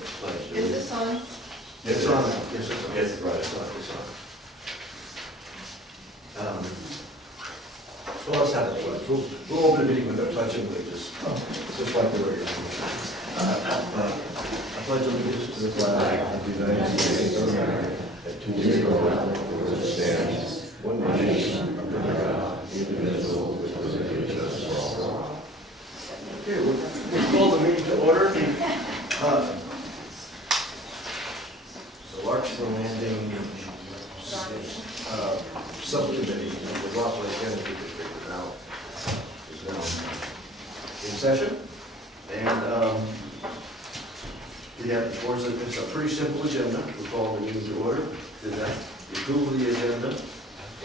place. Is this on? It's on. Yes, it's on. Yes, Right, it's on, it's on. So let's have it, we'll open the meeting with a pledge of allegiance, just like the regular meeting. I pledge allegiance to the flag of the United States of America, and to the republic for which it stands, one nation, under God, indivisible, with liberty and justice for all. Okay, we'll call the meeting to order. The Larkspur Landing subcommittee, the Rock Lake Energy District is now in session. And we have, of course, it's a pretty simple agenda. We'll call the meeting to order. Did that, we approve of the agenda.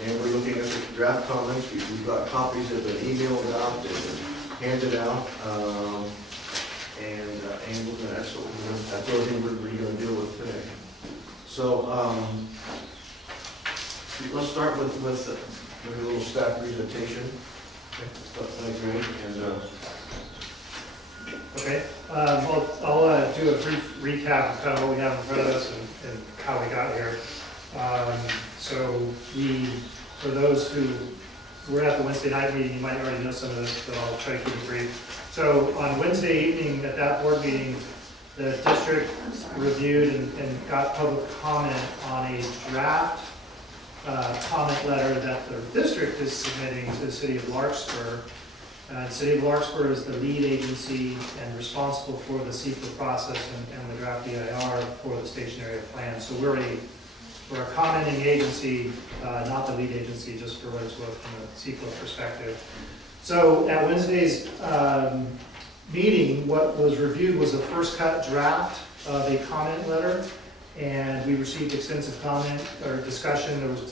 And we're looking at the draft comments. We've got copies that have been emailed out, they've been handed out. And that's what that's what we're going to deal with today. So let's start with a little staff presentation. Great. And okay, well, I'll do a brief recap of kind of what we have in front of us and how we got here. So for those who were at the Wednesday night meeting, you might already know some of this, but I'll try to keep it brief. So on Wednesday evening at that board meeting, the district reviewed and got public comment on a draft comment letter that the district is submitting to the city of Larkspur. The city of Larkspur is the lead agency and responsible for the CEQA process and the draft EIR for the station area plan. So we're a commenting agency, not the lead agency, just for what it's worth from a CEQA perspective. So at Wednesday's meeting, what was reviewed was a first cut draft of a comment letter, and we received extensive comment or discussion. There was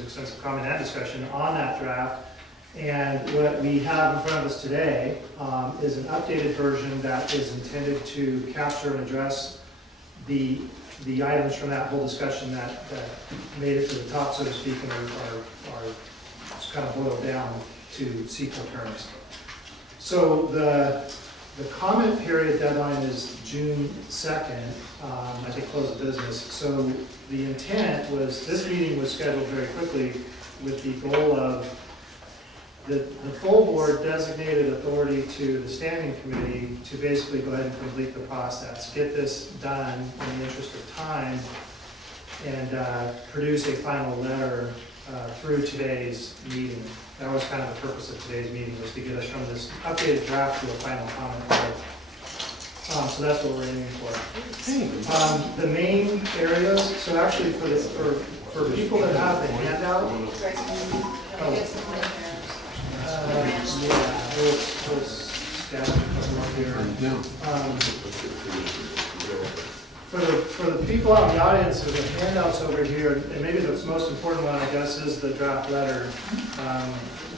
extensive comment and discussion on that draft. And what we have in front of us today is an updated version that is intended to capture and address the items from that whole discussion that made it to the top, so to speak, and are kind of boiled down to CEQA terms. So the comment period deadline is June 2nd, I think close of business. So the intent was, this meeting was scheduled very quickly with the goal of the full board designated authority to the standing committee to basically go ahead and complete the process, get this done in the interest of time, and produce a final letter through today's meeting. That was kind of the purpose of today's meeting, was to get us from this updated draft to a final comment letter. So that's what we're aiming for. The main areas, so actually for people that have the handout, we'll stab a couple up here. For the people out in the audience, there's the handouts over here, and maybe the most important one, I guess, is the draft letter.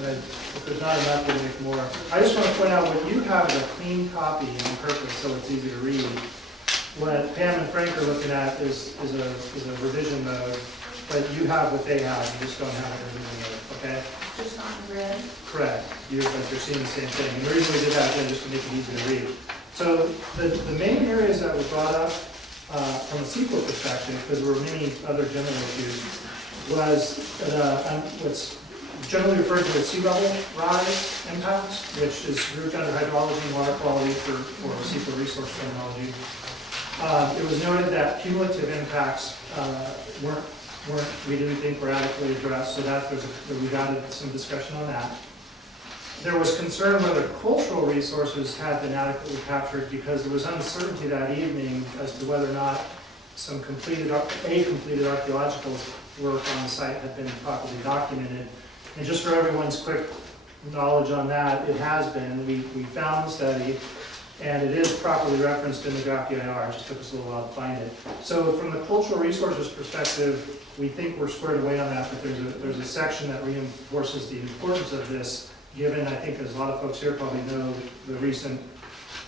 If there's not enough, we'll make more. I just want to point out, what you have is a clean copy on purpose, so it's easy to read. What Pam and Frank are looking at is a revision mode, but you have what they have, you just don't have a revision mode, okay? Just not in red? Correct. You're seeing the same thing. And the reason we did that again, just to make it easy to read. So the main areas that were brought up from a CEQA perspective, because there were many other general issues, was what's generally referred to as sea level rise impacts, which is grouped under hydrology and water quality for CEQA resource terminology. It was noted that cumulative impacts we didn't think were adequately addressed, so we've added some discussion on that. There was concern whether cultural resources had been adequately captured, because there was uncertainty that evening as to whether or not some completed archaeological work on the site had been properly documented. And just for everyone's quick knowledge on that, it has been. We found the study, and it is properly referenced in the draft EIR. It just took us a little while to find it. So from the cultural resources perspective, we think we're squared away on that, but there's a section that reinforces the importance of this, given, I think, as a lot of folks here probably know, the recent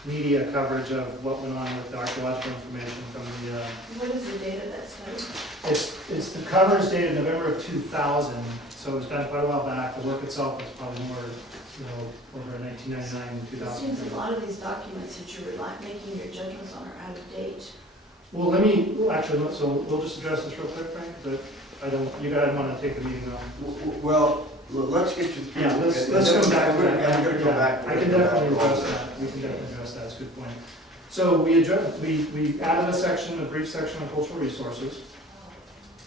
media coverage of what went on with the archaeological information from the... What is the date of that study? It's the cover is dated November of 2000, so it was done quite a while back. The work itself was probably more, over 1999, It 2000. seems a lot of these documents that you're making your judgments on are out of date. Well, actually, so we'll just address this real quick, Frank, but you guys want to take the meeting now. Well, let's get you through. Yeah, let's come back to that. Yeah, we're gonna come back. I can definitely address that, we can definitely address that, that's a good point. So we added a brief section on cultural resources.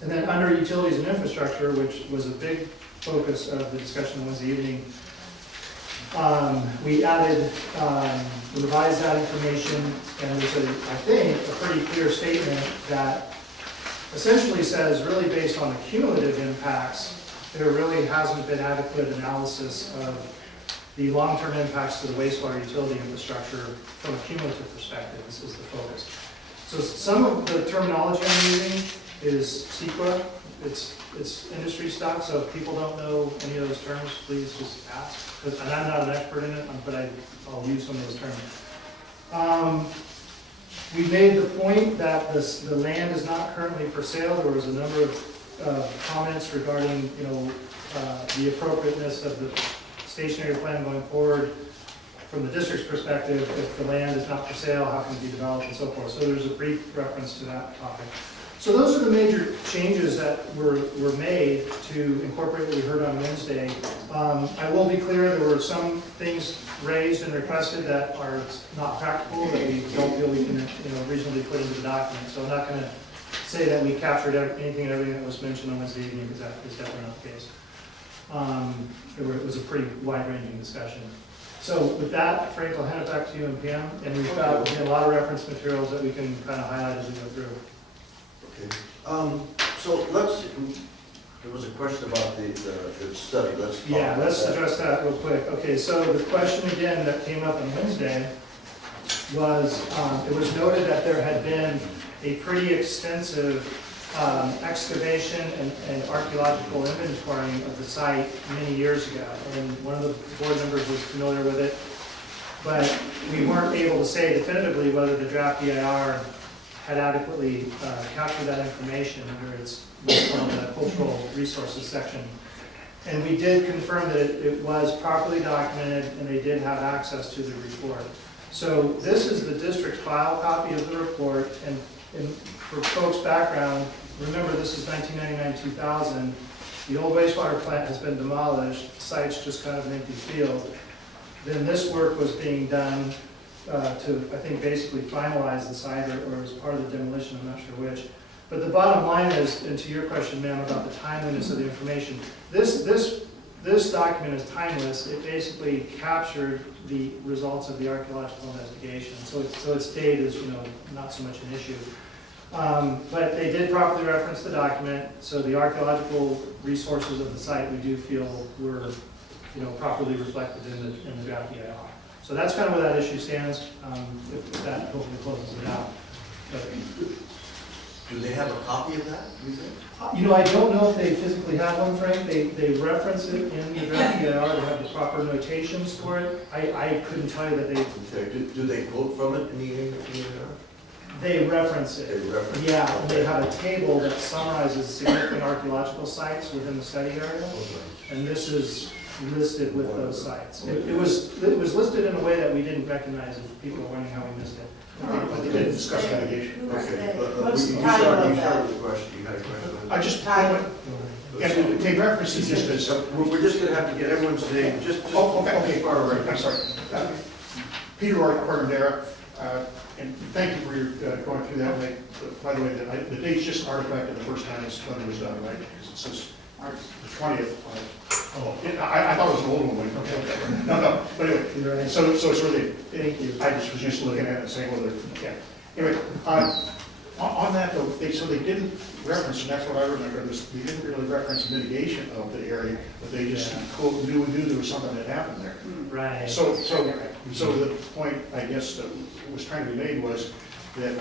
And then under utilities and infrastructure, which was a big focus of the discussion Wednesday evening, we added, revised that information, and there's I think, a pretty clear statement that essentially says, really based on the cumulative impacts, there really hasn't been adequate analysis of the long-term impacts to the wastewater utility infrastructure from a cumulative perspective. This is the focus. So some of the terminology I'm using is CEQA. It's industry stuff, so if people don't know any of those terms, please just ask. And I'm not an expert in it, but I'll use some of those terms. We made the point that the land is not currently for sale. There was a number of comments regarding, the appropriateness of the stationary plan going forward from the district's perspective. If the land is not for sale, how can it be developed and so forth. So there's a brief reference to that topic. So those are the major changes that were made to incorporate what we heard on Wednesday. I will be clear, there were some things raised and requested that are not practical, that we don't feel we can reasonably put into the document. So I'm not going to say that we captured anything and everything that was mentioned on Wednesday evening, because that is definitely not the case. It was a pretty wide-ranging discussion. So with that, Frank, I'll hand it back to you and Pam, and we've got a lot of reference materials that we can kind of highlight as we go through. Okay. So there was a question about the study. Let's address that real quick. Okay, so the question again that came up on Wednesday was, it was noted that there had been a pretty extensive excavation and archaeological inventorying of the site many years ago. And one of the board members was familiar with it, but we weren't able to say definitively whether the draft EIR had adequately captured that information under its from the cultural resources section. And we did confirm that it was properly documented and they did have access to the report. So this is the district's file copy of the report, and for folks' background, remember this is 1999-2000. The old wastewater plant has been demolished, the site's just kind of an empty field. Then this work was being done to, I think, basically finalize the site, or as part of the demolition, I'm not sure which. But the bottom line is, and to your question, ma'am, about the timeliness of the information, this document is timeless. It basically captured the results of the archaeological investigation. So its date is, not so much an issue. But they did properly reference the document, so the archaeological resources of the site we do feel were, properly reflected in the draft EIR. So that's kind of where that issue stands. If that hopefully closes it out. But, do they have a copy of that, you think? I don't know if they physically have one, Frank. They reference it in the draft EIR. They have the proper notations for it. I couldn't tell you that they. Okay. Do they quote from it in the EIR? They reference it. They reference it. Yeah, and they have a table that summarizes significant archaeological sites within the study area, and this is listed with those sites. It was listed in a way that we didn't recognize if people were wondering how we missed it. But they didn't discuss mitigation. Okay. What's You the title started of with that? a question. You had a question? I just, Title. yeah, they reference it just as, We're just gonna have to get everyone's name, just. okay, I'm sorry. Peter Cordera, and thank you for your going through that. By the way, the date's just an artifact of the first time this study was done, right? Because it says the 20th. I thought it was an old one. Okay. No, but anyway, so it's really, Thank you. I was just looking at it and saying, well, yeah. Anyway, on that though, they didn't reference, and that's what I remember, they didn't really reference mitigation of the area, but they just quote knew there was something that happened there. Right. So the point, I guess, that was trying to be made was that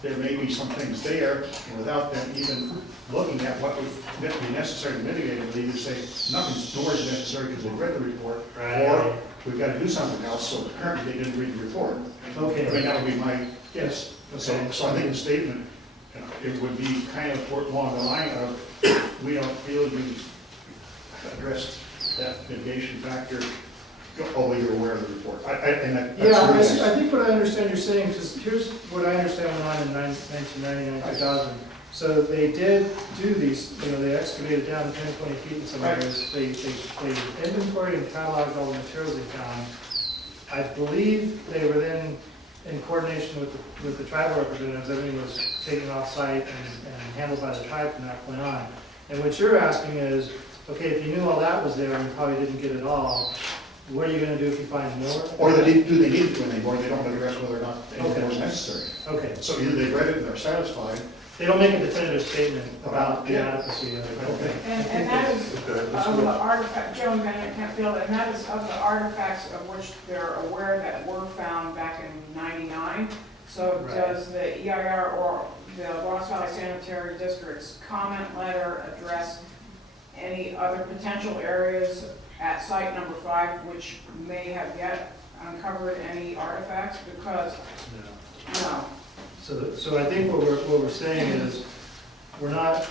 there may be some things there, and without them even looking at what would be necessary to mitigate it, they either say nothing's nor is necessary because they read the report, or we've got to do something else, so apparently they didn't read the report. Okay. I mean, that would be my guess. So I think the statement, it would be kind of along the line of, we don't feel you've addressed that mitigation factor although you're aware of the report. That's Yeah, the reason. I think what I understand you're saying, because here's what I understand went on in 1999, 2000. So they did do these, they excavated down 10, 20 feet in some Right. areas. They inventoried and cataloged all the materials they found. I believe they were then in coordination with the tribal representatives. Everything was taken off-site and handled by the tribe from that point on. And what you're asking is, okay, if you knew all that was there and you probably didn't get it all, what are you gonna do if you find more? Or do they need to do any more, and they don't address whether or not any Okay. more is necessary. Okay, So either they read it and they're satisfied. they don't make a definitive statement about the Yeah. adequacy of it. Okay. And that is Okay, let's of the go. artifact, Joan Bennett Campfield, and that is of the artifacts of which they're aware that were found back in '99. So Right. does the EIR or the Lost Valley Sanitary District's comment letter address any other potential areas at site number 5 which may have yet uncovered any artifacts? Because, No. no. So I think what we're saying is, we're not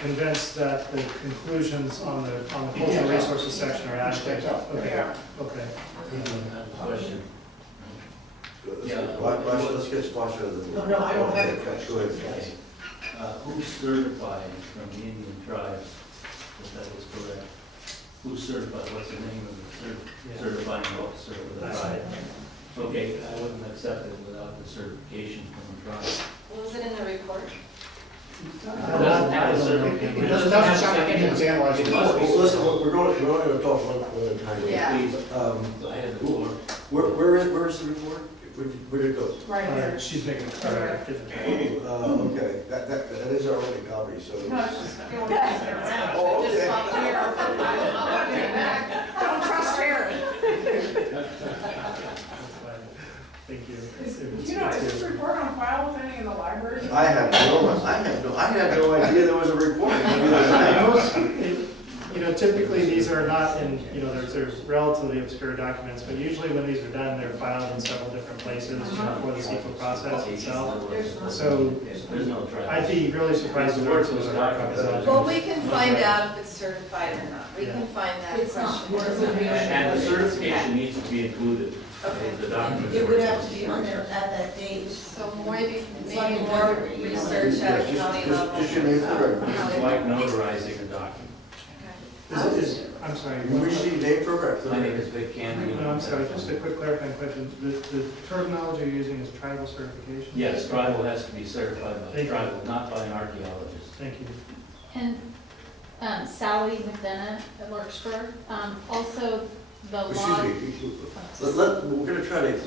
convinced that the conclusions on the cultural resources section are adequate. Checks out. Okay, Yeah. okay. Question. Yeah. Let's get Squash out of the. No, I don't have a Go ahead. Who's certifying from the Indian tribes that that was correct? Who certified, what's the name of the certifying officer of the tribe? Okay, I wouldn't accept it without the certification from the tribe. Was it in the report? It doesn't sound like anyone's analyzing the Well, report. listen, we're going to talk one at a time. Yeah. Please, I had the floor. Where's the report? Where did it go? Right here. She's making a different. Okay, that is our only copy, so. No, it's just, you know, they're around. Oh, Just okay. up here. Don't trust Aaron. Thank you. You know, is this report on file with any in the library? I had no idea there was a report. Typically, these are not in, there's relatively obscure documents, but usually when these are done, they're filed in several different places for the CEQA process itself. So There's no tribe. I'd be really surprised if there was a hard copy of that. Well, we can find out if it's certified or not. We can find that It's not question. And the certification needs to be included Okay. in the document. It would have to be on there at that date. So maybe It's like a more diary. research at a county level. Just your name for the record. It's like notarizing a document. I'm sorry. We need name for record. I think it's big candy. No, I'm sorry, just a quick clarifying question. The terminology you're using is tribal certification? Yes, tribal has to be certified by Thank the you. tribal, not by an archaeologist. Thank you. And Sally McDonough at Larkspur, also the law. Excuse me, we're gonna try to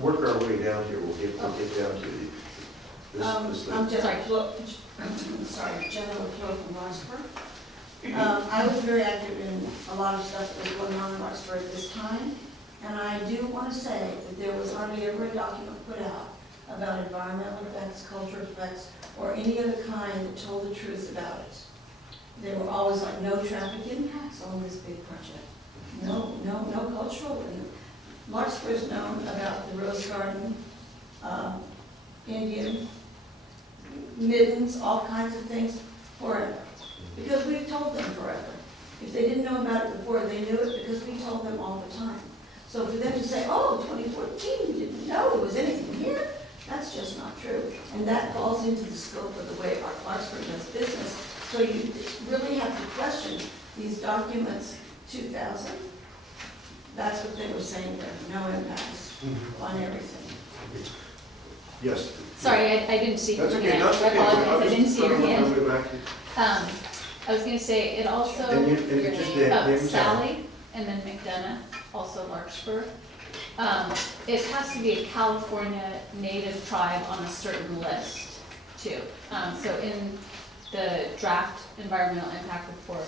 work our way down here, we'll get down to this I'm thing. Jennifer Flo, Jennifer Flo from Larkspur. I was very active in a lot of stuff that was going on in Larkspur at this time, and I do want to say that there was hardly ever a document put out about environmental effects, cultural effects, or any other kind that told the truth about it. They were always like, no traffic impacts on this big project. No cultural. And Larkspur is known about the Rose Garden, Indian middens, all kinds of things forever. Because we've told them forever. If they didn't know about it before, they knew it because we told them all the time. So for them to say, oh, 2014, we didn't know there was anything here, that's just not true. And that falls into the scope of the way our Larkspur does business. So you really have to question these documents, 2000. That's what they were saying there, no impacts on everything. Yes. Sorry, I didn't see your That's okay, hand. that's I okay. apologize, I didn't see your hand. I'll be back. I was gonna say, it also, And you just name and town. Sally, and then McDonough, also Larkspur. It has to be a California native tribe on a certain list, too. So in the draft environmental impact report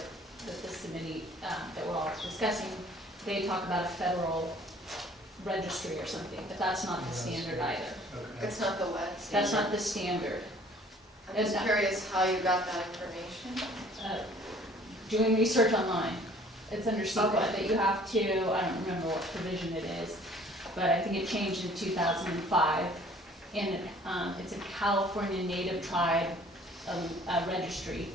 that this committee, that we're all discussing, they talk about a federal registry or something, but that's not the standard either. Okay. It's not the wet. That's not the standard. I'm just curious how you got that information. Doing research online. It's under CEQA Okay. that you have to, I don't remember what provision it is, but I think it changed in 2005. And it's a California native tribe registry,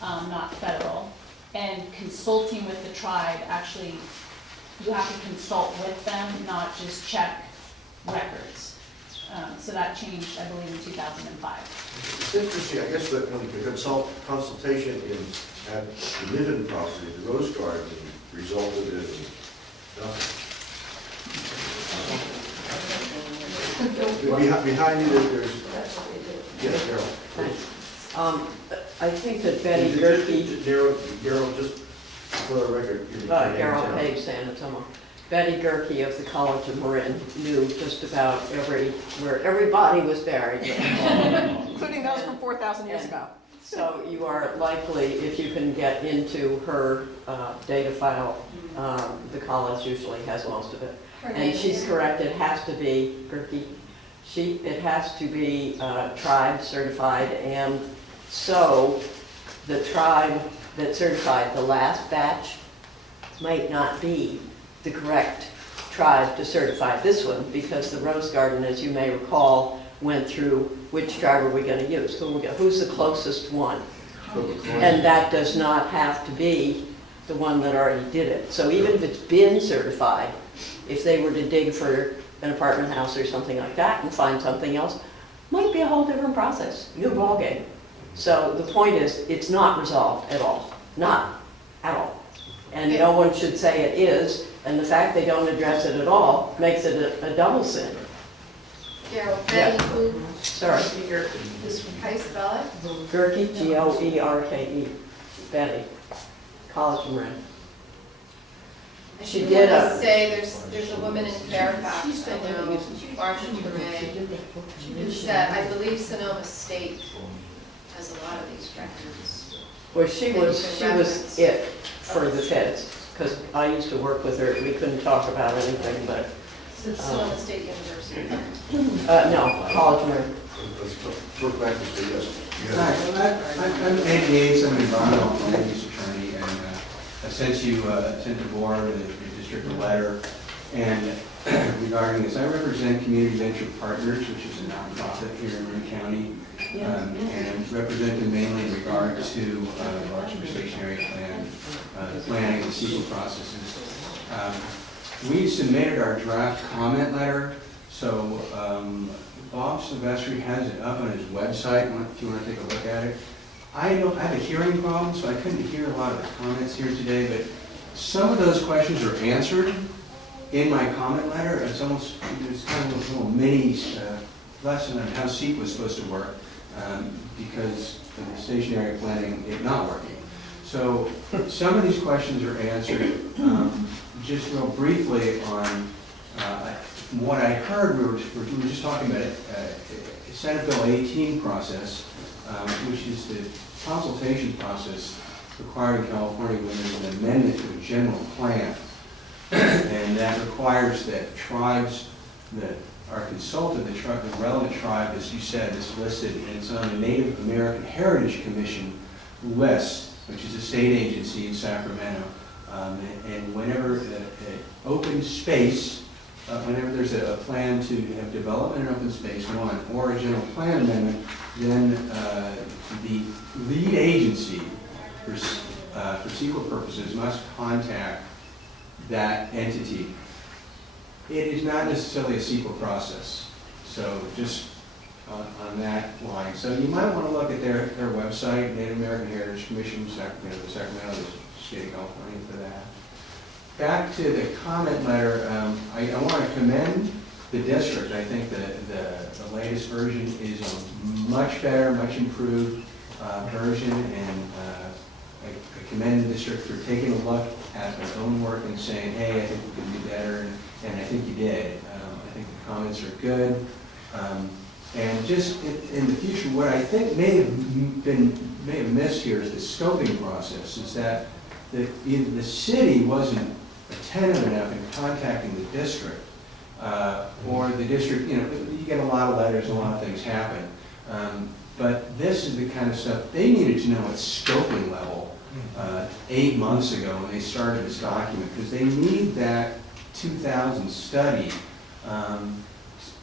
not federal. And consulting with the tribe actually you have to consult with them, not just check records. So that changed, I believe, in 2005. It's interesting, I guess, that when the consultation at the Niven property, the Rose Garden, resulted in nothing. Behind you, there's, That's what they did. yes, Carol. I think that Betty Gerke, Carol, just for the record. your name, Carol Carol. Page, San Antonio, Betty Gerke of the College of Marin knew just about where everybody was buried. Including those from 4,000 years ago. So you are likely, if you can get into her data file, the college usually has most of it. And she's correct, it has to be, Gerke, it has to be tribe certified, and so the tribe that certified the last batch might not be the correct tribe to certify this one, because the Rose Garden, as you may recall, went through which tribe are we going to use, who's the closest one, and that does not have to be the one that already did it. So even if it's been certified, if they were to dig for an apartment house or something like that and find something else, might be a whole different process, new ballgame. So the point is, it's not resolved at all, not at all. And no one should say it is, and the fact they don't address it at all makes it a double sin. Carol, Betty, who, Sorry, how you spell it? Gerke, G-O-E-R-K-E, Betty, College of Marin. I She do did want a- to say, there's a woman in Fairfax, I know, Washington Ray, who said, I believe Sonoma State has a lot of these records. Well, she was it for the feds, because I used to work with her, we couldn't talk about anything, but, It's Sonoma State University. no, College of Marin. Let's go back to the, yes. Hi, I'm Andy Yates, I'm an environmental land use attorney, and I sent the board and the district a letter, and regarding this, I represent Community Venture Partners, which is a nonprofit here in Marin County, and represent them mainly in regard to the Larkspur stationary plan, the planning, the CEQA processes. We submitted our draft comment letter, so Bob Silvestri has it up on his website, if you want to take a look at it. I have a hearing problem, so I couldn't hear a lot of the comments here today, but some of those questions are answered in my comment letter. It's almost, it's kind of a little mini lesson on how CEQA was supposed to work, because of the stationary planning, it not working. So some of these questions are answered. Just real briefly on from what I heard, we were just talking about Senate Bill 18 process, which is the consultation process required in California when there's an amendment to a general plan. And that requires that tribes that are consulted, the relevant tribe, as you said, is listed, and it's on the Native American Heritage Commission list, which is a state agency in Sacramento. And whenever an open space, whenever there's a plan to have development in open space, one, or a general plan amendment, then the lead agency for CEQA purposes must contact that entity. It is not necessarily a CEQA process, so just on that line. So you might want to look at their website, Native American Heritage Commission, Sacramento, the state of California, for that. Back to the comment letter, I want to commend the district. I think the latest version is a much better, much improved version, and I commend the district for taking a look at their own work and saying, hey, I think we could do better, and I think you did. I think the comments are good. And just in the future, what I think may have missed here is the scoping process, is that the city wasn't attentive enough in contacting the district, or the district, you get a lot of letters, a lot of things happen. But this is the kind of stuff they needed to know at scoping level 8 months ago when they started this document, because they need that 2000 study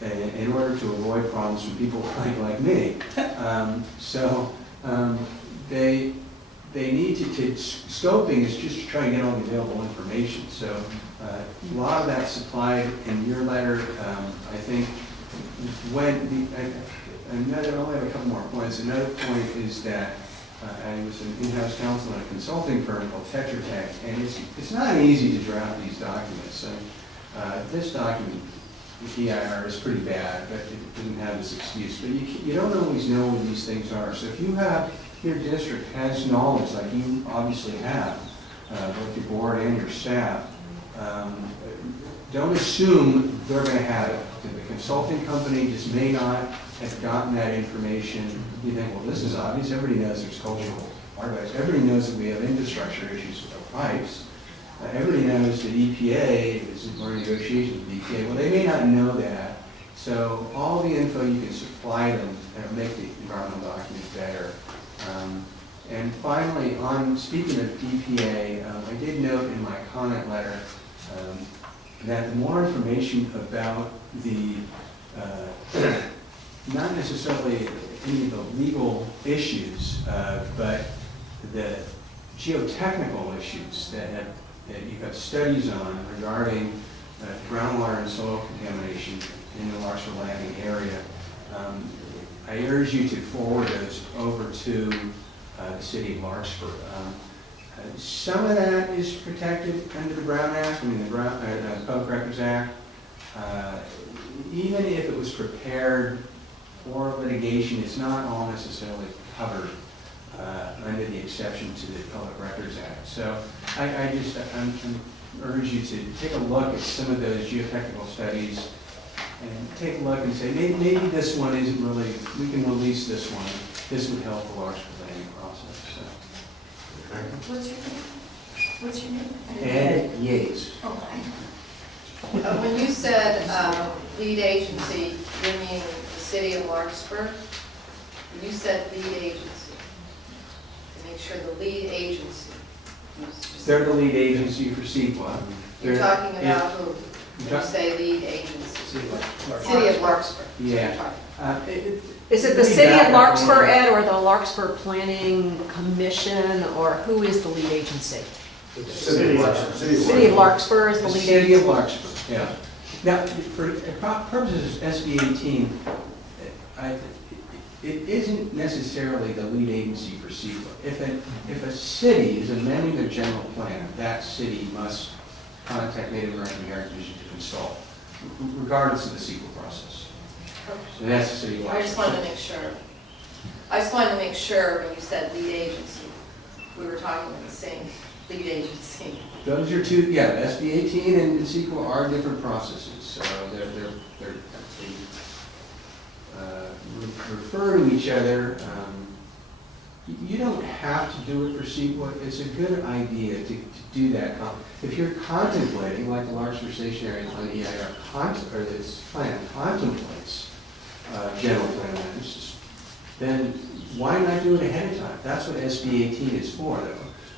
in order to avoid problems from people like me. they need to, scoping is just to try and get all the available information. So a lot of that supplied in your letter. I think when I only have a couple more points. Another point is that I was an in-house counsel at a consulting firm called Tetra Tech, and it's not easy to draft these documents. So this document, the EIR, is pretty bad, but it doesn't have this excuse. But you don't always know what these things are. So if you have, your district has knowledge, like you obviously have, both your board and your staff, don't assume they're going to have it. The consulting company just may not have gotten that information. You think, well, this is obvious. Everybody knows there's cultural artifacts. Everybody knows that we have infrastructure issues with pipes. Everybody knows that EPA is in negotiations with EPA. Well, they may not know that. So all the info you can supply them make the environmental documents better. And finally, speaking of EPA, I did note in my comment letter that the more information about the, not necessarily any of the legal issues, but the geotechnical issues that you've got studies on regarding groundwater and soil contamination in the Larkspur Landing area, I urge you to forward those over to the city of Larkspur. Some of that is protected under the Brown Act, the Public Records Act. Even if it was prepared for litigation, it's not all necessarily covered under the exception to the Public Records Act. So I urge you to take a look at some of those geotechnical studies and take a look and say, maybe this one isn't really, we can release this one. This would help the Larkspur planning process. So. What's your name? What's your name? Ed Yates. Oh, When you said lead agency, you mean the city of Larkspur? You said lead agency. To make sure the lead agency. They're the lead agency for CEQA. You're talking about who? When you talk- say lead agency? Larkspur. City of Larkspur. Yeah. Is it the city of Larkspur, Ed, or the Larkspur Planning Commission, or who is the lead agency? City. City of Larkspur is the The lead city agency? of Larkspur, yeah. Now, for purposes of SB 18, it isn't necessarily the lead agency for CEQA. If a city is amending their general plan, that city must contact Native American Heritage to consult, regardless of the CEQA process. So that's the city of Larkspur. I just wanted to make sure. I just wanted to make sure when you said lead agency, we were talking about the same lead agency. Those are two, yeah, SB 18 and CEQA are different processes, so they refer to each other. You don't have to do it for CEQA. It's a good idea to do that. If you're contemplating, like the Larkspur Station Area Plan, EIR, or this plan contemplates general plan amendments, then why not do it ahead of time? That's what SB 18 is for.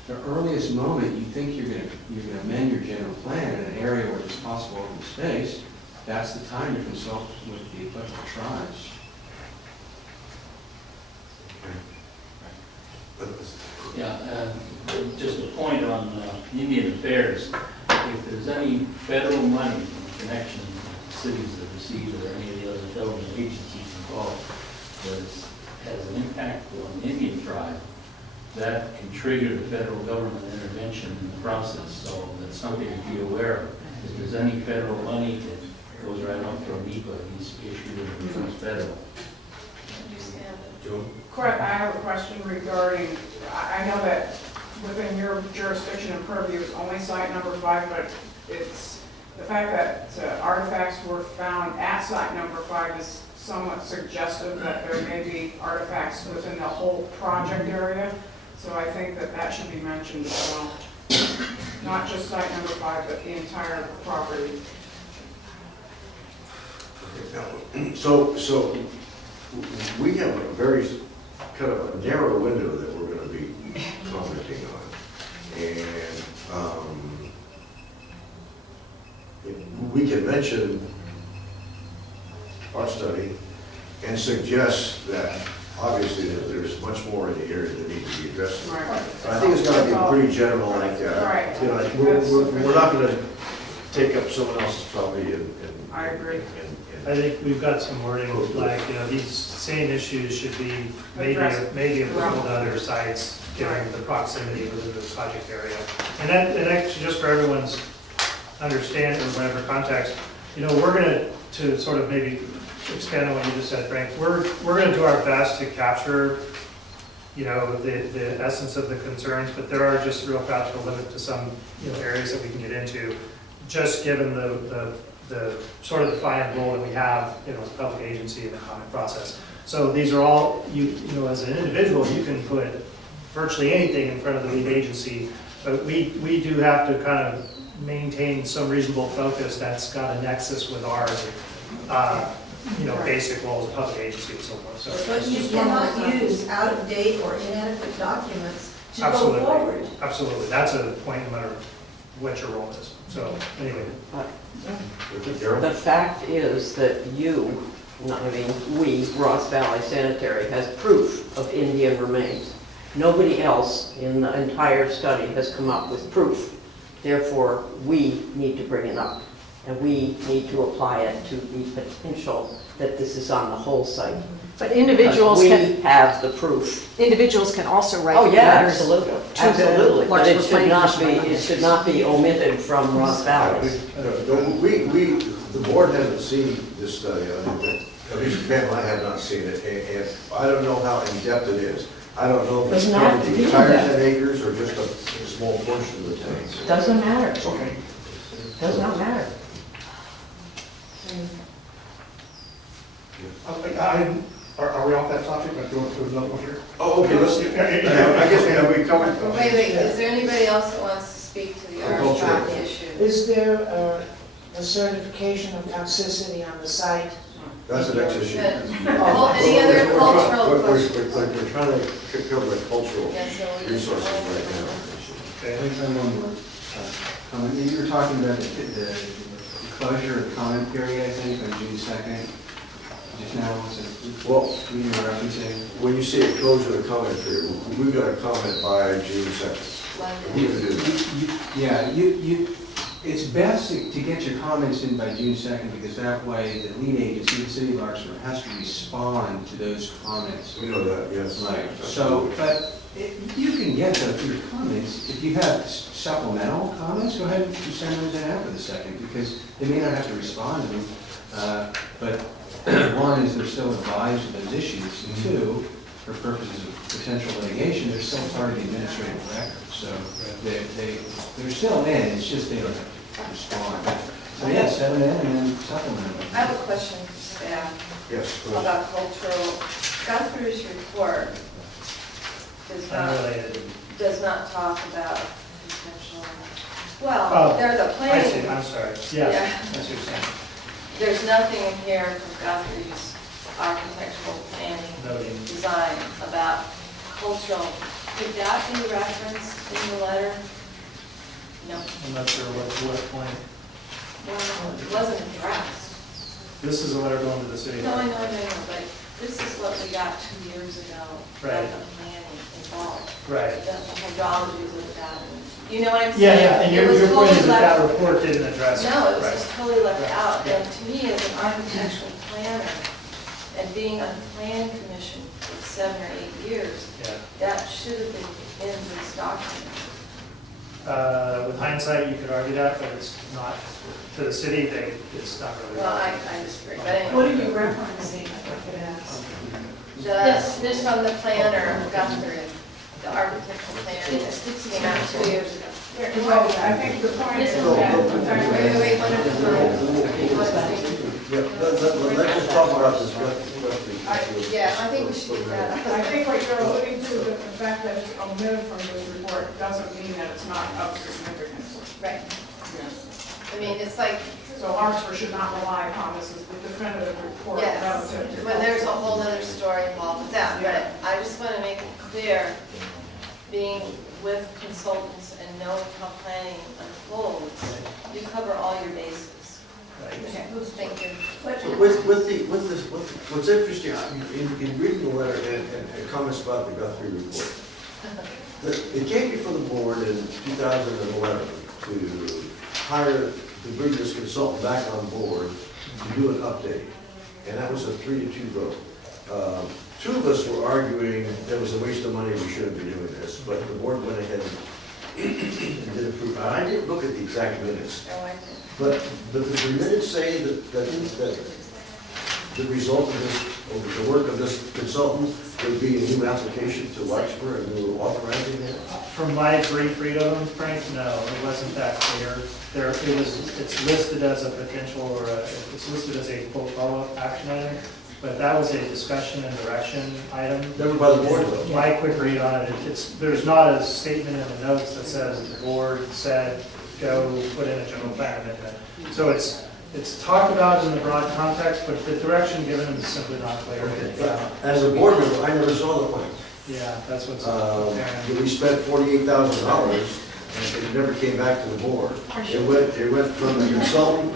The earliest moment you think you're going to amend your general plan in an area where there's possible open space, that's the time to consult with the applicable tribes. Yeah, just a point on Indian affairs. If there's any federal money in connection with cities that receive or any of the other government agencies involved that has an impact on the Indian tribe, that can trigger the federal government intervention in the process. So that's something to be aware of. If there's any federal money, it goes right up to NEPA. He's issued it from federal. Understand it. Joe? Correct, I have a question regarding, I know that within your jurisdiction and purview is only site number 5, but it's, the fact that artifacts were found at site number 5 is somewhat suggestive that there may be artifacts within the whole project area. So I think that that should be mentioned as well. Not just site number 5, but the entire property. So we have a very kind of a narrow window that we're going to be commenting on. And we can mention our study and suggest that obviously, there's much more in the area that need to be addressed. Right. But I think it's gotta be pretty general, like, Right. you know, we're not gonna take up someone else's property and. I agree. I think we've got some wording, like, you know, these same issues should be maybe applicable to other sites, given the proximity within the project area. And actually, just for everyone's understanding, or whatever context, you know, we're gonna, to sort of maybe expand on what you just said, Frank, we're gonna do our best to capture, you know, the essence of the concerns, but there are just real practical limits to some, you know, areas that we can get into, just given the sort of defined role that we have, you know, as a public agency in the comment process. So these are all, you know, as an individual, you can put virtually anything in front of the lead agency, but we do have to kind of maintain some reasonable focus that's got a nexus with our, you know, basic role as a public agency and so forth, so. But you cannot use out-of-date or inadequate documents to go Absolutely. forward. Absolutely, that's a point no matter what your role is, so, anyway. The fact is that you, we, Ross Valley Sanitary, has proof of Indian remains. Nobody else in the entire study has come up with proof. Therefore, we need to bring it up, and we need to apply it to the potential that this is on the whole site. But individuals Because can, we have the proof. individuals can also write Oh, yeah, letters absolutely, to the absolutely. But it Larkspur should Planning not be, Commission. it should not be omitted from Ross Valley. The board hasn't seen this study, at least Pam and I have not seen it, and I don't know how in-depth it is. I don't know if it's Doesn't have covered to the be entire in-depth. 10 acres or just a small portion of the tanks. Doesn't matter, Okay. does not matter. Are we off that topic? Let's go to another one here. Oh, okay, let's, I guess we covered. Wait, is there anybody else that wants to speak to the Culture. artifact issue? Is there a certification of toxicity on the site? That's the next issue. Any other cultural questions? We're trying to cover the cultural Yeah, so we just- resources right now. I think one more comment. You were talking about the closure of the comment period, I think, on June 2nd. Just now, was it, Well, we were referencing? when you say closure of the comment period, we've got a comment by June 2nd. We can do that. Yeah, it's best to get your comments in by June 2nd, because that way the lead agency, the city of Larkspur, has to respond to those comments. We know that, yes. Right, so, but you can get your comments, if you have supplemental comments, go ahead and send those in after the 2nd, because they may not have to respond to them. But one is they're still advised of those issues, and two, for purposes of potential litigation, they're still part of the administrative record. So they're still in, it's just they don't have to respond. So yeah, send them in and then supplement them. I have a question for staff Yes. go ahead. about cultural. Guthrie's report Unrelated. does not talk about potential, Oh, well, they're the I see, planning. I'm sorry, yeah, Yeah. that's what you're saying, There's nothing in here from Guthrie's architectural planning noting. design about cultural. Could that be referenced in the letter? No. I'm not sure what point. Well, it wasn't addressed. This is a letter going to the city. No, I know, but this is what we got 2 years ago. Right. That the planning involved, Right. the hydrologies of that. You know what I'm saying? Yeah, yeah, and It was your point is totally that that left- report didn't address it. No, it was Right. just totally left Right. out. Yeah. And to me, as an architectural planner, and being on the planning commission for 7 or 8 years, Yeah. that should have been in this document. With hindsight, you could argue that, but it's not, to the city, it's not really. Well, I disagree, but anyway. What are you referencing, if I could ask? This from the planner, Guthrie, the architectural planner, that came out 2 years ago. Well, I think the point is that. Wait, one at a time. Yeah, let's just talk about this. Yeah, I think we should do that. I think what you're alluding to, the fact that it's omitted from this report doesn't mean that it's not of significance. Right. Yes. I mean, it's like, So Larkspur should not rely upon this as the definitive report yes, relative to. but there's a whole other story involved with that. But I just want to make it clear, being with consultants and knowing how planning unfolds, you cover all your bases. right? Okay, thank you. So what's interesting, in reading the letter and comments about the Guthrie report, it came before the board in 2011 to hire, to bring this consultant back on board to do an update. And that was a 3-2 vote. Two of us were arguing that it was a waste of money, we shouldn't be doing this, but the board went ahead and did approve. I didn't look at the exact minutes, Oh, I did. but the minutes say that the result of this, of the work of this consultant would be a new application to Larkspur, and we were authorizing that? From my brief read of them, Frank, no, it wasn't that clear. It's listed as a potential, or it's listed as a quote follow-up action item, but that was a discussion and direction item. Never by the board, though. My quick read on it, there's not a statement in the notes that says the board said, go put in a general plan amendment. So it's talked about in the broad context, but the direction given is simply not clear. But as a board member, I never saw the plan. Yeah, that's what's We spent $48,000, and it never came back to the board. It went from the consultant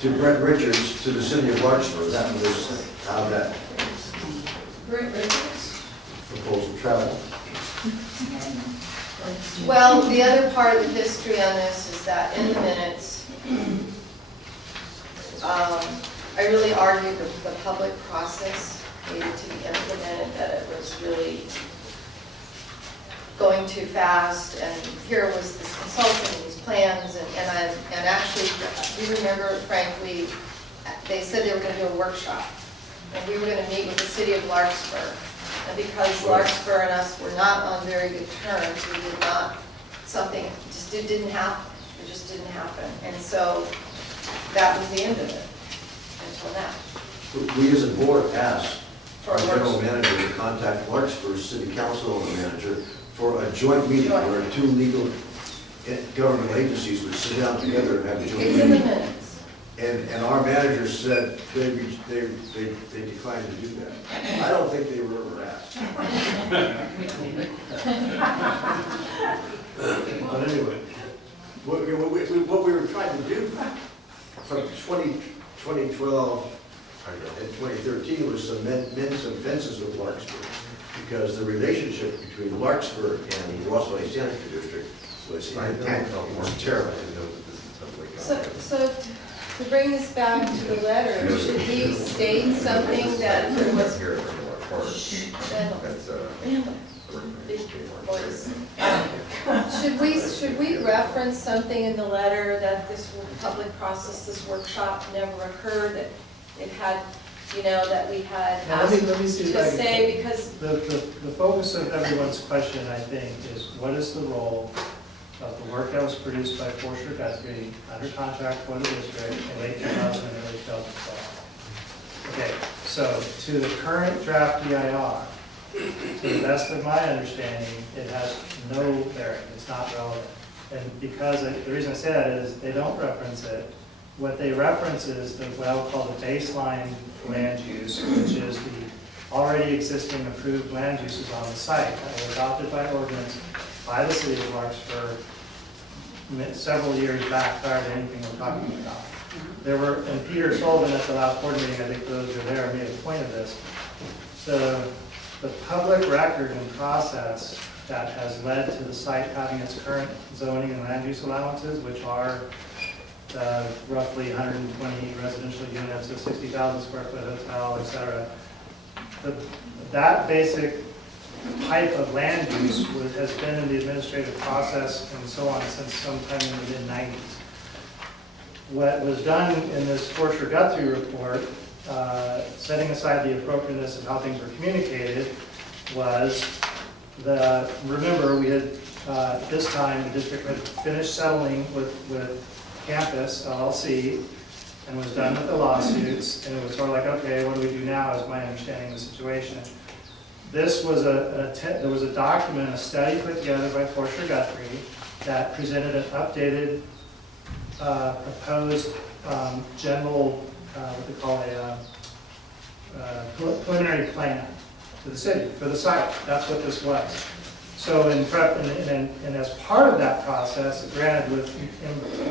to Brett Richards to the city of Larkspur. That was how that Brett Richards? proposal traveled. Well, the other part of the history on this is that in the minutes, I really argued the public process needed to be implemented, that it was really going too fast, and here was this consultant and these plans, and actually, you remember, Frank, they said they were gonna do a workshop, and we were gonna meet with the city of Larkspur. And because Larkspur and us were not on very good terms, we did not, it didn't happen. It just didn't happen. And so that was the end of it until now. We as a board asked For our a general workshop. manager to contact Larkspur City Council and the manager for a joint meeting where two legal government agencies would sit down together and have a joint It's in the meeting. minutes. And our manager said they declined to do that. I don't think they were ever asked. But anyway, what we were trying to do from 2012 and 2013 was mend some fences with Larkspur, because the relationship between Larkspur and the Ross Valley Sanitary District was terrible. So to bring this back to the letter, should we state something that there was Should we reference something in the letter that this public process, this workshop never occurred, that it had, that we had Now, asked let me see if I to can- say, because, The focus of everyone's question, I think, is what is the role of the work that was produced by Forster Guthrie under contract for the district in late 2000 and early 2012? Okay, so to the current draft DIR, to the best of my understanding, it has no bearing, it's not relevant. And because, the reason I say that is they don't reference it. What they reference is what I would call the baseline land use, which is the already existing approved land uses on the site that were adopted by ordinance by the city of Larkspur several years back prior to anything we're talking about. There were, and Peter Sullivan at the last board meeting, I think for those who were there, made a point of this. The public record and process that has led to the site having its current zoning and land use allowances, which are roughly 120 residential units, a 60,000 square foot hotel, et cetera. That basic type of land use has been in the administrative process and so on since sometime in the mid-90s. What was done in this Forster Guthrie report, setting aside the appropriateness of how things were communicated, was remember we had, at this time, the district had finished settling with Campus LLC and was done with the lawsuits, and it was sort of like, okay, what do we do now, is my understanding of the situation. This was there was a document, a study put together by Forster Guthrie that presented an updated proposed general, what they call a preliminary plan to the city, for the site. That's what this was. So in prep, and as part of that process, granted with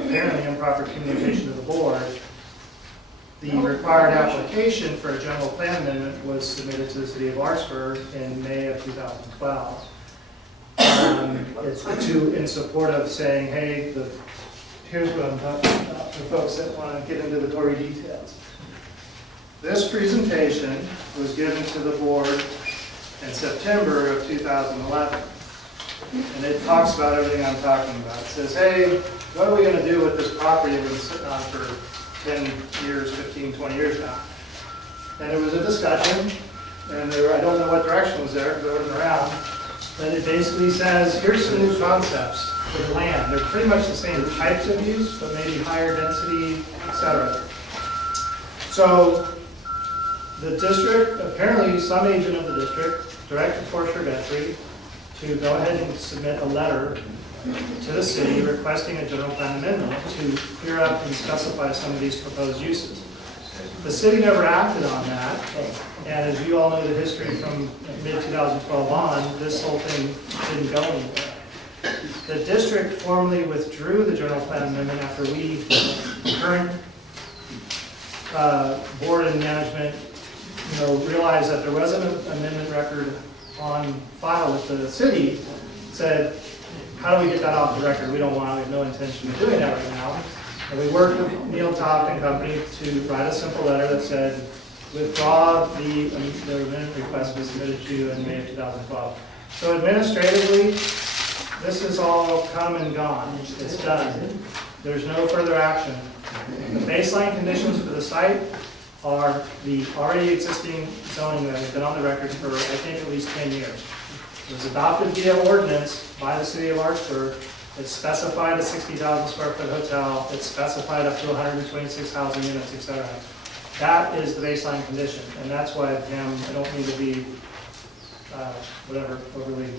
apparently improper communication to the board, the required application for a general plan amendment was submitted to the city of Larkspur in May of 2012. It's in support of saying, hey, here's what I'm talking about for folks that want to get into the gory details. This presentation was given to the board in September of 2011. And it talks about everything I'm talking about. It says, hey, what are we going to do with this property we've been sitting on for 10 years, 15, 20 years now? And there was a discussion, and I don't know what direction was there, because I wasn't around, but it basically says, here's some new concepts for the land. They're pretty much the same types of use, but maybe higher density, etc. So the district, apparently some agent of the district, directed Forster Guthrie to go ahead and submit a letter to the city requesting a general plan amendment to clear up and specify some of these proposed uses. The city never acted on that, and as you all know the history from mid-2012 on, this whole thing didn't go anywhere. The district formally withdrew the general plan amendment after we, current board and management, realized that there was an amendment record on file with the city, said, how do we get that off the record? We don't want, we have no intention of doing that right now. And we worked with Neil Toft and company to write a simple letter that said, withdraw the amendment request was submitted to you in May of 2012. So administratively, this is all come and gone. It's done. There's no further action. The baseline conditions for the site are the already existing zoning that has been on the record for, I think, at least 10 years. It was adopted via ordinance by the city of Larkspur. It specified a 60,000 square foot hotel. It specified up to 126 housing units, etc. That is the baseline condition, and that's why, Pam, I don't mean to be, overly.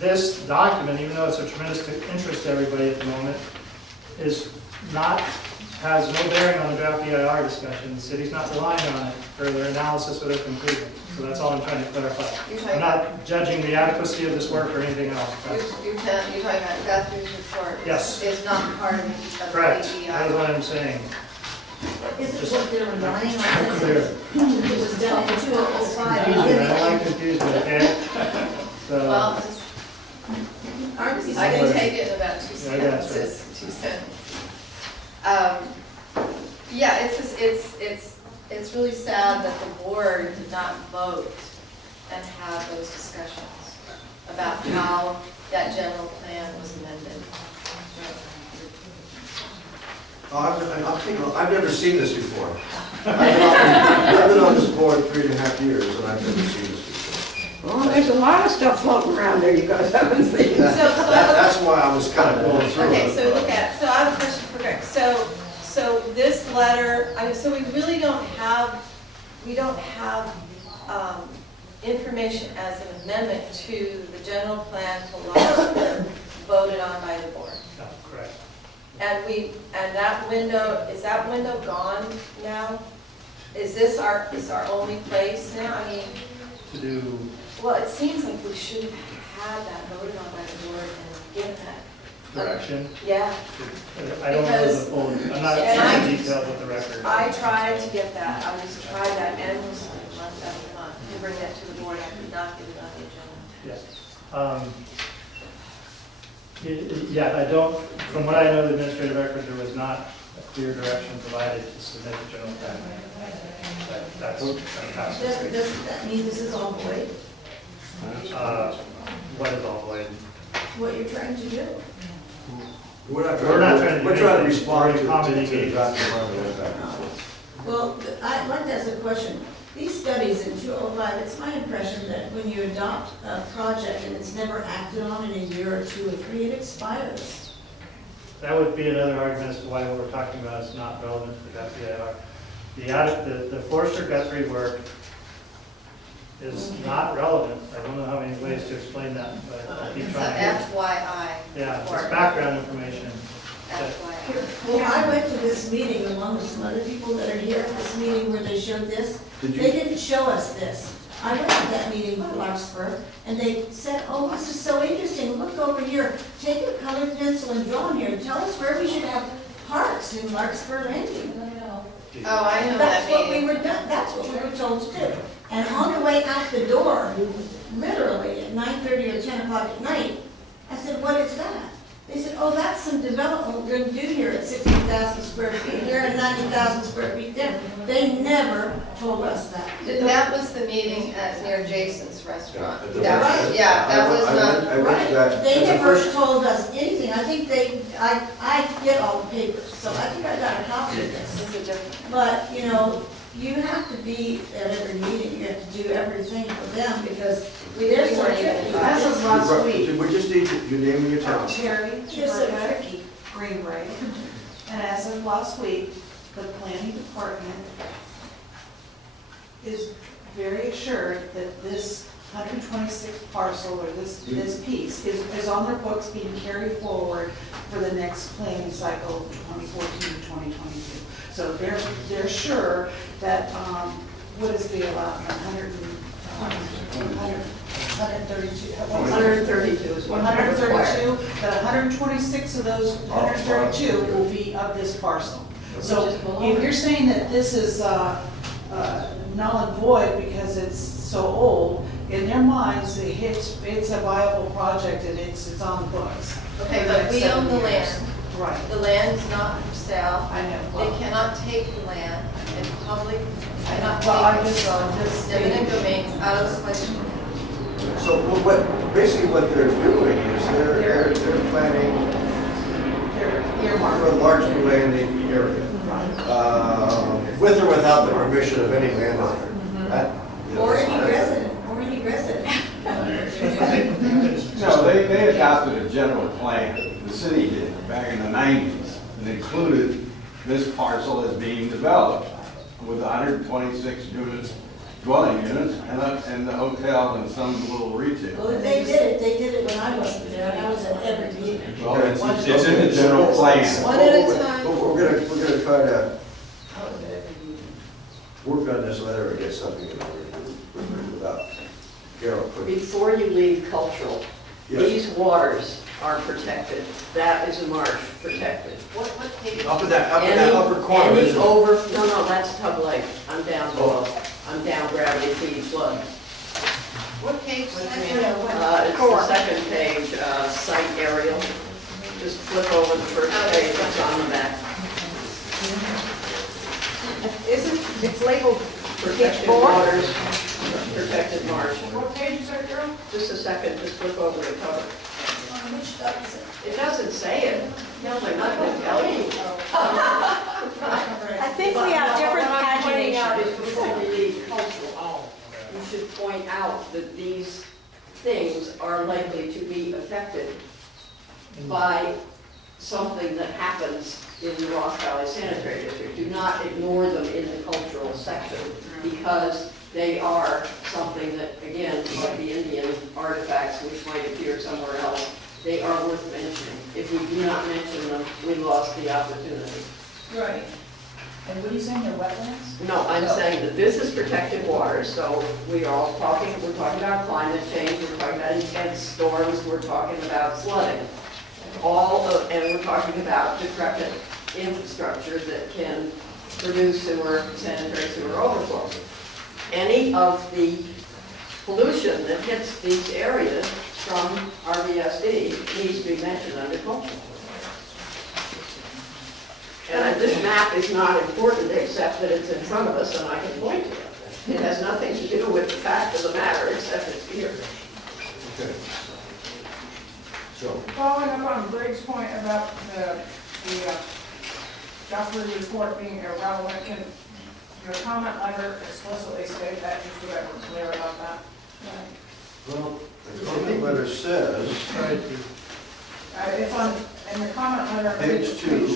This document, even though it's of tremendous interest to everybody at the moment, has no bearing on the draft EIR discussion. The city's not relying on it for their analysis or their conclusion. So that's all I'm trying to clarify. I'm not judging the adequacy of this work or anything else. You're talking about Guthrie's report. Yes. It's not part of the Correct. EIR. That is what I'm saying. Is it what they're relying So on? clear. It was done in 2005. Confusion. I don't like confusion, okay? So, Well, just, Aren't these I can things- take it in about two Yeah, I got it. sentences, 2 sentences. Yeah, it's really sad that the board did not vote and have those discussions about how that general plan was amended. I've never seen this before. I've been on this board 3.5 years, and I've never seen this before. Well, there's a lot of stuff floating around there you guys haven't seen. That's why I was kind of going through it. Okay, so look at, so I have a question for Greg. So this letter, so we really don't have, information as an amendment to the general plan to Larkspur voted on by the board. no, correct. And that window, is that window gone now? Is this our only place now? I mean, To do, well, it seems like we should have had that voted on by the board and given that. direction. Yeah, I don't know the full, I'm not And in detail with the record. I tried to get that. I just tried that endlessly, month after month, to bring that to the board. I could not get it on the agenda. Yes. Yeah, I don't, from what I know of the administrative record, there was not a clear direction provided to submit the general plan. That's Doesn't that mean this is all void, what is all void? what you're trying to do? We're not We're not trying to do We're trying to anything. respond We're to accommodating. the draft environmental impact. Well, I'd like to ask a question. These studies in 2005, it's my impression that when you adopt a project and it's never acted on in a year or 2 or 3, it expires. That would be another argument as to why what we're talking about is not relevant to the FEIR. The Forster Guthrie work is not relevant. I don't know how many ways to explain that, but I'll keep It's a trying. FYI. Yeah, it's work. background information. FYI. Well, I went to this meeting along with some other people that are here at this meeting where they showed this. Did They you, didn't show us this. I went to that meeting with Larkspur, and they said, oh, this is so interesting, look over here, take a colored pencil and draw in here, and tell us where we should have parks in Larkspur Landing. Oh, I know that That's what we meeting. were done, that's what we were told to do. And on the way out the door, literally at 9:30 or 10 o'clock at night, I said, what is that? They said, oh, that's some development we're gonna do here at 60,000 square feet here and 90,000 square feet there. They never told us that. That was the meeting at, near Jason's restaurant. At the That was, restaurant. yeah, that was not, I went to that. They That's the never first- told us anything. I think I get all the papers, so I think I got a copy of this. this is a different. But, you know, you have to be at every meeting, you have to do everything for them because they're so weren't even tricky. invited. As of last week, We just need your name and your town. Terry, They're so Giorgio, tricky. Greenway, and as of last week, the planning department is very assured that this 126 parcel or this piece is on their books being carried forward for the next planning cycle, 2014 to 2022. So they're sure that, what is the allotment, 132? 132 is what they're required. 132, that 126 of those 132 will be of this parcel. So if you're saying that this is null and void because it's so old, in their minds, it's a viable project and it's on the books. Okay, but we own the land. Right, The land is not for sale. I know. They cannot take the land, and public cannot Well, I'm take it. just Eminent stating. domain, out of question. So basically what they're doing is they're planning They're for earmarked. a large landing area, with or without the permission of any landowner. That, you know, Or that's- any resident, or any resident. No, they adopted a general plan, the city did, back in the 90s, and included this parcel as being developed with 126 units, dwelling units, and the hotel and some little retail. Well, they did it when I wasn't there, and I was at every meeting. Well, it's in the general plan. One at a time. But we're gonna try to work on this letter and get something in order without Carol putting. Before you leave cultural, Yes. these waters are protected. That is a marsh protected. What page? Up in that upper corner, Any isn't it? no, that's Tub Lake. I'm down below. I'm down gravity feed flood. What page? You Second. know, It's the second page, site aerial. Just flip over the first page, it's on the back. It's labeled Protected four? waters, protected marsh. What page is that, girl? Just a second, just flip over the cover. which does it? It doesn't say it. No, I'm not going to tell you. I think we have different What I'm pointing out pagination. is before we leave cultural, you should point out that these things are likely to be affected by something that happens in the Ross Valley Sanitary District. Do not ignore them in the cultural section because they are something that, again, like the Indian artifacts which might appear somewhere else, they are worth mentioning. If we do not mention them, we lost the opportunity. Right. And what are you saying, they're wetlands? No, I'm saying that this is protected water, so we're talking about climate change, we're talking about intense storms, we're talking about flooding. And we're talking about decrepit infrastructure that can produce sanitary sewer overflow. Any of the pollution that hits these areas from RVSD needs to be mentioned under culture. And this map is not important except that it's in front of us and I can point to it. It has nothing to do with the fact of the matter except it's here. Okay. So, Following up on Greg's point about the Joffrey report being irrelevant, can your comment letter explicitly state that, just so that we're clear about that? well, the comment letter says, It's on, in the comment letter. Page two.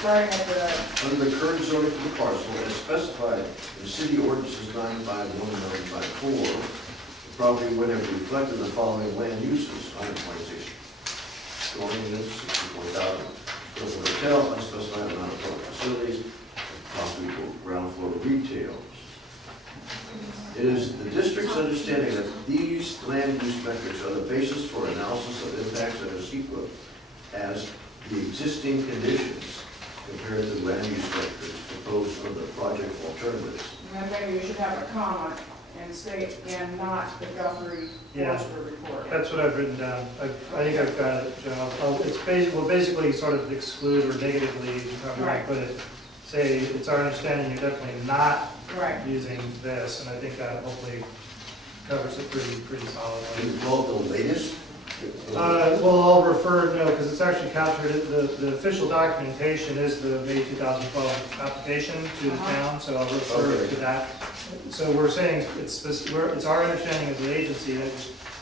Starting at the, under the current zoning for the parcel, as specified in city ordinances 951 and 954, the property would have reflected the following land uses: 126 dwelling units, 64,000 square foot hotel, unspecified amount of public facilities, possibly ground floor retail. It is the district's understanding that these land use metrics are the basis for analysis of impacts under SEQA as the existing conditions compared to land use factors proposed for the project alternatives. And then maybe you should have a comma and state, and not the Guthrie Yeah. Forester report. That's what I've written down. I think I've got it, Joe. We'll basically sort of exclude or negatively, however I Right. put it, say, it's our understanding you're definitely not Right. using this, and I think that hopefully covers it pretty Can solidly. you call it the latest? Well, I'll refer, no, because it's actually captured, the official documentation is the May 2012 application to the town, so I'll refer Okay. to that. So we're saying, it's our understanding as an agency that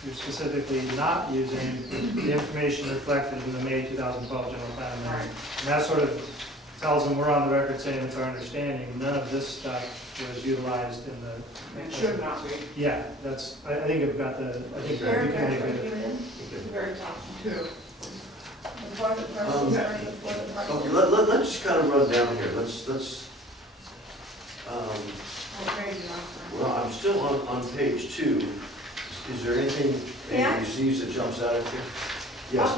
you're specifically not using the information reflected in the May 2012 general plan amendment. And that sort of tells them we're on the record saying it's our understanding, none of this stuff was utilized in the. It should not be. Yeah, I think I've got the, I think we can make Paragraph, it. you're in, The very top two. before the parcel, sorry, before the parcel. Okay, let's just kind of run down here. Okay, Well, I'm still on page 2. Is there anything Yeah. anybody sees that jumps out at you? Yes.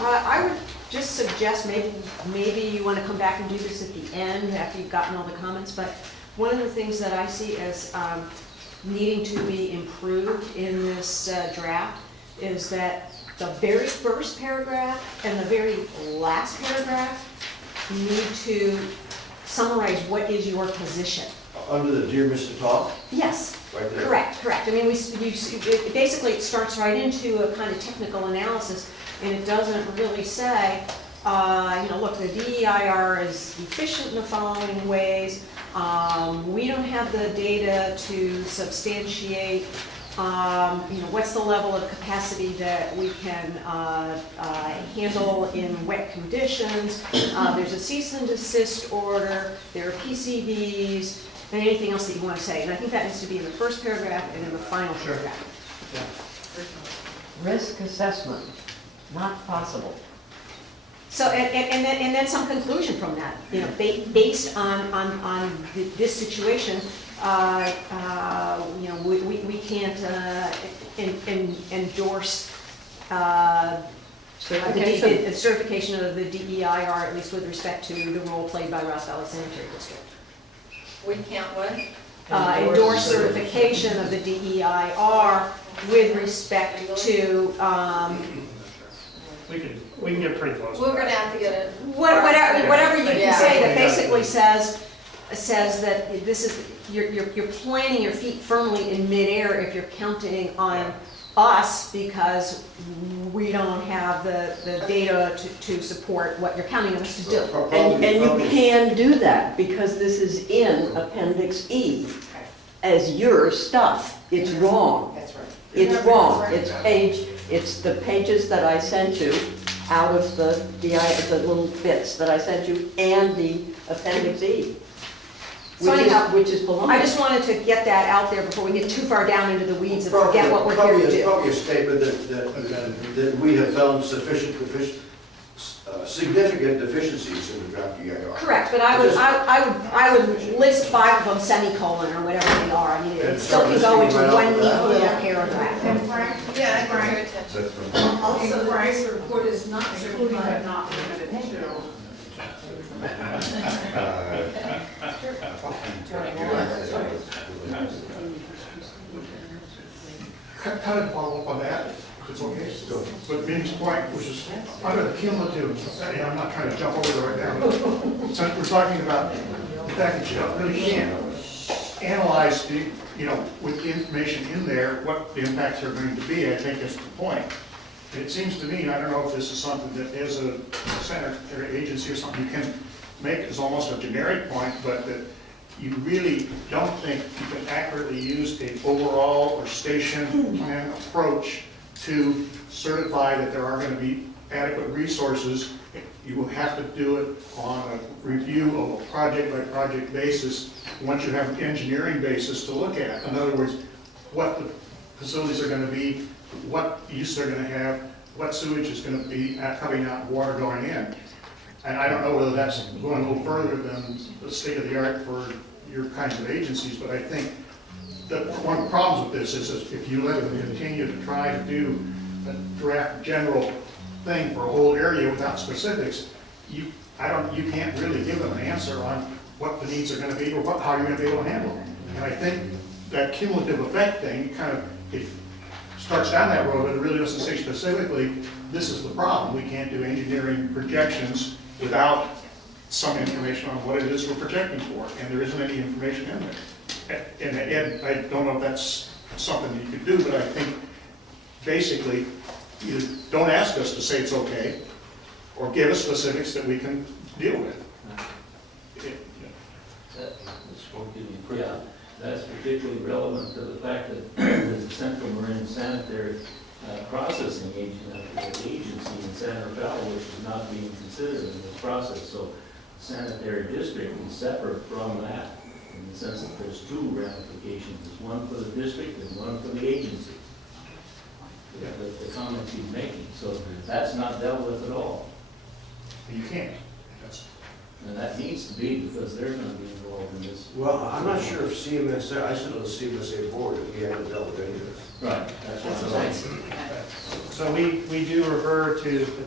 I would just suggest, maybe you want to come back and do this at the end after you've gotten all the comments, but one of the things that I see as needing to be improved in this draft is that the very first paragraph and the very last paragraph need to summarize what is your position. Under the Dear Mr. Toff, Yes, right there. correct. I mean, basically, it starts right into a kind of technical analysis, and it doesn't really say, look, the DEIR is efficient in the following ways. We don't have the data to substantiate, what's the level of capacity that we can handle in wet conditions. There's a cease and desist order, there are PCBs, and anything else that you want to say. And I think that needs to be in the first paragraph and in the final paragraph. Risk assessment, not possible. So, and then some conclusion from that, based on this situation, we can't endorse the certification of the DEIR, at least with respect to the role played by Ross Valley Sanitary District. We can't what? Endorse certification of the DEIR with respect to, We can get pretty close. We're gonna have to get it. whatever you can Yeah. say that basically says that this is, you're planting your feet firmly in midair if you're counting on us because we don't have the data to support what you're counting on us to do. And you can do that because this is in Appendix E as your stuff. It's wrong. That's right. It's wrong. It's the pages that I sent you out of the little bits that I sent you and the Appendix E. So anyhow, Which is below. I just wanted to get that out there before we get too far down into the weeds and forget what we're here to do. Probably a statement that we have found significant deficiencies in the draft DEIR. Correct, but I would list 5 of them semicolon or whatever they are. I mean, it still can go into one neat little paragraph. And Frank? Yeah, I Frank, got your attention. Also, this report is not including but certified. not limited to. Kind of follow up on that, if it's okay. But Minnie's point, which is under the cumulative, and I'm not trying to jump over there right now, but since we're talking about the fact that you really can't analyze the, with the information in there, what the impacts are going to be, I think is the point. And it seems to me, and I don't know if this is something that as a sanitary agency or something you can make as almost a generic point, but that you really don't think you can accurately use an overall or station plan approach to certify that there are going to be adequate resources. You will have to do it on a review of a project-by-project basis once you have an engineering basis to look at. In other words, what the facilities are going to be, what use they're going to have, what sewage is going to be coming out, water going in. And I don't know whether that's going a little further than the state of the art for your kinds of agencies, but I think that one of the problems with this is if you let them continue to try to do a draft general thing for a whole area without specifics, you you can't really give them an answer on what the needs are gonna be, or how you're gonna be able to handle them. And I think that cumulative effect thing, it starts down that road, but it really doesn't say specifically, this is the problem. We can't do engineering projections without some information on what it is we're projecting for, and there isn't any information in there. And I don't know if that's something that you could do, but I think basically, either don't ask us to say it's okay, or give us specifics that we can deal with. Yeah, that's particularly relevant to the fact that there's a Central Marin Sanitary processing agency in San Rafael, which is not being considered in this process. So sanitary district is separate from that, in the sense that there's two ramifications. There's one for the district and one for the agency. The comments he's making. So that's not dealt with at all. You can't. And that needs to be, because they're gonna be involved in this. Well, I'm not sure if CMSA, I sit on the CMSA board, and we haven't dealt with any of this. Right, that's what I'm saying. So we do refer to the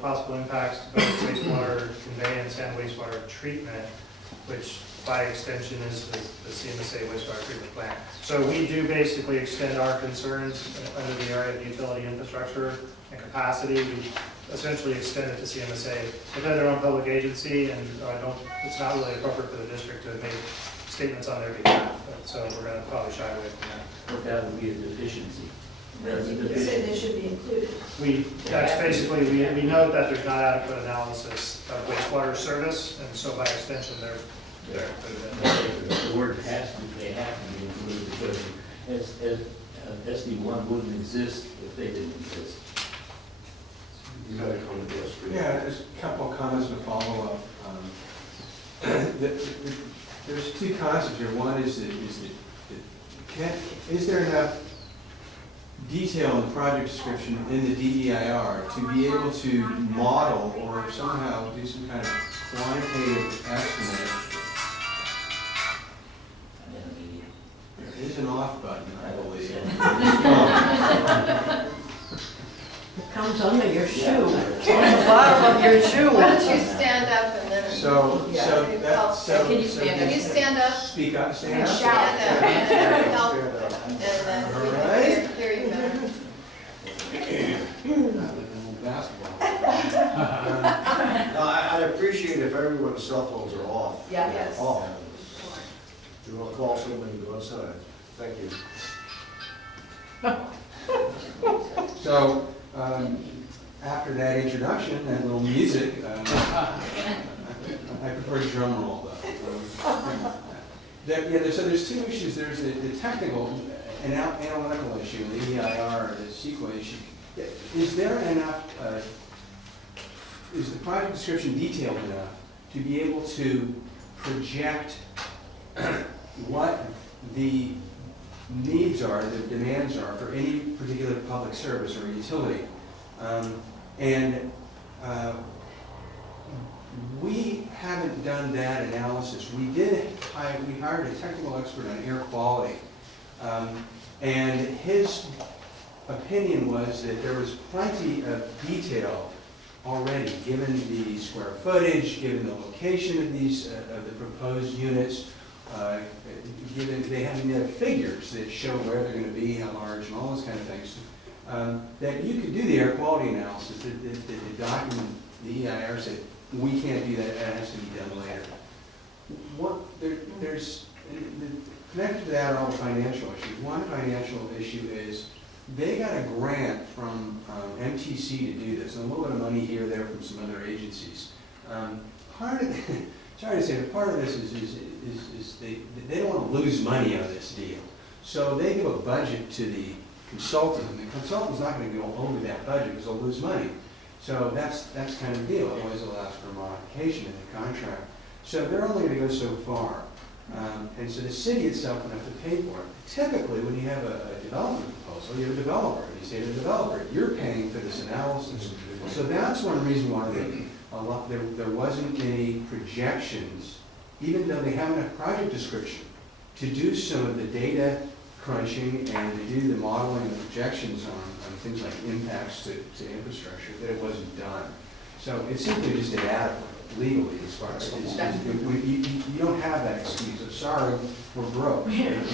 possible impacts to both wastewater conveyance and wastewater treatment, which by extension is the CMSA wastewater treatment plant. So we do basically extend our concerns under the area of utility infrastructure and capacity. We essentially extend it to CMSA. But they're their own public agency, and it's not really appropriate for the district to make statements on their behalf. So we're going to probably shy away from that. But that would be a deficiency. But That's a you could say deficiency. they should be included. That's basically, we note that there's not adequate analysis of wastewater service, and so by extension, they're included. The word has to, they have to be included, because SD1 wouldn't exist if they didn't exist. You gotta come to us. Yeah, there's a couple of comments to follow up. There's two concepts here. One is is there enough detail in the project description in the DEIR to be able to model or somehow do some kind of quantitative estimate? There is an off button, I believe. It comes under your shoe, on the bottom of your shoe. Why don't you stand up and then. Can you Can you stand up? Speak up, stand up. Stand up, and then help, and All then right. hear you better. Basketball. No, I'd appreciate if everyone's cell phones are off. Yeah. Yes. Off. If you wanna call somebody, go outside. Thank you. So, after that introduction, that little music, I prefer the drum roll though. So there's two issues. There's the technical and analytical issue, the EIR, the CEQA issue. Is there enough, is the project description detailed enough to be able to project what the needs are, the demands are for any particular public service or utility? We haven't done that analysis. We hired a technical expert on air quality, and his opinion was that there was plenty of detail already, given the square footage, given the location of these of the proposed units, given they have figures that show where they're going to be, how large, and all those kind of things. That you could do the air quality analysis. The document, the EIR said, we can't do that, that has to be done later. There's connected to that are all the financial issues. One financial issue is they got a grant from MTC to do this, and a little bit of money here or there from some other agencies. Part of sorry to say, but part of this is they don't want to lose money on this deal. So they give a budget to the consultant, and the consultant's not going to go over that budget because they'll lose money. So that's kind of the deal. Otherwise, they'll ask for a modification in the contract. So they're only going to go so far. And so the city itself would have to pay for it. Typically, when you have a development proposal, you have a developer. You say to the developer, you're paying for this analysis. So that's one reason why there wasn't any projections, even though they have a project description, to do some of the data crunching and to do the modeling and the projections on things like impacts to infrastructure, that it wasn't done. So it's simply just inadequate. legally as far as, you don't have that excuse of, sorry, we're broke. And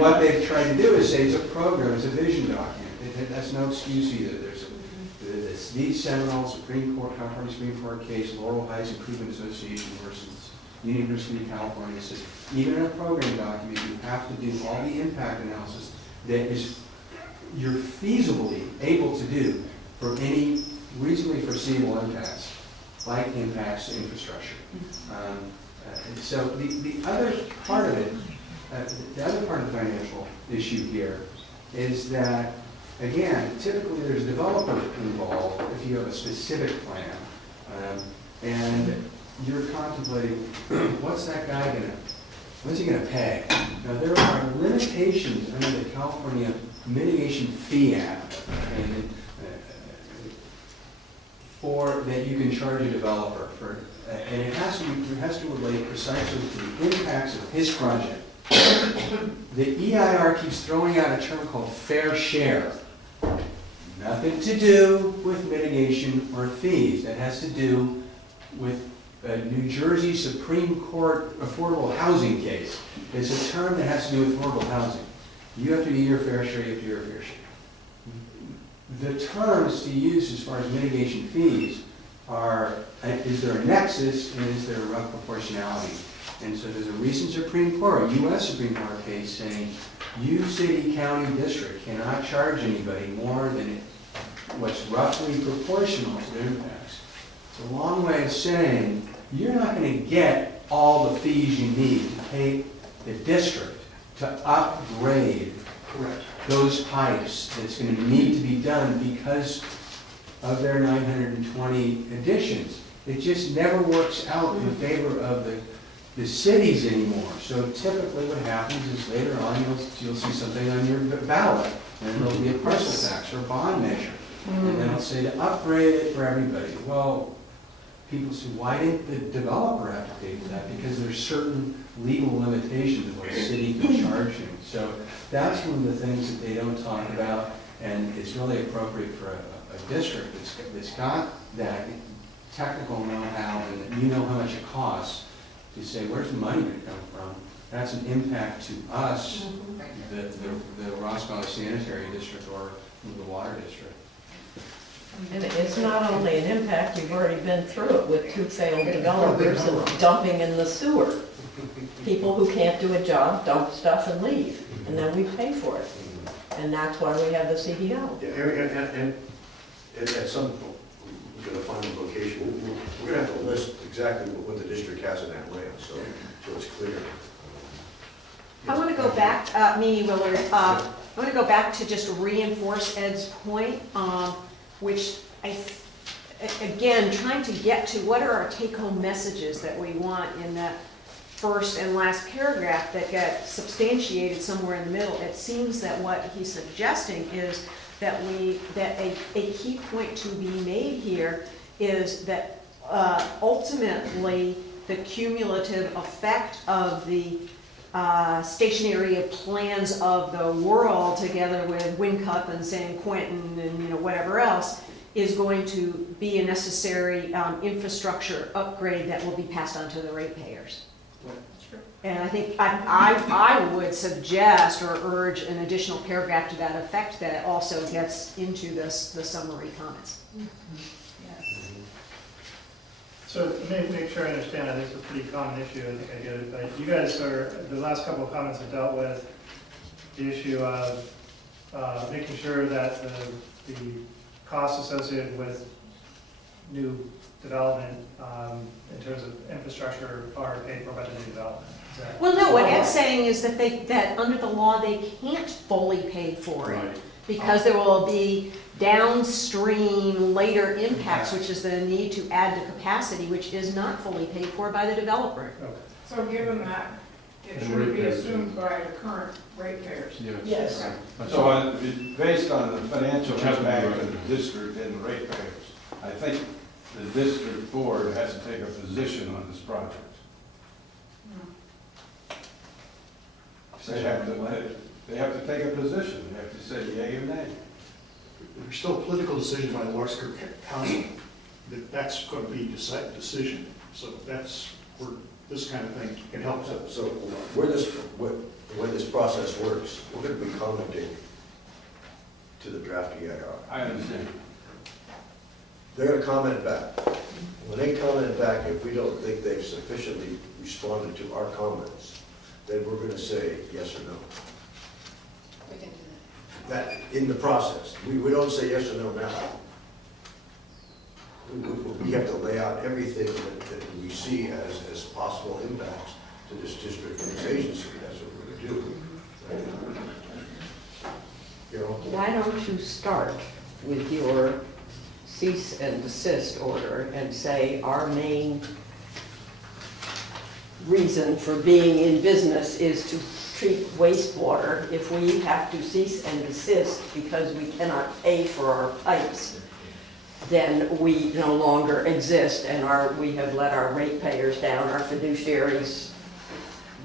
what they've tried to do is say it's a program, it's a vision document. That's no excuse either. There's the seminal Supreme Court, California Supreme Court case, Laurel Heights Improvement Association versus University of California, says even in a program document, you have to do all the impact analysis that is you're feasibly able to do for any reasonably foreseeable impacts, like impacts to infrastructure. And so the other part of it, the other part of the financial issue here is that, again, typically there's a developer involved if you have a specific plan, and you're contemplating, what's he gonna pay? Now, there are limitations under the California Mitigation Fee Act, and for that you can charge a developer for, and it has to relate precisely to the impacts of his project. The EIR keeps throwing out a term called fair share. Nothing to do with mitigation or fees. That has to do with a New Jersey Supreme Court affordable housing case. It's a term that has to do with affordable housing. You have to do your fair share, you have to do your fair share. The terms to use as far as mitigation fees are, is there a nexus and is there a rough proportionality? And so there's a recent Supreme Court, U.S. Supreme Court case saying, you city, county, district cannot charge anybody more than what's roughly proportional to their impacts. It's a long way of saying, you're not going to get all the fees you need to pay the district to upgrade those pipes that's going to need to be done because of their 920 additions. It just never works out in favor of the cities anymore. So typically what happens is later on you'll see something on your ballot, and there'll be a parcel tax or a bond measure. And then it'll say to upgrade it for everybody. Well, people say, why didn't the developer have to pay for that? Because there's certain legal limitations of what a city can charge you. So that's one of the things that they don't talk about, and it's really appropriate for a district that's got that technical know-how and that you know how much it costs to say, where's the money going to come from? That's an impact to us, the Ross Valley Sanitary District or the Water District. And it's not only an impact, you've already been through it with two failed developers and dumping in the sewer. People who can't do a job dump stuff and leave, and then we pay for it. And that's why we have the CDL. Yeah, and at some point, we're gonna find a location, we're gonna have to list exactly what the district has in that land, so it's clear. I want to go back, Mimi Willard, I want to go back to just reinforce Ed's point, which again, trying to get to what are our take-home messages that we want in that first and last paragraph that get substantiated somewhere in the middle. It seems that what he's suggesting is that a key point to be made here is that ultimately the cumulative effect of the stationary plans of the world together with WinCup and San Quentin and whatever else is going to be a necessary infrastructure upgrade that will be passed on to the ratepayers. And I think I would suggest or urge an additional paragraph to that effect that also gets into the summary comments. So to make sure I understand, I think it's a pretty common issue, I think I get it, but you guys are, the last couple of comments have dealt with the issue of making sure that the costs associated with new development in terms of infrastructure are paid for by the new development. Is that- Well, no, what Ed's saying is that that under the law, they can't fully pay for it. Right. Because there will be downstream later impacts, which is the need to add to capacity, which is not fully paid for by the developer. Okay. So given that, it should be assumed by the current ratepayers. Yes. So based on the financial impact of the district and the ratepayers, I think the district board has to take a position on this project. They have to take a position, they have to say yea or nay. There's still political decisions by the Larkspur Council that's going to be decision. So that's where this kind of thing can help. So where the way this process works, we're gonna be commenting to the draft EIR. I understand. They're gonna comment back. When they comment back, if we don't think they've sufficiently responded to our comments, then we're gonna say yes or no. We can do that. That, in the process, we don't say yes or no now. We have to lay out everything that we see as possible impacts to this district and this agency. That's what we're gonna do. You know? Why don't you start with your cease and desist order and say our main reason for being in business is to treat wastewater. If we have to cease and desist because we cannot pay for our pipes, then we no longer exist and we have let our ratepayers down, our fiduciary's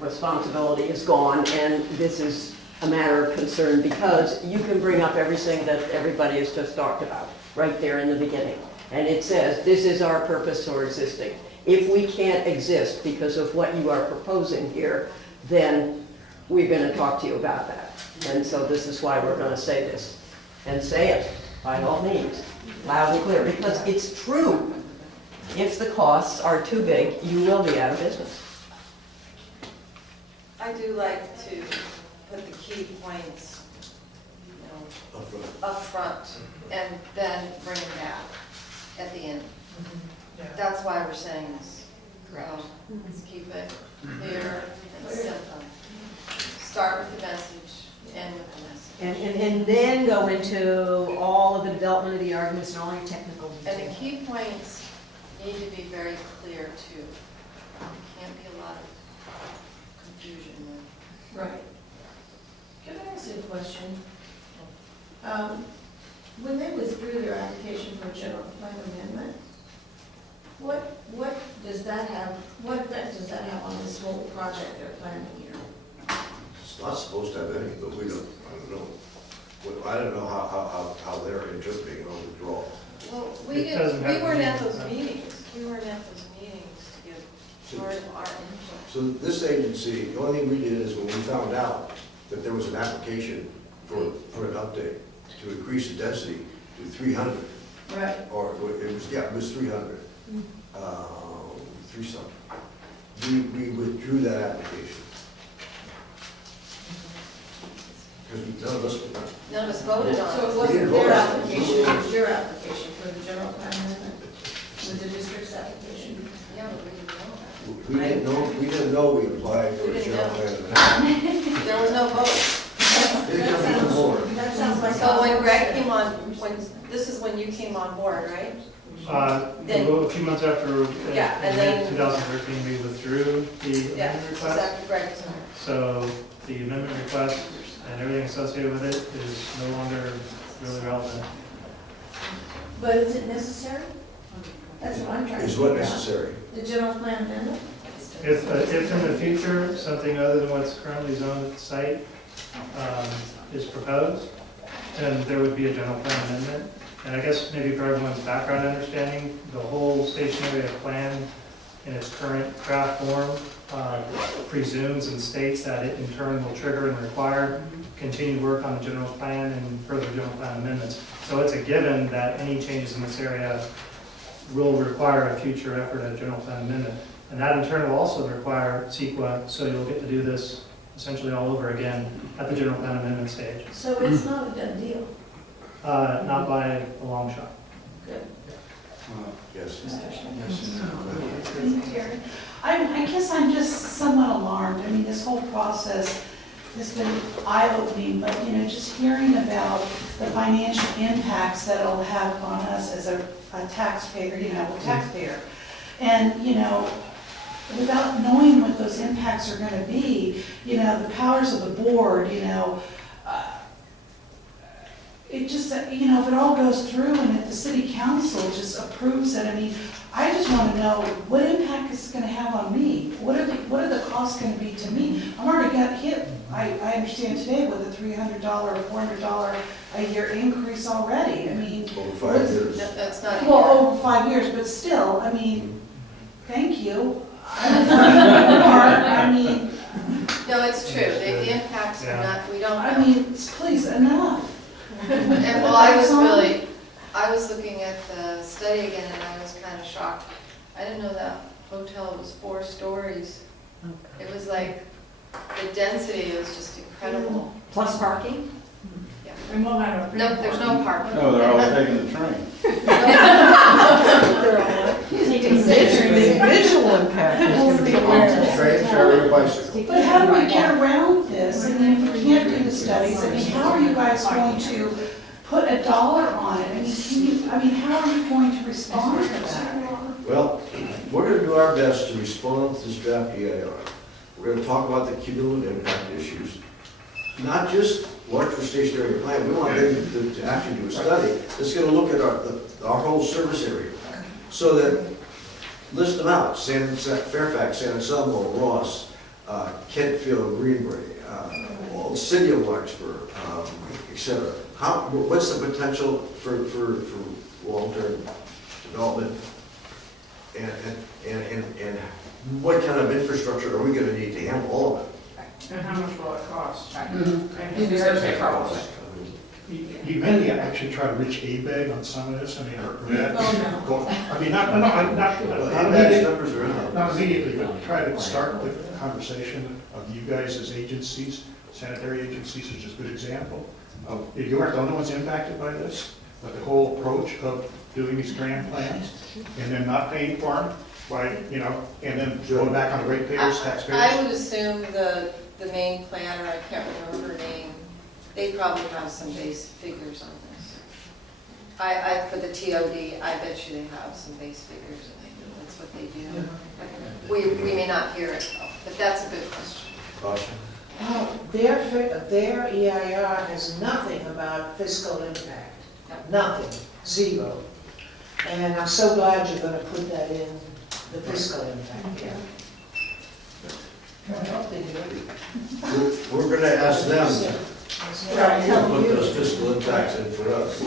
responsibility is gone, and this is a matter of concern because you can bring up everything that everybody has just talked about right there in the beginning. And it says, this is our purpose for existing. If we can't exist because of what you are proposing here, then we're going to talk to you about that. And so this is why we're going to say this. And say it, by all means, loud and clear, because it's true. If the costs are too big, you will be out of business. I do like to put the key points, you know, up front, and then bring them back at the end. That's why we're saying this. Let's keep it clear and simple. Start with the message, end with the message. And then go into all of the development of the arguments and all your technical And detail. the key points need to be very clear too. Can't be a lot of confusion there. Right. Can I ask you a question? When they withdrew their application for a general plan amendment, what does that have, what effect does that have on this whole project they're planning here? It's not supposed to have any, but I don't know. I don't know how they're interpreting our withdrawal. Well, It doesn't have weren't at to be- those meetings. We weren't at those meetings to give part of our input. So this agency, the only thing we did is when we found out that there was an application for an update to increase the density to 300, Right. or it was 300, three something. We withdrew that application. Because none of us voted on it. So it wasn't their application, it was your application for the general plan amendment? Was the district's application? Yeah, but we didn't know that. We didn't know we applied for We a didn't general know. plan amendment. There was no vote. They didn't come to the board. That sounds like. So when Greg came on, this is when you came on board, right? Then- A few months after, Yeah, and in then- 2013, we withdrew the Yeah, amendment this is request. after Greg was on. So the amendment request and everything associated with it is no longer really relevant. But is it necessary? That's what I'm trying to Is figure out. what necessary? The general plan amendment? If in the future, something other than what's currently zoned at the site is proposed, then there would be a general plan amendment. And I guess maybe for everyone's background understanding, the whole station area plan in its current draft form presumes and states that it in turn will trigger and require continued work on the general plan and further general plan amendments. So it's a given that any changes in this area will require a future effort at a general plan amendment. And that in turn will also require CEQA, so you'll get to do this essentially all over again at the general plan amendment stage. So it's not a done deal. Not by a long shot. Good. Yes. I guess I'm just somewhat alarmed. I mean, this whole process has been eye-opening, but, just hearing about the financial impacts that it'll have on us as a taxpayer, taxpayer. And, without knowing what those impacts are gonna be, the powers of the board, it just, you know, if it all goes through and if the city council just approves it, I mean, I just want to know what impact is it going to have on me? What are the costs going to be to me? I'm already got hit, I understand today with a $300 or $400 a year increase already. I mean, Over 5 years. That's not. well, over 5 years, but still, I mean, thank you. I don't want more. I mean, No, it's true, the impacts are not, we don't I know. mean, please, enough. And well, I was looking at the study again and I was kind of shocked. I didn't know that hotel was 4 stories. It was like, the density was just incredible. Plus parking? And we'll have a. No, there's no parking. No, they're all taking the train. The visual impact is going to be awful. Train, ferry, bicycle. But how do we get around this? I mean, if we can't do the studies, I mean, how are you guys going to put a dollar on it? I mean, how are you going to respond to that? Well, we're gonna do our best to respond to this draft EIR. We're gonna talk about the cumulative impact issues, not just Larkspur Station Area Plan. We want them to actually do a study that's gonna look at our whole service area. So that, list them out, Fairfax, San Anselmo, Ross, Kentfield, Greenbury, the city of Larkspur, et cetera. What's the potential for long-term development? And what kind of infrastructure are we gonna need to handle all of it? And how much will it cost? And Mm-hmm. who's gonna pay for it? You may actually try to reach ABEG on some of this, I mean, or that. Oh, Go- I mean, not Impacts numbers are in. not immediately, but try to start the conversation of you guys as agencies, sanitary agencies, which is a good example of, you aren't the only ones impacted by this, but the whole approach of doing these grand plans and then not paying for them by, you know, and then going back on the ratepayers, I taxpayers. would assume the main planner, I can't remember her name, they probably have some base figures on this. For the TOD, I bet you they have some base figures, and that's what they do. We may not hear it, though, but that's a good question. Caution. Their EIR has nothing about fiscal impact, nothing, zero. And I'm so glad you're gonna put that in, the fiscal impact, yeah. I hope they do. We're gonna ask them to put those fiscal impacts in for us.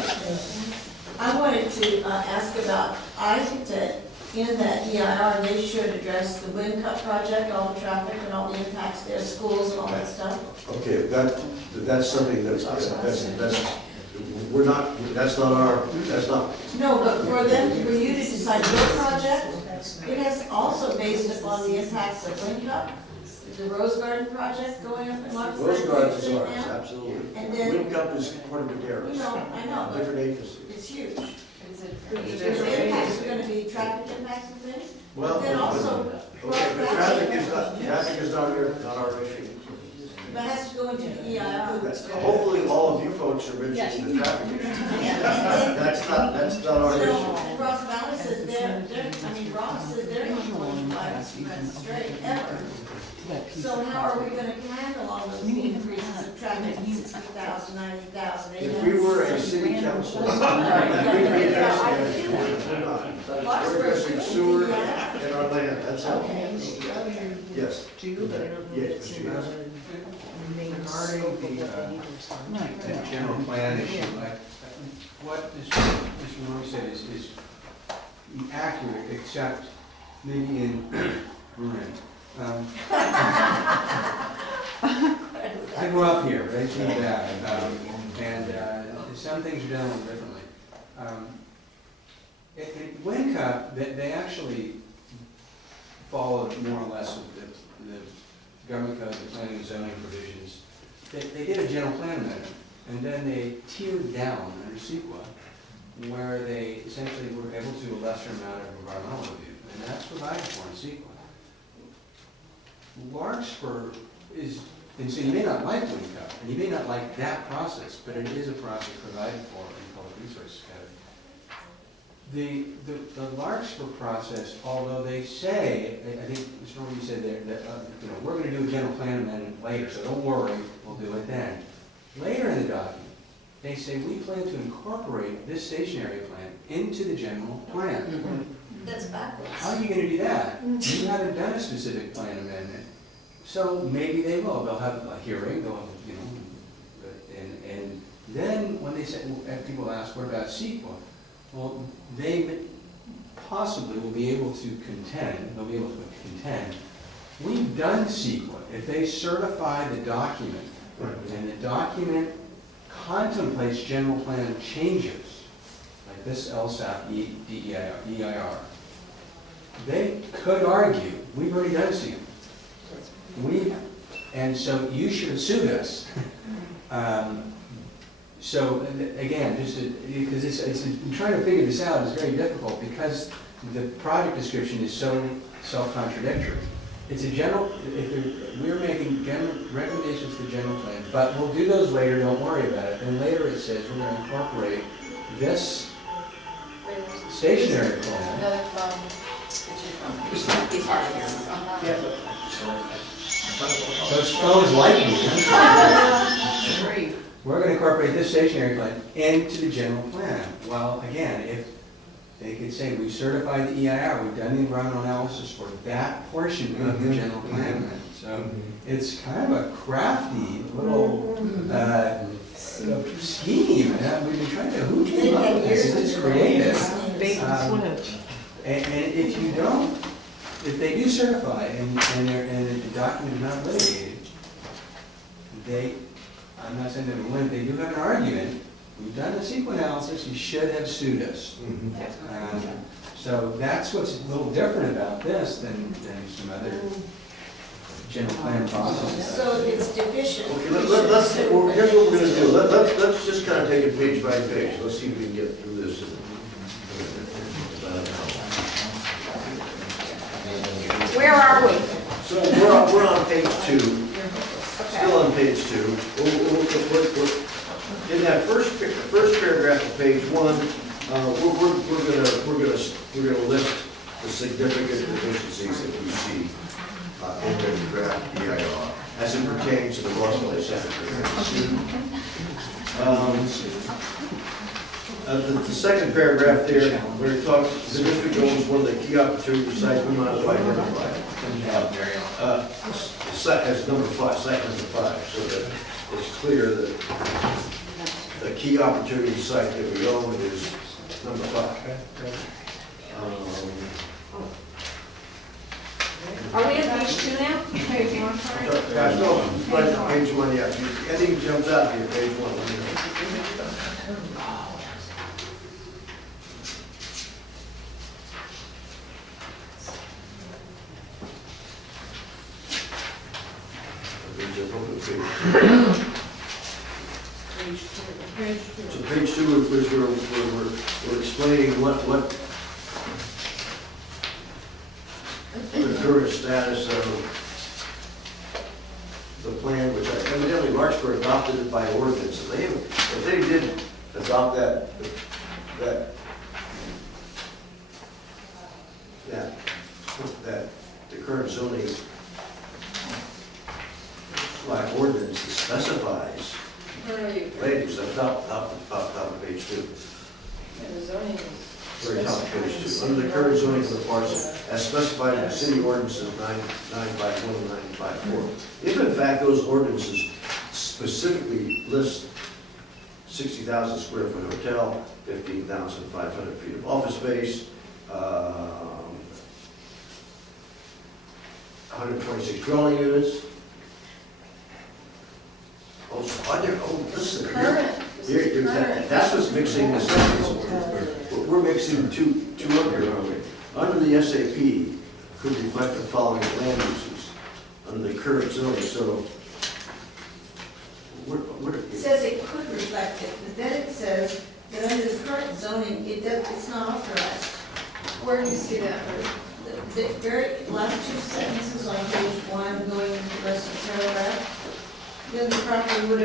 I wanted to ask about, I think that in that EIR, they should address the wind cut project, all the traffic and all the impacts there, schools and all that stuff. Okay, that's something we're not, that's not, No, but for them, for you to decide your project, it has also based upon the impacts of wind cut, the Rose Garden project going up in Larkspur. Rose Gardens is ours, absolutely. And then- Wind Cup is part of Madeira's. You know, I know, but Different agencies. it's huge. Is it- The impacts are gonna be traffic impacts and things. Well, Then also, okay, but traffic is not our issue. but it has to go into the EIR. Hopefully, all of you folks are mentioning the traffic issue. That's not our issue. So Ross Valley says Ross says they're not going to buy us straight ever. So how are we gonna handle all those increases of traffic, 60,000, 90,000, If we were a city council, we'd be addressing it. We're not. We're addressing sewer and our land, that's all. Yes. Yes. Regarding the general plan issue, what Mr. Murray said is accurate, except maybe in Marin. I grew up here, raised my dad, and some things are done a little differently. At WinCup, they actually followed more or less the government code, the planning and zoning provisions. They did a general plan amendment, and then they tiered down under CEQA, where they essentially were able to do a lesser amount of environmental review, and that's provided for in CEQA. Larkspur is, and so you may not like Wind Cup, and you may not like that process, but it is a process provided for in Public Resources Code. The Larkspur process, although they say, I think Mr. Norman said that we're going to do a general plan amendment later, so don't worry, we'll do it then. Later in the document, they say, we plan to incorporate this stationary plan into the general plan. That's backwards. How are you gonna do that? You haven't done a specific plan amendment. So maybe they will, they'll have a hearing, they'll, you know, and then when they say, and people ask, what about CEQA? Well, they possibly will be able to contend, they'll be able to contend, we've done CEQA. If they certify the document, and the document contemplates general plan changes, like this LSAP, EIR, they could argue, we've already done CEQA. And so you should have sued us. So again, just because trying to figure this out is very difficult because the project description is so self-contradictory. It's a general, we're making recommendations to the general plan, but we'll do those later, don't worry about it. Then later it says we're going to incorporate this stationary plan. Another phone. He's hard to hear. Those phones like me. Three. We're going to incorporate this stationary plan into the general plan. Well, again, if they could say, we've certified the EIR, we've done the environmental analysis for that portion of the general plan. So it's kind of a crafty little scheme. We've been trying to, who came up with this? It's creative. And if you don't, if they do certify and the document is not litigated, I'm not saying they will win, they do have an argument. We've done the CEQA analysis, you should have sued us. So that's what's a little different about this than some other general plan processes. So it's deficient. Okay, let's, here's what we're gonna do. Let's just kind of take it page by page. Let's see if we can get through this. Where are we? So we're on page 2. Still on page 2. In that first paragraph of page 1, we're gonna list the significant deficiencies that we see in the draft EIR as it pertains to the Rossville Sanitary. The second paragraph there, where it talks, the district owns one of the key opportunity sites we might as well identify. As number 5, site number 5, so that it's clear that the key opportunity site that we own is number 5. Are we at page 2 now? Page 1, sorry? No, right, page 1, yeah. I think it jumps out here, page 1. So page 2 is where we're explaining what the current status of the plan, which evidently Larkspur adopted it by ordinance. And if they did adopt that the current zoning by ordinance that specifies Where are you? language, that's top of page 2. And the zoning is. Very top of page 2. Under the current zoning for the parcel, as specified in the city ordinances 951 and 954. If in fact those ordinances specifically list 60,000 square foot hotel, 15,500 feet of office space, 126 dwelling units. This is Current. that's what's mixing this up. We're mixing two up here, aren't we? Under the SAP, could reflect the following land uses under the current zoning, so It says it could reflect it, but then it says that under the current zoning, it's not authorized. Where do you see that? The very last 2 sentences on page 1, going into the rest of the paragraph, then the property would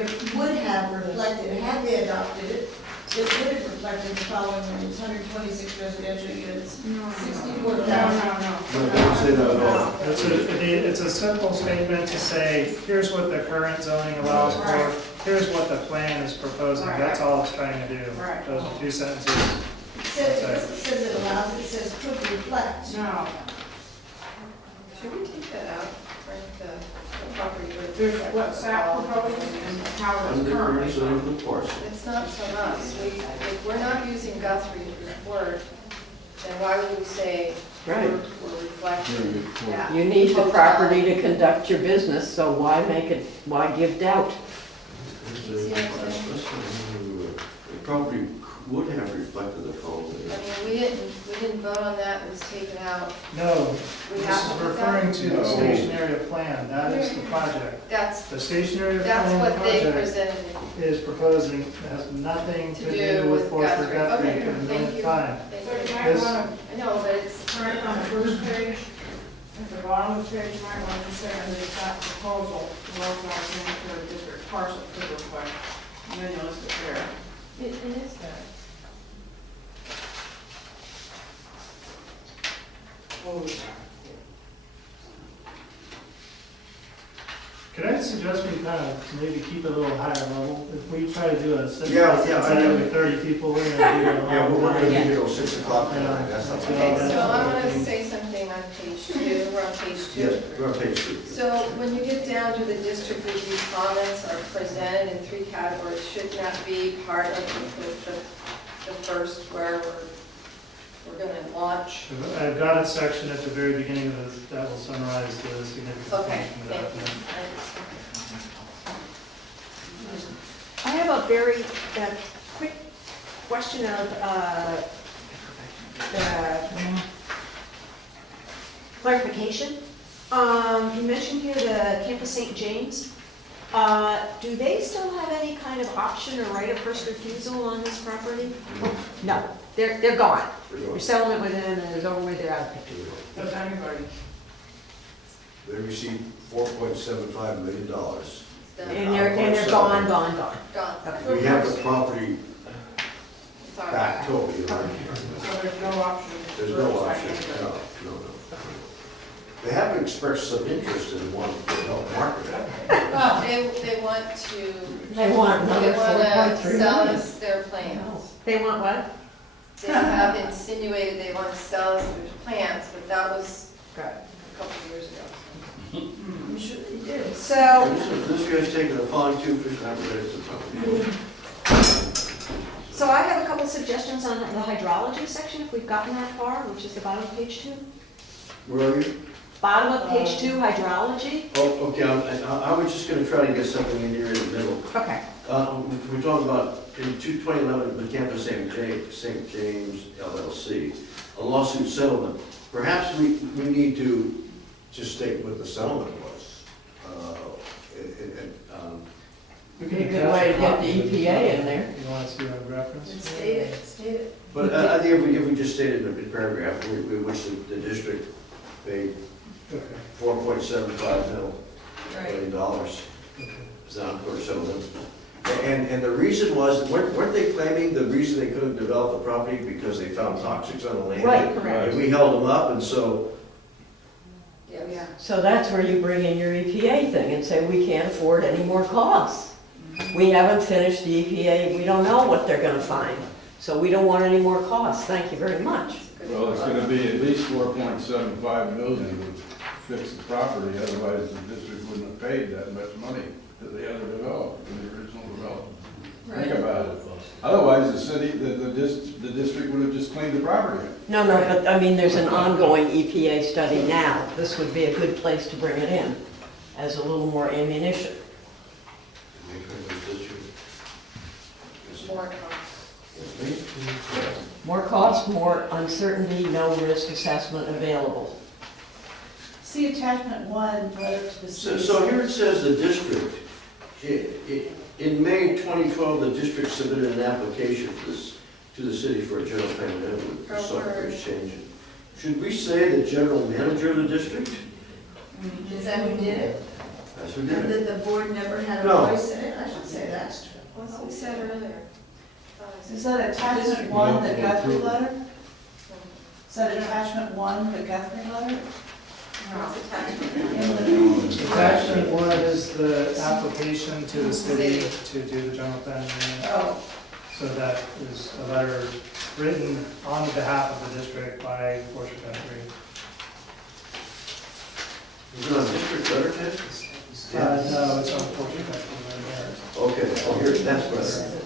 have reflected, had they adopted it, it would have reflected described in the following rooms, 126 residential units, No, 64,000. No, it doesn't say that at all. It's a simple statement to say, here's what the current zoning allows for, here's what the plan is proposing, that's all it's trying to do. Right. Those are 2 sentences. It says it allows, it says could reflect. No, Should we take that out, right, the property with? there's what SAP proposes and how it's Under currently. current zoning, of course. It's not from us. If we're not using Guthrie's report, then why would we say Right. we're reflecting that? You need the property to conduct your business, so why give doubt? It probably would have reflected the phone. I mean, we didn't vote on that, it was taken out. No, We this have is to put referring that? to the stationary plan, that is the project. That's, The stationary that's plan what they project presented. is proposing, has nothing To to do do with with Forster Guthrie. Guthrie Okay, for the thank millionth you. time. So you might This- want I know, but it's, to, right on the first page, at the bottom of the page, you might want to say under the SAP proposal, the Rockville Sanitary District parcel could reflect, and then you list it there. it is there. Could I suggest we kind of maybe keep it a little higher level? If we try to do a sentence, Yeah, instead I know. of 30 people, we're gonna do a Yeah, but we're long gonna line. be here till 6 o'clock tonight, that's not. Okay, so I want to say something on page 2, we're on page 2. Yes, we're on page 2. So when you get down to the district review comments are presented in 3 categories, should that be part of the first where we're gonna launch? I've got a section at the very beginning of this that will summarize the significant Okay, points from the thank document. you. I have a very quick question of clarification. You mentioned here the Campus St. James. Do they still have any kind of option or right of first refusal on this property? No, they're gone. You're selling it with them and it's over with, they're out of the picture. Does anybody? They received $4.75 million. It's done. And they're gone. Gone. Okay. We have the property It's all back right. totally, right? So there's no option? There's for no a option, second? no. They have expressed some interest in wanting to help market it. They want to, They want they another want to 4.3 sell million. us their plans. They want what? They have insinuated they want to sell us their plans, but that was a couple of years ago. I'm sure they did. So, This guy's taking a fine tooth fish and apparatus to so I have a couple suggestions on the hydrology section, if we've gotten that far, which is the bottom of page 2. Where are you? Bottom of page 2, hydrology. Oh, okay, I was just gonna try to get something in here in the middle. Okay. We're talking about in 2011, the Campus St. James LLC, a lawsuit settlement. Perhaps we need to just state what the settlement was. We Be a can good way to attach get copy the of EPA in there. You want to see a reference? State it. But I think if we just stated in a paragraph, we wish the district paid Okay. $4.75 million. Okay. It's not a court settlement. And the reason was, weren't they claiming the reason they couldn't develop the property because they found toxics on the land? Right, correct. And we held them up, and so, Yes. So that's where you bring in your EPA thing and say, we can't afford any more costs. We haven't finished the EPA, we don't know what they're gonna find, so we don't want any more costs, thank you very much. Well, it's gonna be at least 4.75 million to fix the property, otherwise the district wouldn't have paid that much money that they had to develop, in the original development. Think about it. Otherwise, the city, the district would have just cleaned the property up. No, but I mean, there's an ongoing EPA study now, this would be a good place to bring it in as a little more ammunition. More costs. More cost, more uncertainty, no risk assessment available. See attachment 1, letter to the city. so here it says the district. In May 2012, the district submitted an application to the city for a general plan amendment for software change. Should we say the general manager of the district? Is that who did it? That's who And did it. that the board never had a No. voice in it? I should say that. That's what we said earlier. Is that attachment one, the Guthrie letter? Is that attachment one, the Guthrie letter? What's attachment? In the- Attachment one is the application to the city to do the general plan amendment. Oh, So that is a letter written on behalf of the district by Fortune Country. Is it on district letterhead? No, it's on Fortune Country. Okay, oh, here, that's better.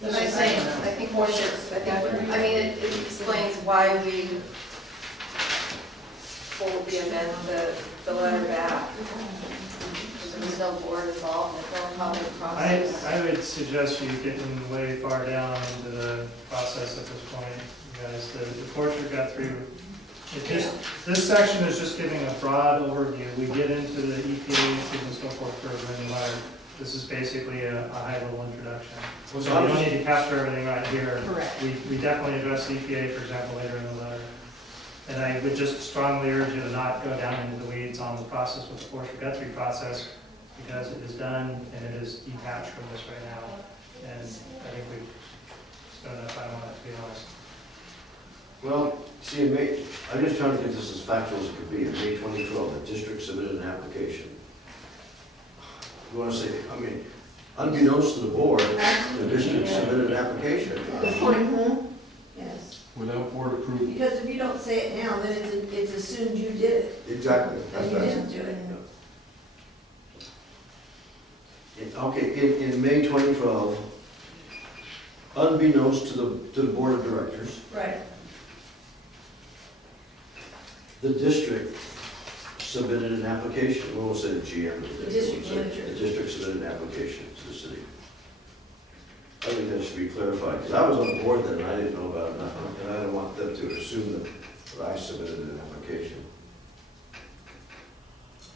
But I'm saying, I think more should, I mean, it explains why we pulled the letter back. There was no board involved, no public process. I would suggest you getting way far down into the process at this point, you guys. The portrait got through. This section is just giving a broad overview. We get into the EPA and so forth for a letter. This is basically a high-level introduction. So you don't need to capture everything right here. Correct. We definitely address the EPA, for example, later in the letter. And I would just strongly urge you to not go down into the weeds on the process with the Forest Guthrie process, because it is done and it is detached from this right now. And I think we've spent enough time on it, to be honest. Well, see, in May, I'm just trying to get this as factual as it could be. In May 2012, the district submitted an application. You want to say, I mean, unbeknownst to the board, the district submitted an application. Yes, Without board approval. because if you don't say it now, then it's assumed you did it, Exactly. and you didn't do it. Okay, in May 2012, unbeknownst to the board of directors, Right. the district submitted an application. We won't say the GM. The district We'll say manager. The district submitted an application to the city. I think that should be clarified, because I was on the board then, and I didn't know about it, and I don't want them to assume that I submitted an application.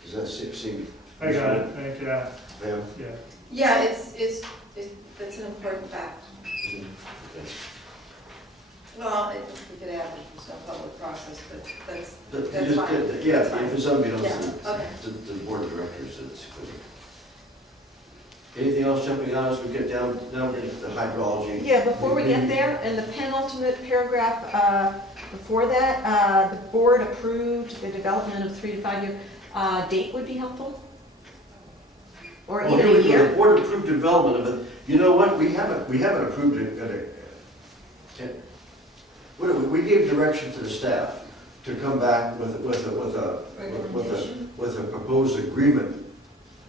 Does that seem? I got it, thank you, yeah. Ma'am? Yeah. Yeah, that's an important fact. Okay. Well, we could add there's no public process, but that's But you That's just fine. did that. Yeah, if it's unbeknownst Yeah, okay. to the board of directors, it's clear. Anything else jumping out as we get down into the hydrology? Yeah, before we get there, in the penultimate paragraph before that, the board approved the development of 3 to 5 year, date would be helpful? Or Well, even here a we go. year? The board approved development of it. You know what, we haven't approved it. We gave direction to the staff to come back with a proposed agreement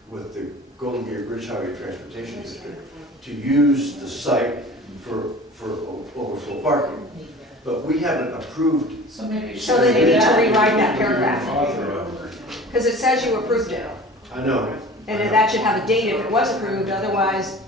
with the Golden Gate Bridge Highway Transportation District to use the site for overflow parking. But we haven't approved. so maybe. So then you need to rewrite that paragraph, because it says you approved it. I know. And then that should have a date if it was approved, otherwise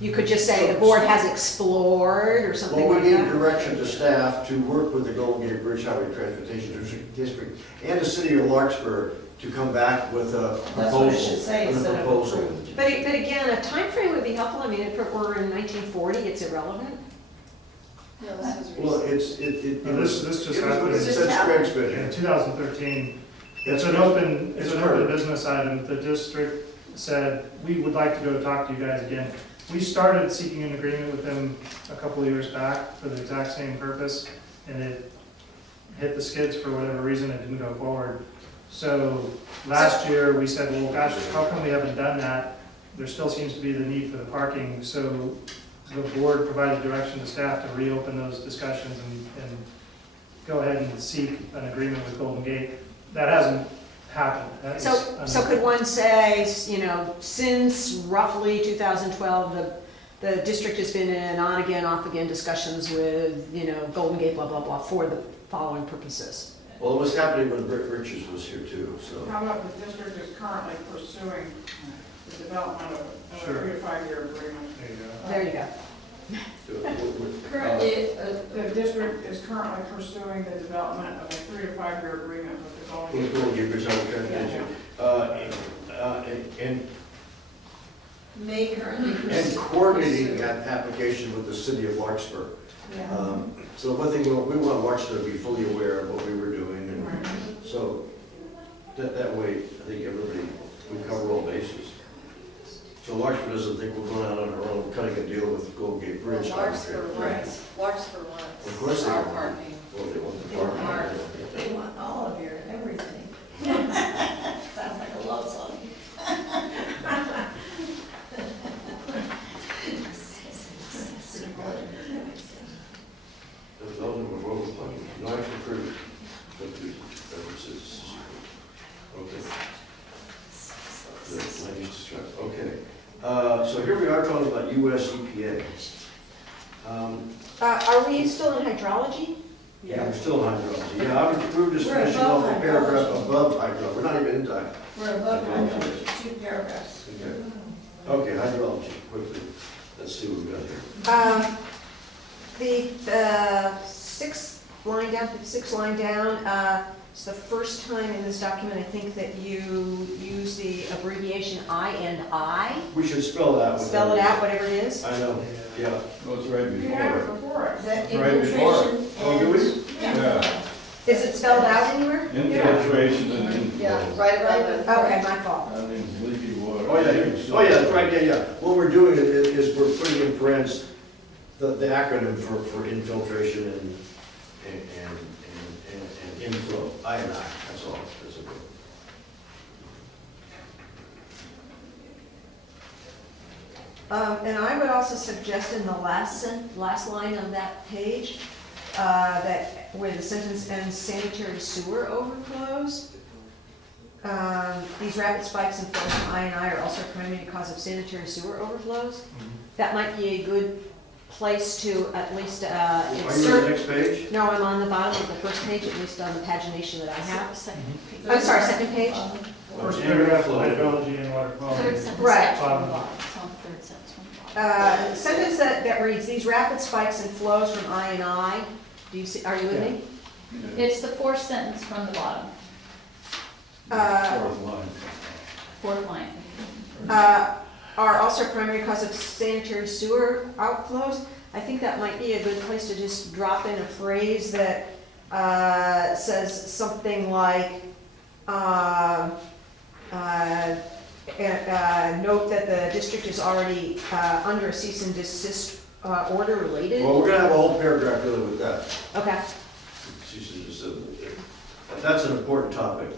you could just say the board has explored or something Well, like we gave that. direction to staff to work with the Golden Gate Bridge Highway Transportation District and the city of Larkspur to come back with a That's what it should proposal. say with a instead of proposal. approved. But again, a time frame would be helpful. I mean, if it were in 1940, it's irrelevant. No, this was Well, recent. it No, was. this just It was happened. what it said Craig's been In here. 2013, it's an open business item. The district said, we would like to go talk to you guys again. We started seeking an agreement with them a couple of years back for the exact same purpose, and it hit the skids for whatever reason, it didn't go forward. So last year, we said, well, gosh, how come we haven't done that? There still seems to be the need for the parking, so the board provided direction to staff to reopen those discussions and go ahead and seek an agreement with Golden Gate. That hasn't happened. That is So could one say, you know, since roughly 2012, the district has been in on-again, off-again discussions with, you know, Golden Gate, blah, blah, blah, for the following purposes? Well, it was happening when Rick Richards was here too, so. How about the district is currently pursuing the development of a Sure. 3 to 5 year agreement? There you go. There you go. Currently, The district is currently pursuing the development of a 3 to 5 year agreement with the Golden With Gate. Golden Gate Bridge Highway Transportation. And may currently and pursue. coordinating that application with the city of Larkspur. Yeah. So one thing, we want Larkspur to be fully aware of what we were doing, and Right. so that way, I think everybody, we cover all bases. So Larkspur doesn't think we're going out on our own, cutting a deal with Golden Gate Bridge. Larkspur wants, Of course they our want. parking. Well, they want the They want parking. ours. They want all of your everything. Sounds like a love song. The development of road parking, no action approved. Okay. The land use district, okay. So here we are talking about US EPA. Are we still in hydrology? Yeah, we're still in hydrology. Yeah, we were just We're finishing above off the paragraph hydrology. above hydrology. We're not even in time. We're above hydrology, 2 paragraphs. Okay, hydrology, quickly. Let's see what we got here. The sixth line down, it's the first time in this document, I think, that you use the abbreviation I. We should spell that. Spell it out, whatever it is. I know, yeah. Goes right We have it before. before us. That Right before. infiltration Oh, do we? and. Yeah. Is it spelled out anywhere? Infiltration and inflow. Yeah, right above the. Okay, my fault. That means leaky water. Oh, yeah, that's right, yeah. What we're doing is we're putting in parentheses the acronym for infiltration and inflow, I, that's all, that's okay. And I would also suggest in the last line of that page, that where the sentence ends, sanitary sewer overflows. These rapid spikes in flows from I are also a primary cause of sanitary sewer overflows. That might be a good place to at least Are you on the insert. next page? No, I'm on the bottom of the first page, at least on the pagination that I have. Second page. I'm sorry, second page? First paragraph, hydrology and water quality. Third sentence Right. from the bottom, it's on the third sentence from the bottom. Sentence that reads, these rapid spikes and flows from I. Do you see, are you with me? It's the fourth sentence from the bottom, Fourth line. fourth line. Are also a primary cause of sanitary sewer outflows. I think that might be a good place to just drop in a phrase that says something like, note that the district is already under a cease and desist order related. Well, we're gonna have a whole paragraph dealing with that. Okay. That's an important topic.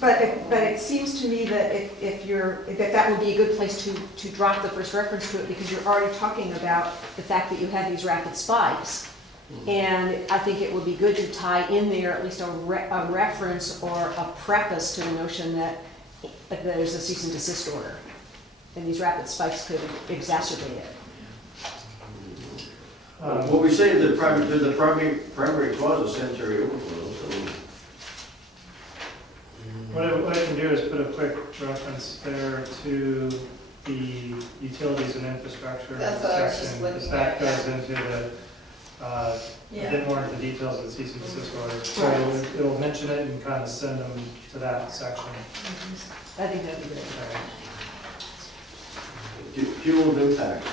But it seems to me that that would be a good place to drop the first reference to it, because you're already talking about the fact that you have these rapid spikes. And I think it would be good to tie in there at least a reference or a preface to the notion that there's a cease and desist order. And these rapid spikes could exacerbate it. What we say is that the primary cause of sanitary overflows. What I can do is put a quick reference there to the utilities and infrastructure That's what I was just section, looking because that at, goes into the, a Yeah. bit more into the details of the cease and desist order. So Right. it'll mention it and kind of send them to that section. I think that'd be great. Cumulative impacts.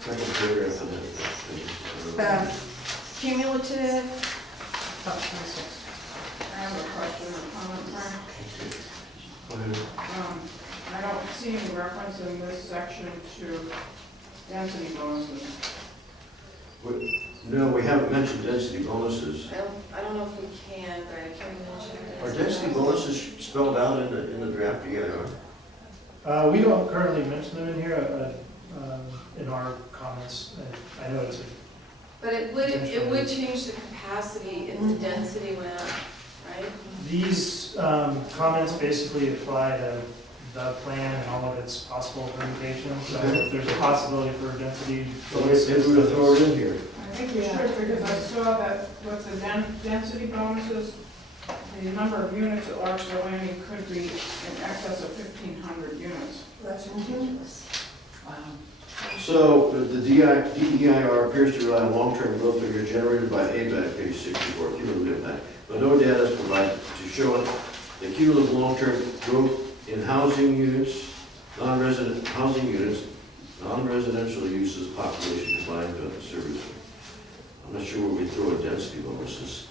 Second paragraph of that. Cumulative, oh, I have a question or comment, Frank. Go ahead. I don't see any reference in this section to density bonuses. No, we haven't mentioned density bonuses. I don't know if we can, but I can mention it. Are density bonuses spelled out in the draft EIR? We don't currently mention them in here, in our comments. I know it's a But it would change the capacity if the density went up, right? These comments basically apply to the plan and all of its possible permutations. So if there's a possibility for density. So if we were to throw it in here. I think we should, because I saw that with the density bonuses, the number of units at Larkspur Landing could be in excess of 1,500 units. That's ridiculous. Wow. So the DEIR appears to rely on long-term growth figures generated by ABAC, page 64, cumulative impact. But no data is provided to show the cumulative long-term growth in housing units, non-resident housing units, non-residential uses, population combined with service. I'm not sure where we throw in density bonuses.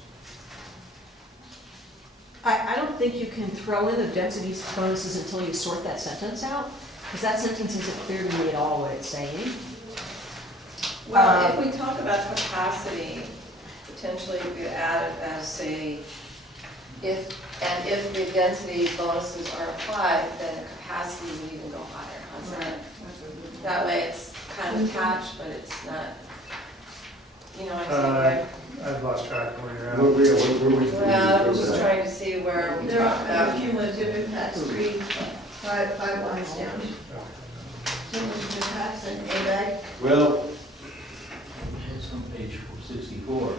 I don't don't think you can throw in the density bonuses until you sort that sentence out, because that sentence isn't clear to me at all what it's saying. Well, if we talk about capacity, potentially we could add it as, say, if the density bonuses are applied, then the capacity would even go higher. How's that? That way it's kind of attached, but it's not, you know what I'm saying, right? I've lost track of where you're at. Well, I'm just trying to see where we There talk are about. cumulative impacts, five lines down. Cumulative impacts and ABAG. Well, It's on page 64.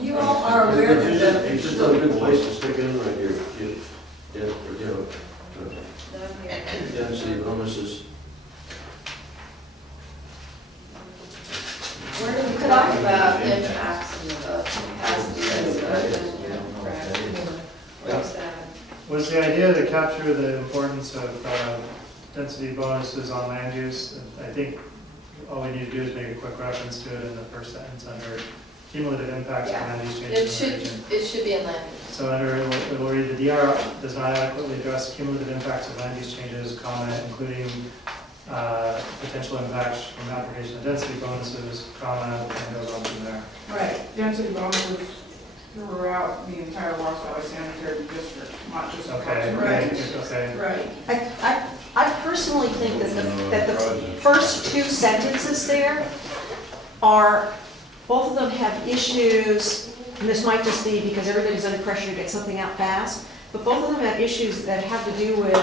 You all are aware that the. it's just a good place to stick in right here. Density bonuses. Where do we talk about impacts of capacity and stuff, and, where's that? Was the idea to capture the importance of density bonuses on land use? I think all we need to do is make a quick reference to it in the first sentence under cumulative impacts of land use changes in the region. It should be in land use. So under, it will read, the DR does not adequately address cumulative impacts of land use changes, including potential impacts from application of density bonuses, and goes on from there. Right. Density bonuses throughout the entire Ross Valley Sanitary District, not just. Okay, Right. okay. Right. I personally think that the first two sentences there are, both of them have issues, and this might just be because everybody's under pressure to get something out fast, but both of them have issues that have to do with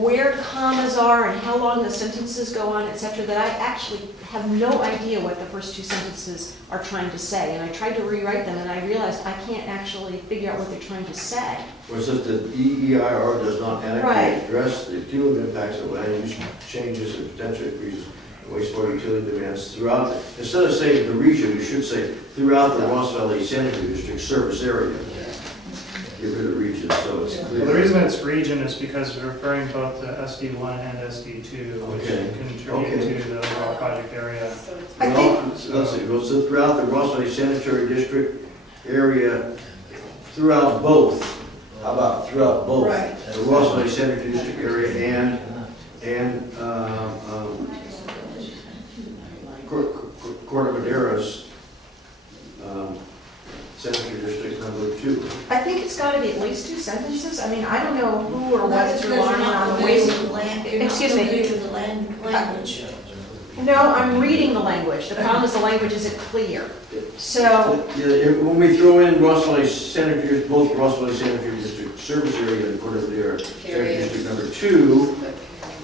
where commas are and how long the sentences go on, et cetera, that I actually have no idea what the first two sentences are trying to say. And I tried to rewrite them, and I realized I can't actually figure out what they're trying to say. Where it says the DEIR does not Right. adequately address the cumulative impacts of land use changes and potential increases in wastewater utility demands throughout, instead of saying the region, you should say throughout the Ross Valley Sanitary District service area. Get rid of region, so it's clear. Well, the reason it's region is because we're referring both to SD1 and SD2, which Okay. contribute to the overall project area. So it's I Well, let's see, well, so throughout the Ross Valley Sanitary District area, throughout both, how about throughout both? Right. The Ross Valley Sanitary District area and Corte Madeira's Sanitary District number 2. I think it's gotta be at least two sentences. I mean, I don't know who or what That's is because you're relying not on the familiar waste. with the land, you're not Excuse me. familiar with the language. No, I'm reading the language. The problem is the language isn't clear. So, Yeah, when we throw in Ross Valley Sanitary, both Ross Valley Sanitary District service area and Corte Madera Sanitary District number 2,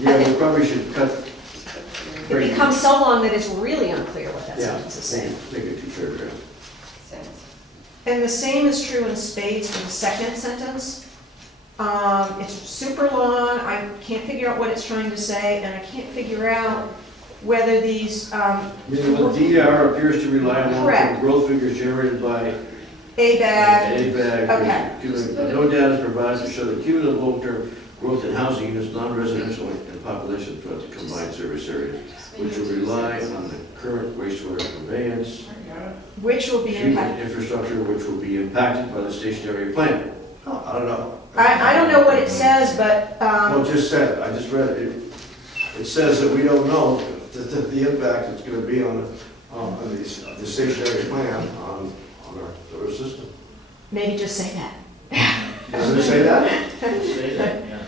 yeah, we probably should cut. it becomes so long that it's really unclear what that Yeah, sentence is saying. make it 2 paragraphs. sense. And the same is true in spades in the second sentence. It's super long, I can't figure out what it's trying to say, and I can't figure out whether these Meaning the DER appears to rely on Correct. long-term growth figures generated by ABAG, ABAG. Okay. No data is provided to show the cumulative long-term growth in housing units, non-residential, and population throughout the combined service area, which will rely on the current wastewater conveyance, which will be treatment impacted. infrastructure, which will be impacted by the stationary plan. Oh, I don't know. I don't know what it says, but, Well, it just said, I just read it. It says that we don't know the impact it's gonna be on the stationary plan on our solar system. maybe just say that. Does it say that? Say that, yeah.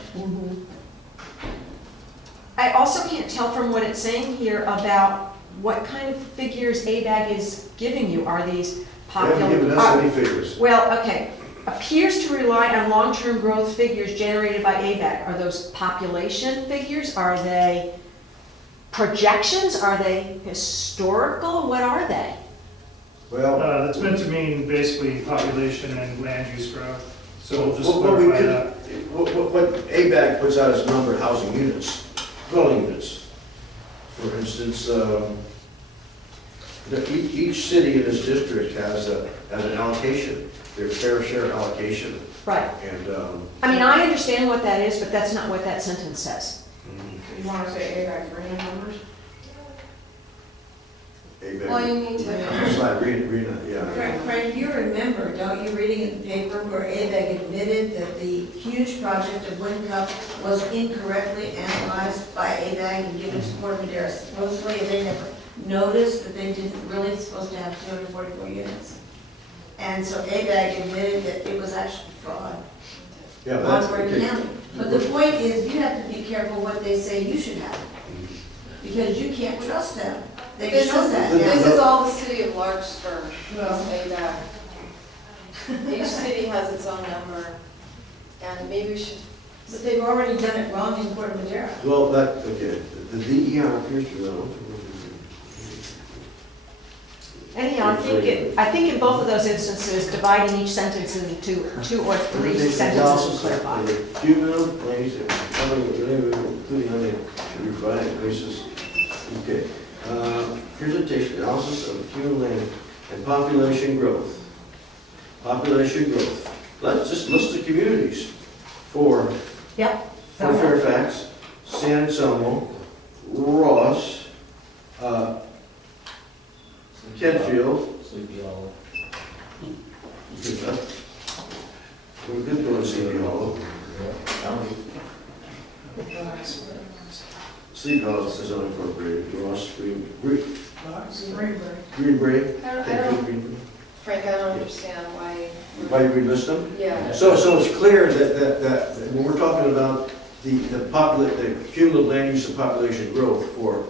I also can't tell from what it's saying here about what kind of figures ABAG is giving you. Are these They popular? haven't given us any figures. Well, okay, appears to rely on long-term growth figures generated by ABAG. Are those population figures? Are they projections? Are they historical? What are they? Well, That's meant to mean basically population and land use growth, so we'll just what we clarify could, that. what ABAG puts out as a number of housing units, dwelling units. For instance, each city in this district has an allocation, their fair share allocation. Right. And, I mean, I understand what that is, but that's not what that sentence says. You want to say ABAC green numbers? Well, you need to, Slide, read it, yeah. Frank, you remember, don't you, reading in the paper where ABEG admitted that the huge project of Wind Cup was incorrectly analyzed by ABEG and given to Port Madera? Supposedly, they never noticed that they didn't really supposed to have 244 units. And so ABEG admitted that it was actually fraud Yeah, but on that's, Orange okay. County. But the point is, you have to be careful what they say you should have, because you can't trust them. They've this shown that is, now. this is all the city of Larkspur, Well. ABAC. Each city has its own number, and maybe we should, But they've already done it wrong in Port Madera. Well, that, okay, the DER appears to know. Anyhow, I think in both of those instances, dividing each sentence into 2 or 3 sentences will clarify. Cumulative place, including on a refined basis. Okay. Presentation, analysis of cumulative and population growth. Population growth. Let's just list the communities for Yep. for Fairfax, San Anselmo, Ross, Kenfield. Sleepy Hollow. Good enough. We're good going to Sleepy Hollow. Sleepy Hollow is unincorporated. Ross, Greenbrae. I don't, Frank, I don't understand why. Why you relist them? Yeah. So it's clear that when we're talking about the cumulative land use and population growth for,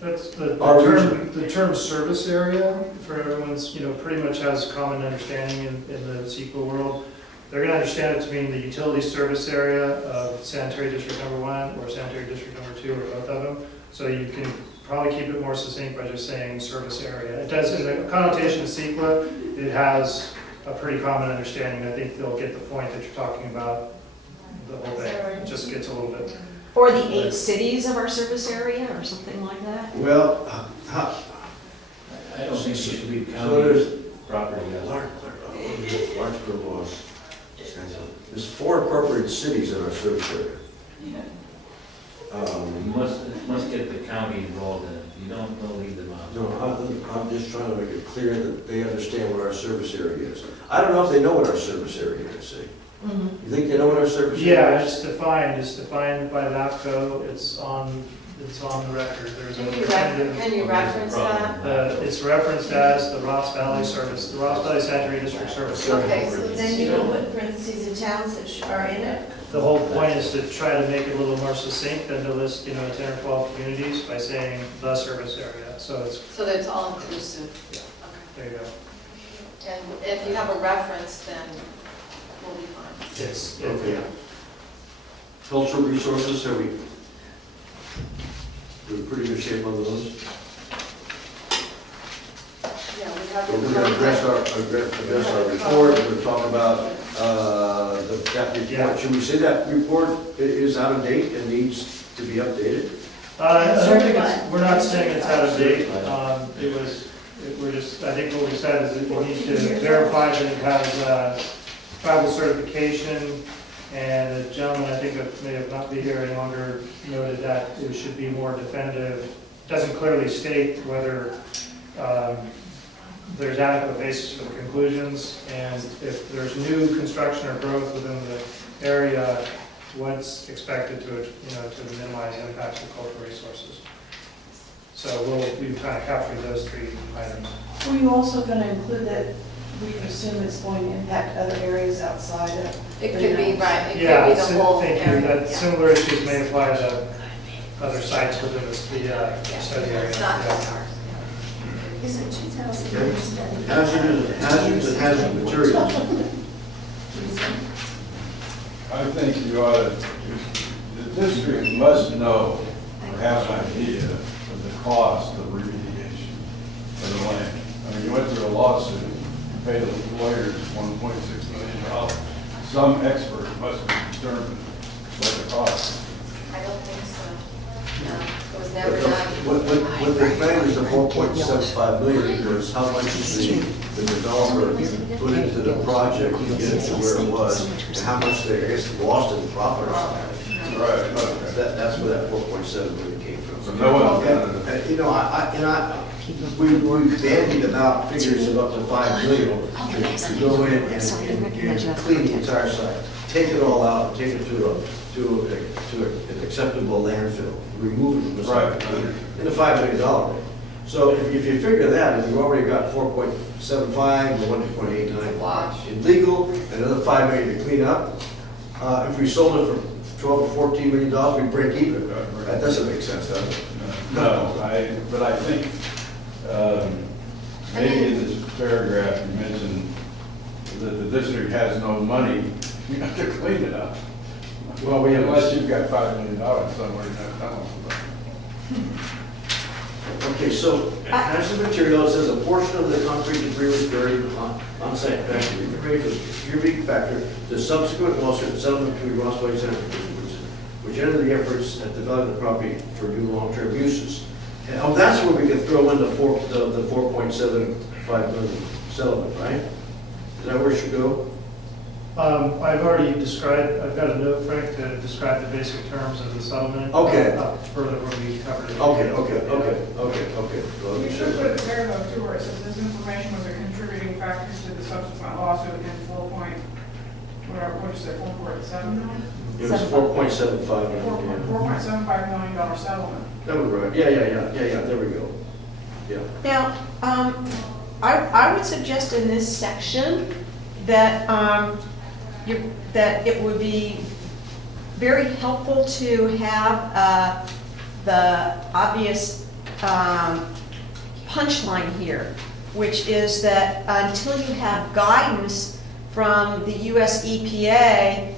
That's the Our term, the term service area, for everyone's, pretty much has common understanding in the CEQA world. They're gonna understand it to mean the utility service area of sanitary district number 1 or sanitary district number 2 or both of them. So you can probably keep it more succinct by just saying service area. It does, in the connotation of CEQA, it has a pretty common understanding. I think they'll get the point that you're talking about, the whole thing. It just gets a little bit. Or the 8 cities of our service area, or something like that. well, I don't think you should leave so county there's property out. Larkspur was, there's 4 incorporated cities in our service area. You must get the county involved in it. You don't leave them out. No, I'm just trying to make it clear that they understand what our service area is. I don't know if they know what our service area is, see? You think they know what our service area Yeah, is? it's defined by the APCO, it's on the record, there's a. Can you reference that? It's referenced as the Ross Valley Service, the Ross Valley Sanitary District Service. Okay, so Then you can put parentheses of towns that are in it. The whole point is to try to make it a little more succinct than to list, 10 or 12 communities by saying the service area, so it's, so that it's all inclusive. Yeah. Okay. there you go. And if you have a reference, then we'll be fine. Okay. Cultural resources, are we, we're in pretty good shape on those? Yeah, we have. We're gonna address our report, we're gonna talk about, that report. Should we say that report is out of date and needs to be updated? I don't think we're not saying it's out of date, I think what we said is that we need to verify that it has, tribal certification, and the gentleman, I think, that may have not be here any longer, noted that it should be more definitive. It doesn't clearly state whether there's adequate basis for the conclusions, and if there's new construction or growth within the area, what's expected to minimize impacts to cultural resources. So we've kind of captured those 3 items. Were you also going to include that we assume it's going to impact other areas outside of? It could be, right, it Yeah, could be the whole thank you. area. That Yeah. similar issues may apply to other sites within the study area. It's not Yeah. just ours. Is it 2000 study? Hazardous and hazardous materials. I think you ought to, the district must know or have an idea of the cost of remediation of the land. I mean, you went through a lawsuit, you paid the lawyers $1.6 million. Some expert must have determined what the cost. I don't think so. No, it was never done. What they claim is the 4.75 million was how much is the developer put into the project to get it to where it was, and how much they, I guess, lost in the profit or something. Right, okay. That's where that 4.7 million came from. So no one- And, I we've bandied about figures of up to 5 million to go in and clean the entire site. Take it all out, and take it to an acceptable landfill, remove it from the site. In the $5 million range. So if you figure that, if you've already got 4.75 and 1.89 in legal, another 5 million to clean up, if we sold it for 12 or 14 million dollars, we break even. That doesn't make sense, does it? No, but I think, maybe in this paragraph, you mentioned that the district has no money to clean it up. Well, we have. Unless you've got $5 million somewhere in that tunnel. Okay, so hazardous material, it says a portion of the concrete debris was buried on site. Contributing factor to subsequent lawsuit and settlement between Ross Valley Sanitary which ended the efforts at developing the property for new long-term uses. And that's where we can throw in the 4.75 million settlement, right? Is that where it should go? I've already described, I've got a note, Frank, to describe the basic terms of the settlement. Okay. Further when we covered it. Okay. Well, let me You show should put you. it there though too, where it says this information was a contributing factor to the subsequent lawsuit against 4.7 million? It was 4.75 million. $4.75 million settlement. That was right. Yeah, there we go. Yeah. Now, I would suggest in this section that, that it would be very helpful to have the obvious punchline here, which is that until you have guidance from the US EPA,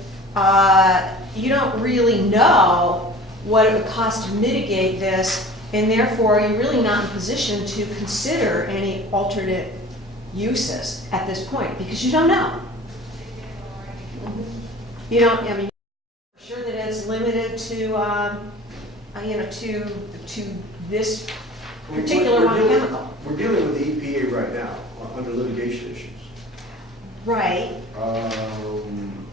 you don't really know what it would cost to mitigate this, and therefore you're really not in position to consider any alternate uses at this point, because you don't know. You don't, I mean, sure that it's limited to, to this particular one chemical. We're dealing with the EPA right now, under litigation issues. Right. And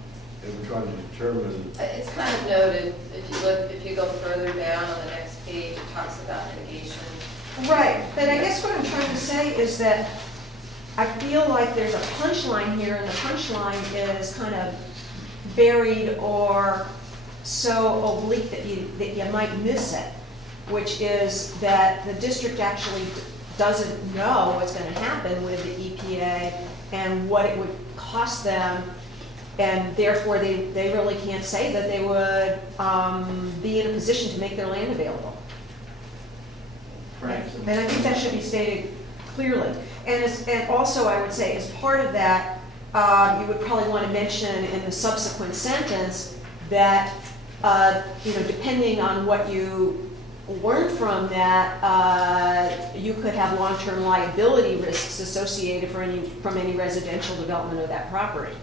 we're trying to determine. It's kind of noted, if you go further down on the next page, it talks about mitigation. Right, but I guess what I'm trying to say is that I feel like there's a punchline here, and the punchline is kind of buried or so oblique that you might miss it, which is that the district actually doesn't know what's going to happen with the EPA and what it would cost them, and therefore they really can't say that they would be in a position to make their land available. Frank, And I think that should be stated clearly. And also, I would say, as part of that, you would probably want to mention in the subsequent sentence that, depending on what you learn from that, you could have long-term liability risks associated from any residential development of that property.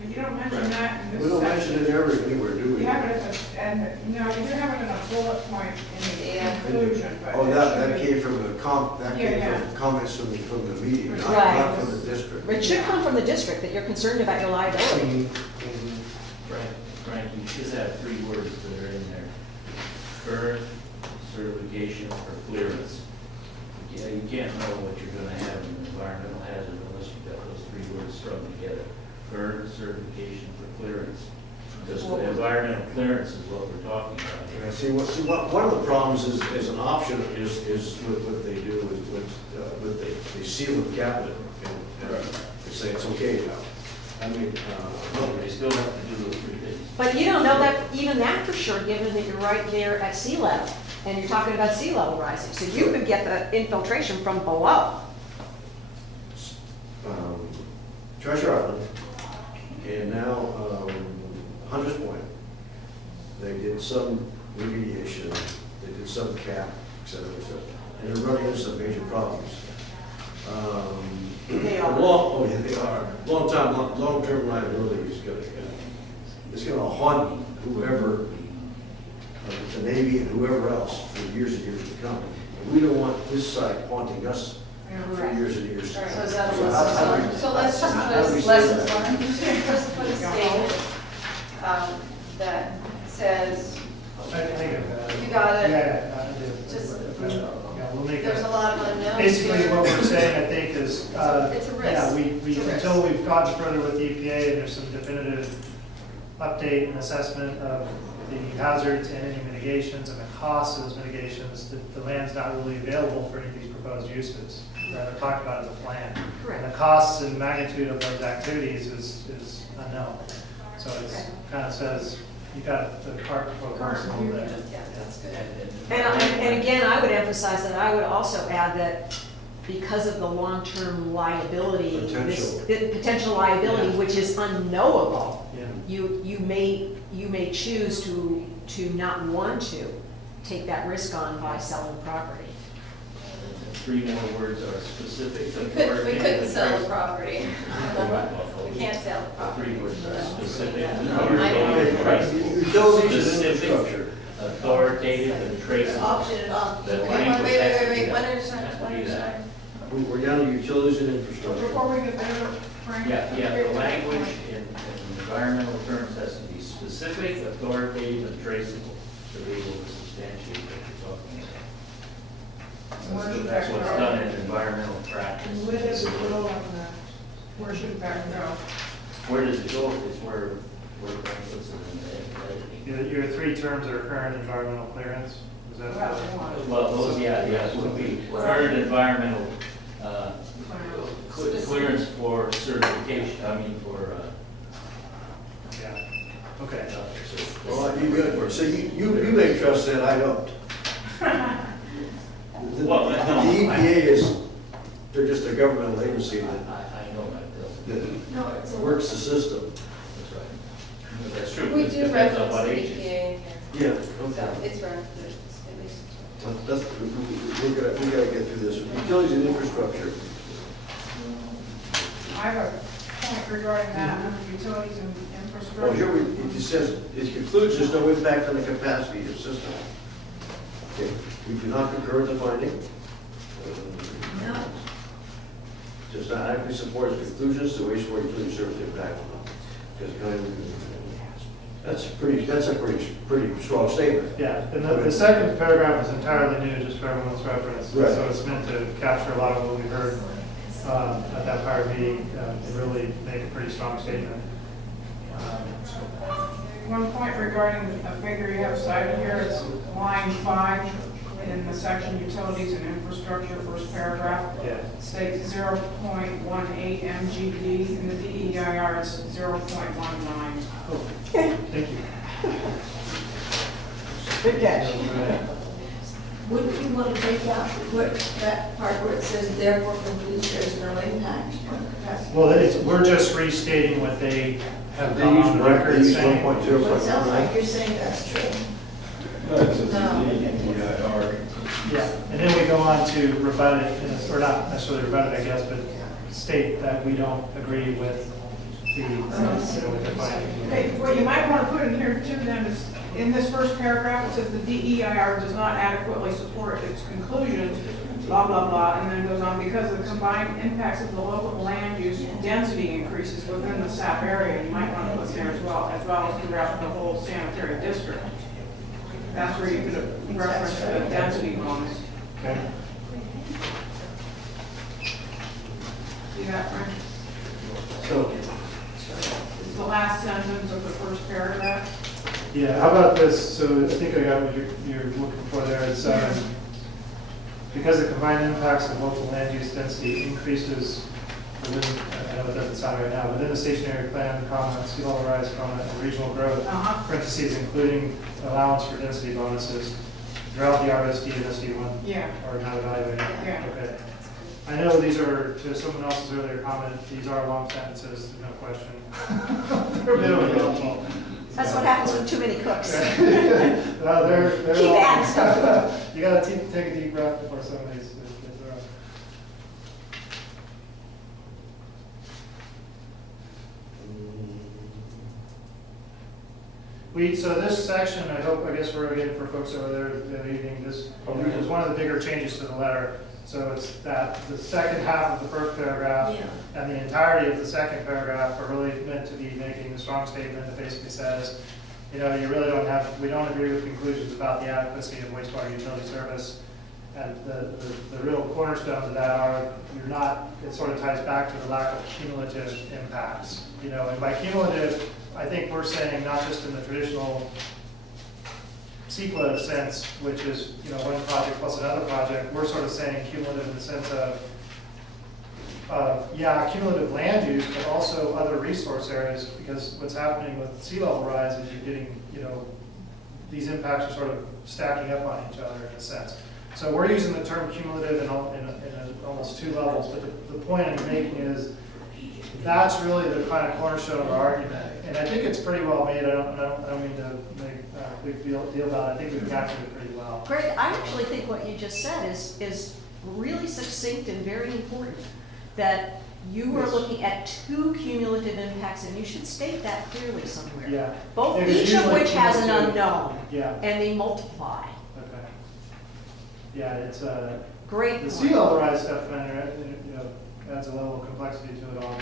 But you don't mention that in We this don't section. mention it anywhere, do we? You have it no, you do have it in a bullet point in the conclusion, but. Oh, it that should be- came from the comments from the meeting, not from the district. It should come from the district that you're concerned about your liability. Frank, you should have 3 words that are in there. Current certification or clearance. Yeah, you can't know what you're gonna have in an environmental hazard unless you've got those 3 words strung together. Current certification for clearance. Because the environmental clearance is what we're talking about here. Yeah, one of the problems is an option is with what they do with they seal the cabinet and they say it's okay now. I mean, No, they still have to do those 3 things. But you don't know that, even that for sure, given that you're right there at sea level, and you're talking about sea level rising. So you could get the infiltration from below. Treasure Island and now Hunters Point, they did some remediation, they did some cap, et cetera, and they're running into some major problems. They are. They are. Long-term liability is gonna haunt whoever, the Navy and whoever else for years and years to come. And we don't want this site haunting us for years and years to come. So is that a So how do we- so let's just how put do we a say lessons that? learned, just put a statement that says, I think of that. you got it, Yeah, I do. just there's a lot of unknowns basically here. what we're saying, I think, is, It's a risk. yeah, It's a risk. until we've gotten further with the EPA and there's some definitive update and assessment of the hazards and any mitigations and the costs of those mitigations, the land's not really available for any of these proposed uses. Rather talked about in the plan. And the costs and magnitude of those activities is unknown. So it's kind of says, you got the cart before the horse a little bit. Yeah, that's good. And again, I would emphasize that I would also add that because of the long-term liability, the potential liability, which is unknowable, Yeah. you may choose to not want to take that risk on by selling property. Three more words are specific. We couldn't sell the property. We can't sell the property. Three words are specific. I know. Utilities and Specific, infrastructure. authoritative, and traceable. Option it off. The Okay, language wait, has to wait, be one that. at a time, Has to one be at a that. time. We're down to utilities and infrastructure. Before we get there, Frank? Yeah, the language in environmental terms has to be specific, authoritative, and traceable to be able to substantiate what you're talking about. That's what's done in environmental practice. Where does it go on that? Where should that go? Where does it go? It's where it puts it in the. Your three terms are current environmental clearance. Is that? That's one. Well, those, yeah, would be current environmental, clearance for certification, for, Yeah. Okay. Well, you good, so you may trust that, I don't. The Well, no, EPA is, they're just a governmental agency I know that, Bill. that works the system. That's right. That's true. We It do depends on reference what the agency. EPA in Yeah, here, so okay. it's referenced at least. We gotta get through this. Utilities and infrastructure. I have a point regarding that, under utilities and Oh, here infrastructure. it just says, it concludes there's no impact on the capacity of the system. Okay, we do not concur with the finding. No. Does not actively support the conclusions the wastewater utility service impact. That's a pretty strong statement. Yeah, and the second paragraph is entirely new, just for everyone's reference. Right. So it's meant to capture a lot of what we heard at that prior meeting and really make a pretty strong statement. One point regarding a figure you have cited here, it's line 5 in the section utilities and infrastructure, first paragraph. Yeah. States 0.18 MGD, in the DEIR it's 0.19. Thank you. Good catch. Wouldn't you want to take out that part where it says therefore concludes there's no impact on the capacity? Well, we're just restating what they have gone on the record They use saying. 1.0. Well, it sounds like you're saying that's true. Yeah, and then we go on to rebut it, or not necessarily rebut it, I guess, but state that we don't agree with with the finding. Okay, what you might want to put in here too then is, in this first paragraph, it says the DEIR does not adequately support its conclusions, blah, blah, blah, and then it goes on, because of the combined impacts of the local land use density increases within the SAP area, you might want to put there as well as throughout the whole sanitary district. That's where you could reference the density bonus. Okay. See that, Frank? So, It's the last sentence of the first paragraph. Yeah, how about this? So I think I got what you're looking for there. It's, because the combined impacts of local land use density increases within, I know it doesn't sound right now, within the stationary plan, comma, sea level rise, comma, and regional growth, parentheses, including allowance for density bonuses, throughout the RSD and SD1 Yeah, are not evaluated. yeah. Okay. I know these are, to someone else's earlier comment, these are long sentences, no question. They're a bit overwhelming. That's what happens with too many cooks. No, they're Keep long. adding stuff. You gotta take a deep breath before some of these get through. So this section, I guess we're again for folks over there that evening, this is one of the bigger changes to the letter. So it's that the second half of the first paragraph Yeah. and the entirety of the second paragraph are really meant to be making a strong statement that basically says, you really don't we don't agree with conclusions about the adequacy of wastewater utility service. And the real cornerstones of that are, you're not, it sort of ties back to the lack of cumulative impacts. You know, and by cumulative, I think we're saying not just in the traditional CEQA sense, which is, you know, one project plus another project, we're sort of saying cumulative in the sense of, yeah, cumulative land use, but also other resource areas, because what's happening with sea level rise is you're getting, you know, these impacts are sort of stacking up on each other in a sense. So we're using the term cumulative in almost two levels, but the point I'm making is that's really the kind of cornerstone of our argument. And I think it's pretty well made. I don't mean to make a big deal about it. I think we've captured it pretty well. Greg, I actually think what you just said is really succinct and very important, that you are looking at two cumulative impacts, and you should state that clearly somewhere. Yeah. Both, Yeah, 'cause each of usually which has an cumulative- unknown, Yeah. and they multiply. Okay. Yeah, it's Great the point. sea level rise stuff kind of, you know, adds a level of complexity to it all.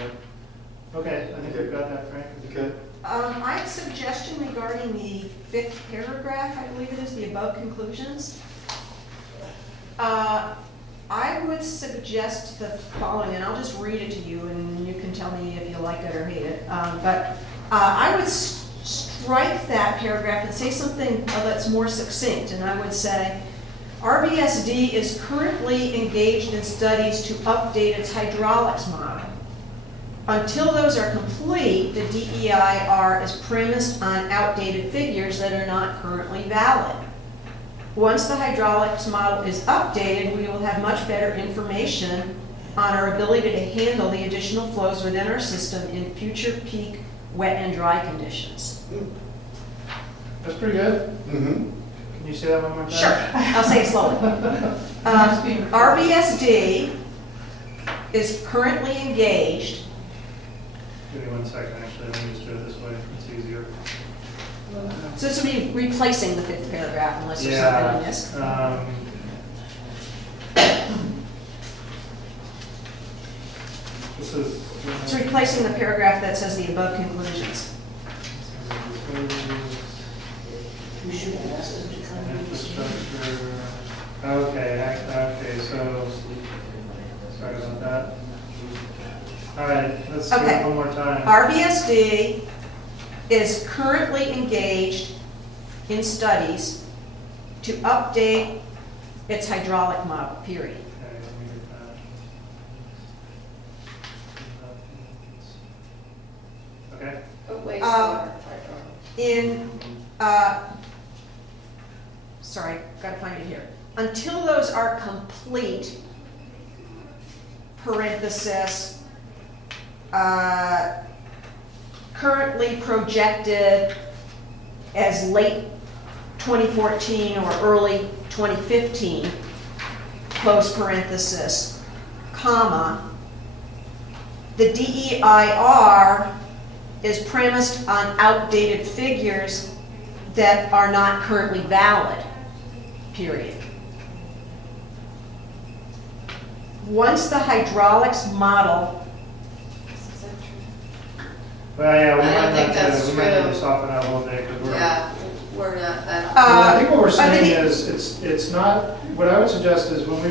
But okay, I think we've got that, Frank. Okay. I have a suggestion regarding the 5th paragraph, I believe it is, the above conclusions. I would suggest the following, and I'll just read it to you, and you can tell me if you like it or hate it. But I would strike that paragraph and say something that's more succinct, and I would say, RBSD is currently engaged in studies to update its hydraulics model. Until those are complete, the DEIR is premised on outdated figures that are not currently valid. Once the hydraulics model is updated, we will have much better information on our ability to handle the additional flows within our system in future peak wet and dry conditions. That's pretty good. Mm-hmm. Can you say that one more time? Sure, I'll say it slowly. RBSD is currently engaged. Give me 1 second, actually. Let me just do it this way. It's easier. So this would be replacing the 5th paragraph unless there's something in this. This is. It's replacing the paragraph that says the above conclusions. You should have asked them to come in. Infrastructure. Okay, so, sorry about that. All right, let's do Okay. it one more time. RBSD is currently engaged in studies to update its hydraulic model, period. Okay, let me get that. Okay, But wastewater, In, sorry, gotta find it here. Until those are complete, parenthesis, currently projected as late 2014 or early 2015, close parenthesis, comma, the DEIR is premised on outdated figures that are not currently valid, period. Once the hydraulics model, well, yeah, we I don't might think have that's to, we might need to true. soften that a little bit, because we're. yeah, we're not that. Well, I think what we're I saying think- is, it's not, what I would suggest is when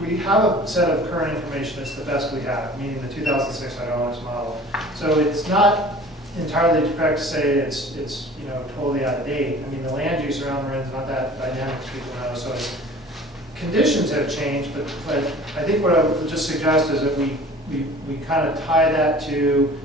we have a set of current information that's the best we have, meaning the 2006 hydraulics model. So it's not entirely correct to say it's, you know, totally out of date. I mean, the land use around Marin is not that dynamic, as people know, so conditions have changed, but I think what I would just suggest is that we kind of tie that to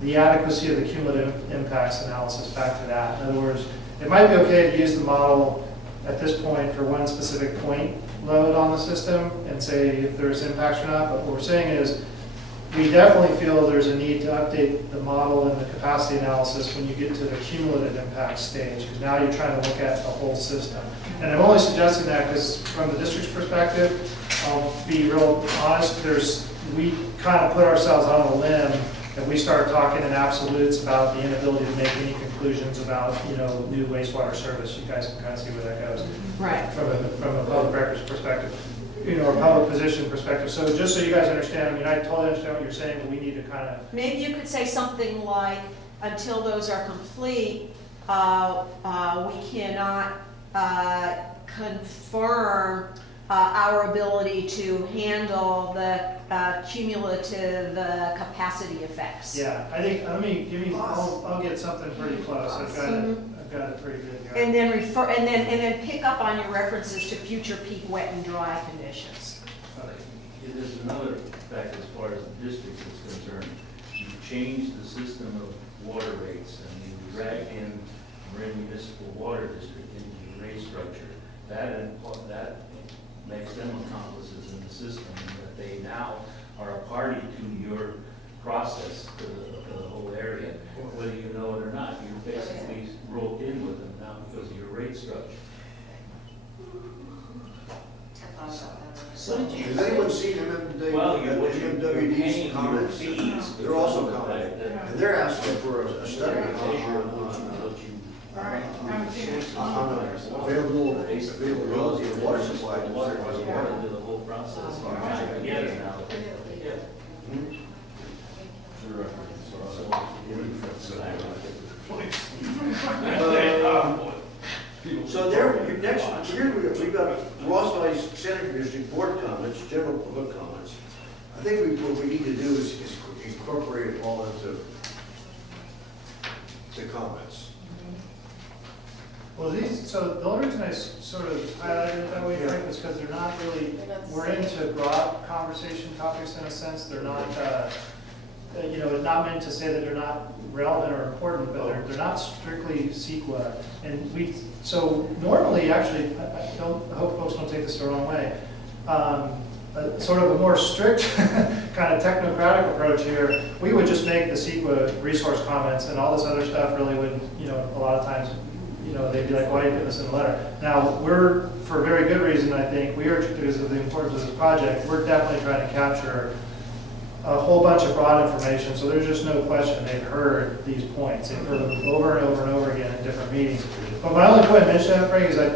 the adequacy of the cumulative impacts analysis, back to that. In other words, it might be okay to use the model at this point for one specific point load on the system and say if there's impacts or not, but what we're saying is we definitely feel there's a need to update the model and the capacity analysis when you get to the cumulative impact stage, because now you're trying to look at the whole system. And I'm only suggesting that because from the district's perspective, I'll be real honest, we kind of put ourselves on a limb if we start talking in absolutes about the inability to make any conclusions about, you know, new wastewater service. You guys can kind of see where that goes. right. From a public records perspective, you know, or public position perspective. So just so you guys understand, I mean, I totally understand what you're saying, but we need to kind of. Maybe you could say something like, until those are complete, we cannot confirm our ability to handle the cumulative capacity effects. Yeah, I think, I'll get something pretty close, I've got it pretty good here. And then pick up on your references to future peak wet and dry conditions. It is another fact as far as the district is concerned. You changed the system of water rates and you dragged in Marin Municipal Water District into the rate structure. That makes them accomplices in the system, and that they now are a party to your process for the whole area. Whether you know it or not, you're basically roped in with them now because of your rate structure. Has anyone seen Well, you're MWD's paying your comments? fees. They're also commenting, and they're asking for a study on availability of water supply. Water was part of the whole process. I get it now. So there, next, here we've got Ross Valley Sanitary District Board comments, general public comments. I think what we need to do is incorporate it all into the comments. Well, so the only reason I sort of highlighted it that way, Frank, is because they're not really, we're into broad conversation topics in a sense. They're not, it's not meant to say that they're not relevant or important, but they're not strictly CEQA. And so normally, actually, I hope folks don't take this the wrong way. Sort of a more strict kind of technocratic approach here, we would just make the CEQA resource comments, and all this other stuff really wouldn't, a lot of times, they'd be like, why are you putting this in the letter? Now, we're, for a very good reason, I think, because of the importance of this project, we're definitely trying to capture a whole bunch of broad information, so there's just no question they've heard these points. They've heard them over and over and over again in different meetings. But my only point in mentioning that, Frank, is I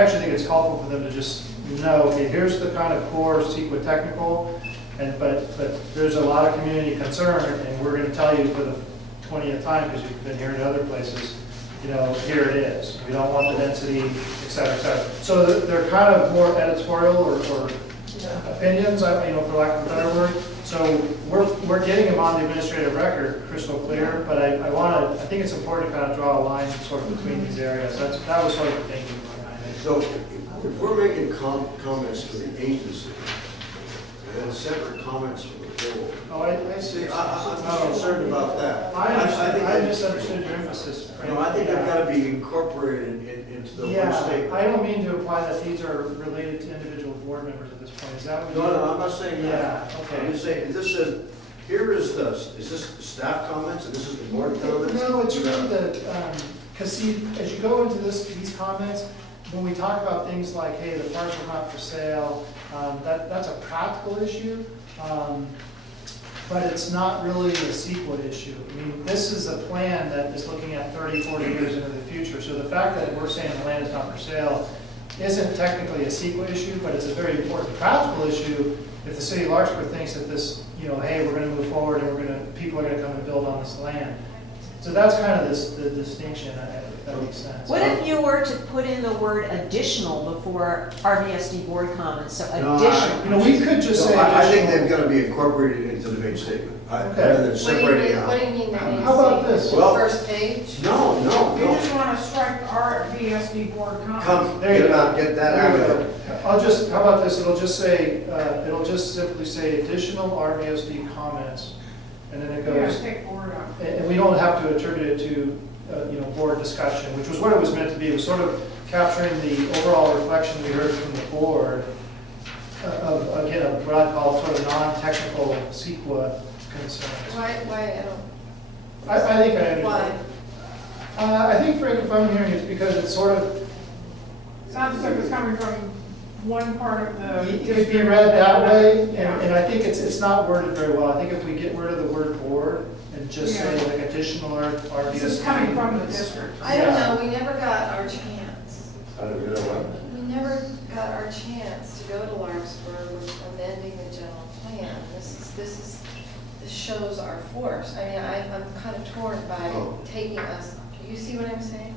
actually think it's helpful for them to just know, okay, here's the kind of core CEQA technical, but there's a lot of community concern, and we're going to tell you for the 20th time, because you've been hearing it other places, here it is. We don't want the density, et cetera, et cetera. So they're kind of more editorial or opinions, for lack of a better word. So we're getting them on the administrative record crystal clear, but I think it's important to kind of draw a line sort of between these areas. That was sort of the thinking behind it. So if we're making comments for the agency, and then separate comments for the board. Oh, I see. I'm concerned about that. I misunderstood your emphasis. Frank. No, I think they've got to be incorporated into the one statement. I don't mean to imply that these are related to individual board members at this point. Is that what you? No, I'm not saying that. Yeah, okay. I'm just saying, this says, is this the staff comments and this is the board comments? No, it's really because see, as you go into these comments, when we talk about things like, hey, the parcel's not for sale, that's a practical issue, but it's not really a CEQA issue. I mean, this is a plan that is looking at 30, 40 years into the future. So the fact that we're saying the land is not for sale isn't technically a CEQA issue, but it's a very important practical issue if the city of Larkspur thinks that this, hey, we're going to move forward and people are going to come and build on this land. So that's kind of the distinction, if that makes sense. What if you were to put in the word additional before RVSD board comments, so No, additional? We could just say I think additional. they've got to be incorporated into the main statement, Okay. rather than separating out. What do you mean the main How about statement? this? The Well- first page? No, You just want to strike our VSD board comments. Come, There you get go. that out of there. How about this, it'll just simply say additional RVSD comments, and then it Yeah, goes, take board out. and we don't have to attribute it to, board discussion, which was what it was meant to be. It was sort of capturing the overall reflection we heard from the board of, again, of what I'd call sort of non-technical CEQA concerns. Why, I don't. I think I understand. Why? I think, Frank, if I'm hearing it, because it's sort of, Sounds as if it's coming from one part of the. it could be read that way, Yeah. and I think it's not worded very well. I think if we get rid of the word board and just say Yeah. like additional RVSD. This is coming from the district. I don't Yeah. know, we never got our chance. I don't know what. We never got our chance to go to Larkspur with amending the general plan. This shows our force. I mean, I'm kind of torn by Oh. taking us, you see what I'm saying?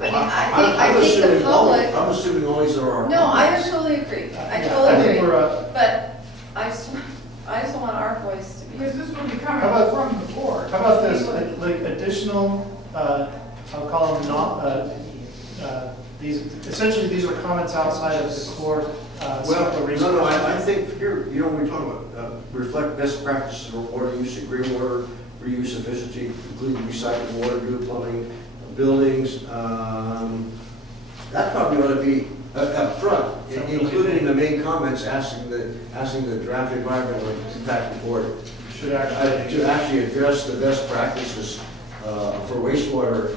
I think the public, I'm assuming all these are our. no, I totally agree, I Yeah, totally I think agree. we're, But I just don't want our voice to be. Because this would be coming How about- from the board. how about this, like additional, I'll call them not, these, essentially, these are comments outside of the core, Well, sample research. no, I think here, you know, we're talking about, reflect best practices for water use, green water, reuse efficiency, including recycled water, new plumbing, buildings. That probably ought to be up front, including the main comments asking the draft environmental impact board Should actually. to actually address the best practices for wastewater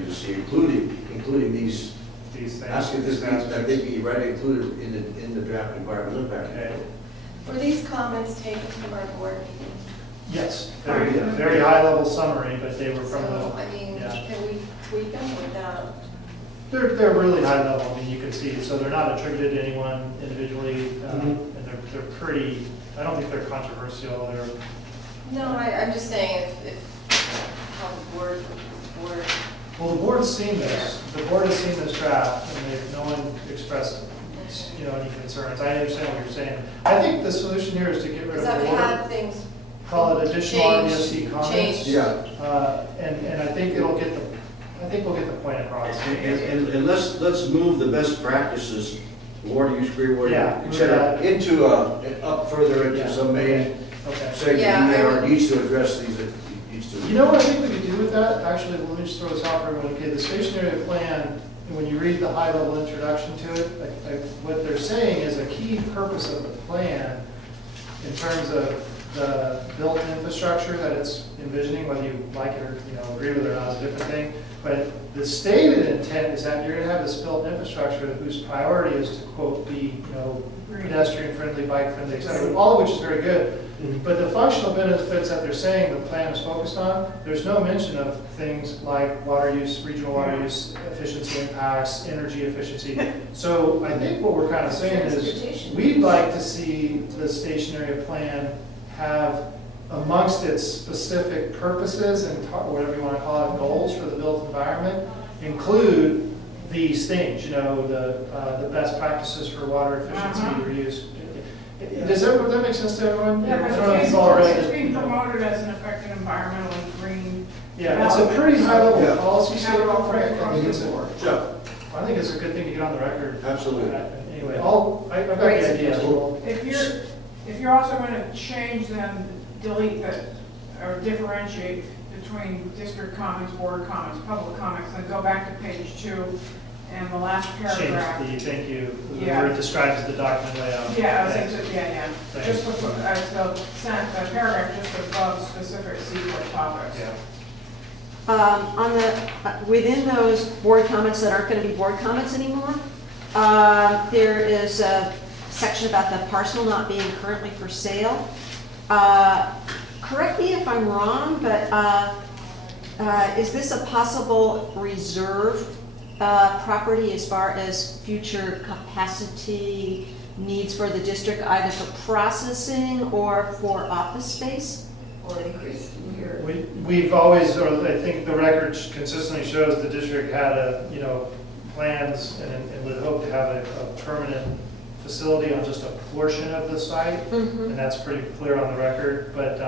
agency, including these, These things. asking that they be right included in the draft environmental impact. Okay. Were these comments taken from our board meeting? Yes, very high level summary, but they were from So, the, I mean, yeah. can we tweak them without? they're really high level, I mean, you can see, so they're not attributed to anyone individually, and they're pretty, I don't think they're controversial, they're, No, I'm just saying if how the board, well, the board's seen this, the board has seen this draft, and no one expressed, any concerns, I understand what you're saying. I think the solution here is to get rid because of I've the word, had things call it additional RDSC comments. changed. Yeah, And I think we'll get the point across. and let's move the best practices, water use, green water, Yeah, et cetera, into, up further into Yeah, some main Okay. section Yeah, there, I- needs to address these, needs to. You know what I think we could do with that? Actually, let me just throw this out for everyone. Okay, the stationary plan, when you read the high-level introduction to it, what they're saying is a key purpose of the plan in terms of the built infrastructure that it's envisioning, whether you like it or, agree with it or not is a different thing. But the stated intent is that you're gonna have this built infrastructure whose priority is to quote, be, pedestrian-friendly, bike-friendly, et cetera, all of which is very good. But the functional benefits that they're saying the plan is focused on, there's no mention of things like water use, regional water use, efficiency impacts, energy efficiency. So I think what we're kind of saying is, Transportation. we'd like to see the stationary plan have amongst its specific purposes and whatever you want to call it, goals for the built environment, include these things, the best practices for water efficiency, reuse. Does that make sense to everyone? Yeah, I don't know if you've all read it's it. being promoted as an effective environmentally green. Yeah, it's a pretty high-level Yeah. policy Have it all statement, Frank. across the board. Yeah, I think it's a good thing to get on the record. absolutely. Anyway, I've got the idea. We'll- If you're also gonna change then, delete that, or differentiate between district comments, board comments, public comments, then go back to page 2 and the last paragraph. Change the, thank you, Yeah. where it describes the document layout. Yeah, I was saying, yeah. Thanks. Just before, as the paragraph just above specific CBO topics. Yeah. Within those board comments that aren't going to be board comments anymore, there is a section about the parcel not being currently for sale. Correct me if I'm wrong, but is this a possible reserve property as far as future capacity needs for the district, either for processing or for office space? Or increase your. We've always, or I think the record consistently shows the district had plans and would hope to have a permanent facility on just a portion of the site, and that's pretty clear on the record. But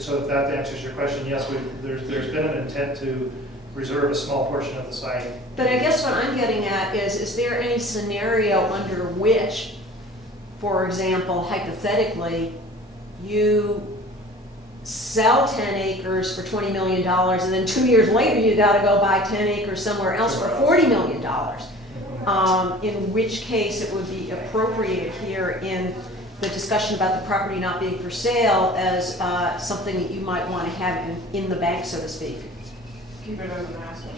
so if that answers your question, yes, there's been an intent to reserve a small portion of the site. But I guess what I'm getting at is there any scenario under which, for example, hypothetically, you sell 10 acres for $20 million, and then 2 years later, you gotta go buy 10 acres somewhere else for $40 million? In which case it would be appropriate here in the discussion about the property not being for sale as something that you might want to have in the bank, so to speak. Keep it as an asset.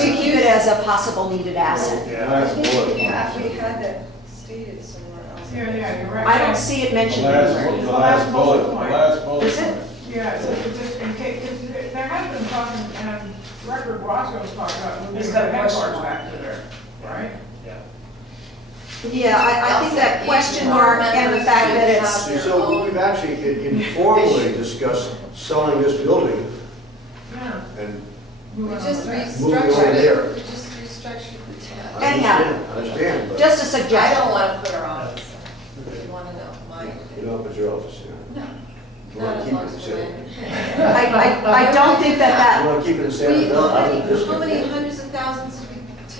To keep it as a possible needed asset. Last bullet. Yeah, we had that stated somewhere else. Yeah, you're right. I don't see it mentioned The anywhere. last bullet, the last bullet. Is it? Yeah, so just in case, 'cause there has been talking, and record Roscoe's talked about moving It's the got a headquarters question mark. back to there, right? Yeah, I think that question mark and the fact that it's, So we've actually informally discussed selling this building Yeah. and We moving on just to that. Moving on restructured there. it, we just restructured the tab. I Anyhow. understand, but Just a I suggestion. don't want to put her on, so if you want to know my you opinion. don't put your office in. No, You not want to as keep long it as in we're San. I don't think that You want to keep it in San We, Rafael, out of the how district. many hundreds of thousands did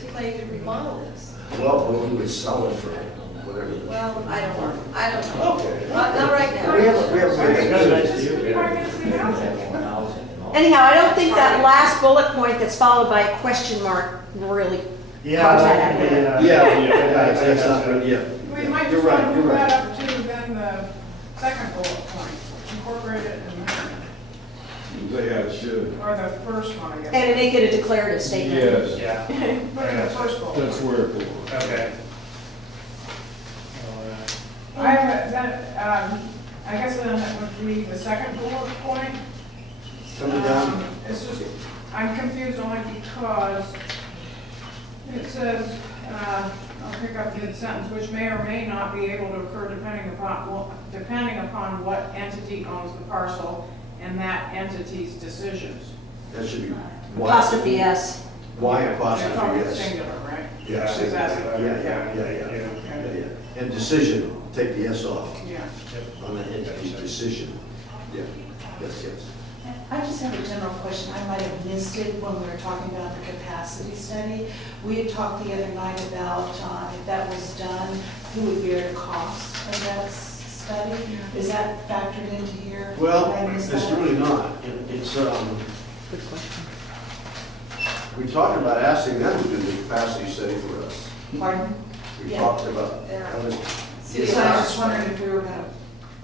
we pay to remodel this? Well, we would sell it for whatever. Well, I don't know, I don't know. Okay. Not right now. We have That's nice to made you. that, anyhow, I don't think that last bullet point that's followed by a question mark really Yeah, carves that out. That's not good, yeah. We might You're just right, want to you're move right. that up to then the second bullet point, incorporate it in there, Yeah, it should. or the first one, I guess. And make it a declarative statement. Yes, Yeah, Put it in the first bullet. that's where it belongs. okay. I have, that, I guess then that would be the second bullet point. Coming down. It's just, I'm confused only because it says, I'll pick up the sentence, which may or may not be able to occur depending upon what entity owns the parcel and that entity's decisions. That should be. Apostrophe S. Why They're apostrophe, talking yes. singular, right? Yeah, Is that- yeah. And decision, take the S off Yeah. on the entity's decision. Yeah, yes. I just have a general question. I might have missed it when we were talking about the capacity study. We had talked the other night about if that was done, who would bear the cost of that study? Is that factored into here? Well, Did I miss it's that? really not. It's, Good question. we talked about asking them to do the capacity study for us. Pardon? We Yeah. talked about, Yeah. that was, City So I was Larkspur. just wondering if we were going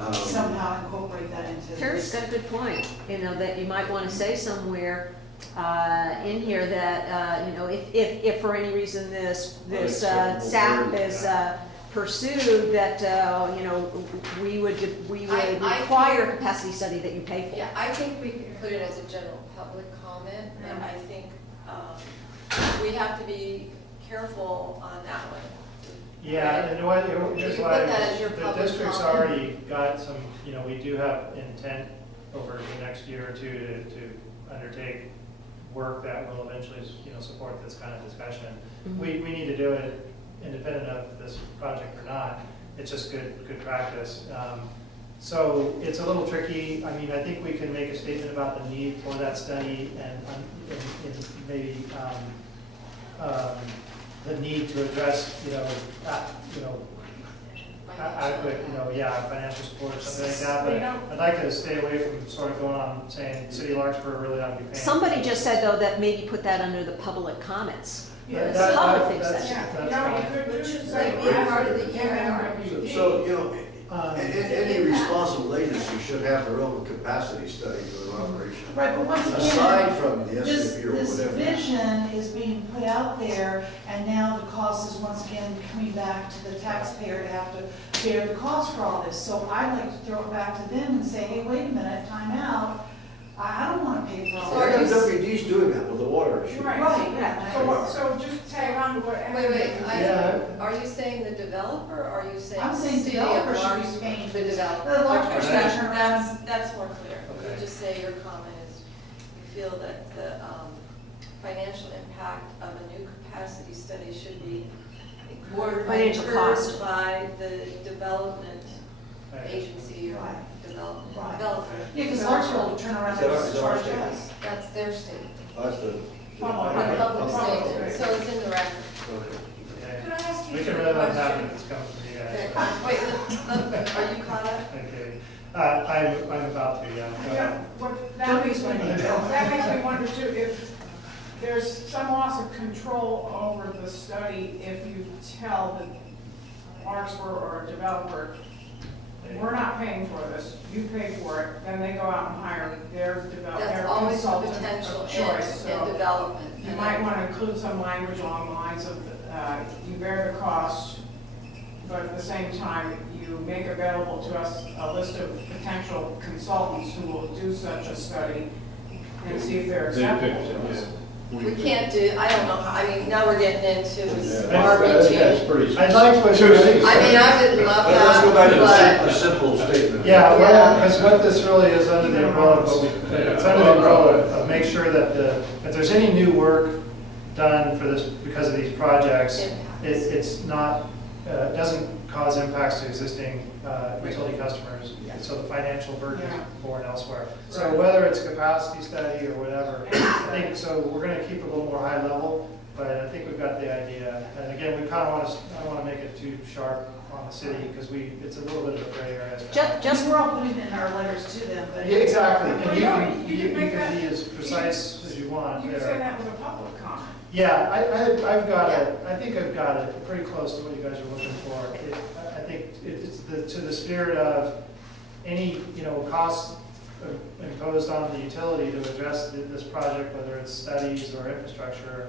um, to somehow incorporate that into Terry's this. got a good point, you know, that you might want to say somewhere in here that, you know, if for any reason this SAP is pursued, that, you know, we would I require a think- capacity study that you pay for. Yeah, I think we can put it as a general public comment, and I think we have to be careful on that one. Yeah, and what, You just can why, put that as your the public district's comment. already got some, you know, we do have intent over the next year or two to undertake work that will eventually, you know, support this kind of discussion. Mhm. We need to do it independent of this project or not. It's just good practice. So it's a little tricky. I mean, I think we can make a statement about the need for that study and maybe the need to address, adequate, financial support or something like that. But I'd like to stay away from sort of going on saying City of Larkspur really ought to be paying. Somebody just said, though, that maybe put that under the public comments. That- It's public that- things that's- that- Yeah, that's you know, fine. you could do Like, be part of the EIR. so, you know, any responsible agency should have their own capacity study for their operation. Right, but once again. Aside from the This, SAP or this whatever. vision is being put out there, and now the cost is once again coming back to the taxpayer to have to bear the cost for all this. So I'd like to throw it back to them and say, hey, wait a minute, time out. I don't want to pay for all So are you this. WD's doing that with the water issue. Right. Right, yeah. So just tag on to what. Wait, Yeah. are you saying the developer, or are you saying I'm saying City of developer should be Larkspur? paying The developer. The Larkspur should Okay. turn around. That's more clear. Okay. You just say your comment is, you feel that the financial impact of a new capacity study should be incurred Financial cost. by the development Right. agency or Right. Right. developer. Yeah, because Larkspur will turn around Is that our- and is that our charge statement? us. That's their statement, That's the. public statement, so it's in the record. Okay. Okay. Could I ask you We can a really let it happen question? if it's coming from you Okay, guys. wait, are you caught up? Okay. I'm about to, yeah. Go Yeah, ahead. what, Don't be sweaty. that makes me wonder too, if there's some loss of control over the study if you tell the Larkspur or a developer, we're not paying for this, you pay for it, then they go out and hire their That's always the consultant potential of choice, in so development. you might want to include some language along the lines of, you bear the cost, but at the same time, you make available to us a list of potential consultants who will do such a study and see if they're acceptable to us. We can't do, I don't know how, I mean, now we're getting into That's RBT. pretty. I'd like to, I mean, I would love Let's go back to that, a simple statement. yeah, well, Yeah. because what this really is under the umbrella, it's under the umbrella of make sure that if there's any new work done for this, because of these projects, it's not, doesn't cause impacts to existing utility customers, so the financial burden is borne elsewhere. So whether it's a capacity study or whatever, I think, so we're gonna keep it a little more high level, but I think we've got the idea. And again, we kind of want to, I don't want to make it too sharp on the city, because it's a little bit of a gray area. Just we're all putting it in our letters to them, but. Yeah, exactly, Well, and yeah, you you can make can that- be as precise as you want You could say there. that was a public comment. Yeah, I've got it, I think I've got it pretty close to what you guys are looking for. I think it's to the spirit of any, costs imposed on the utility to address this project, whether it's studies or infrastructure,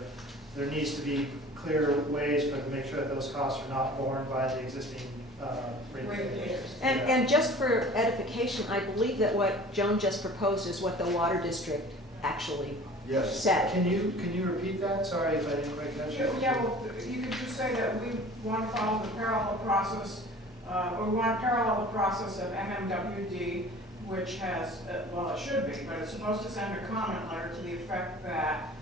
there needs to be clear ways to make sure that those costs are not borne by the existing ratepayers. And just for edification, I believe that what Joan just proposed is what the water district actually Yes. said. Can you repeat that? Sorry if I didn't quite catch it. Yeah, well, you could just say that we want to follow the parallel process, or we want to parallel the process of MMWD, which has, well, it should be, but it's supposed to send a comment letter to the effect that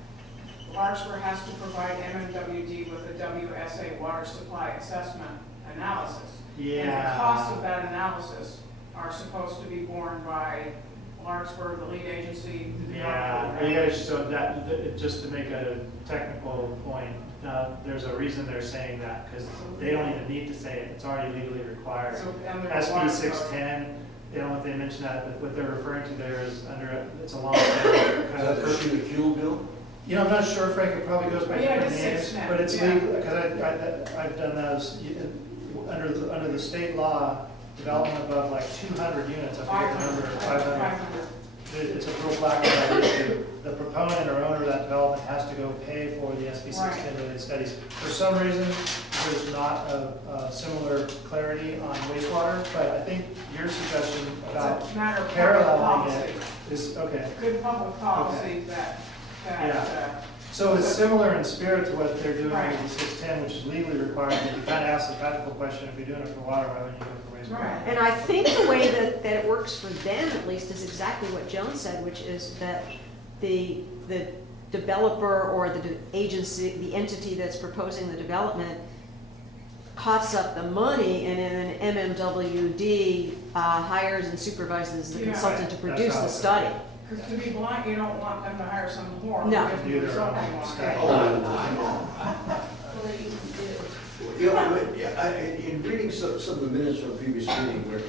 Larkspur has to provide MMWD with a WSA water supply assessment analysis. And the costs of that analysis are supposed to be borne by Larkspur, the lead agency. the Yeah, you guys, so just to make a technical point, there's a reason they're saying that, because they don't even need to say it, it's already legally required. So, and the SB water 610, they don't know if they mentioned that, but what they're referring to there is it's a long Is that the shoot fuel bill? I'm not sure, Frank, it probably goes by Yeah, different it's names, 610, but it's yeah. legal, because I've done those, under the state law, development above like 200 units, I forget the number, 500. It's a real black and white issue. The proponent or owner of that development has to go pay for the SB 610 related studies. For some reason, there's not a similar clarity on wastewater, but I think your suggestion about It's a matter of public paralleling policy, it is, okay. good public policy that, So it's similar in spirit to what they're doing Right. with the 610, which is legally required. But you kind of ask the practical question, if you're doing it for water, why wouldn't you do it for wastewater? right. And I think the way that it works for them, at least, is exactly what Joan said, which is that the developer or the agency, the entity that's proposing the development, coughs up the money, and then MMWD hires and supervises the Yeah. consultant to That's produce how the it's study. Because to be blunt, you don't want them to hire some whore. No. who gives Do you their own something on stuff. it. In reading some of the minutes from the previous meeting where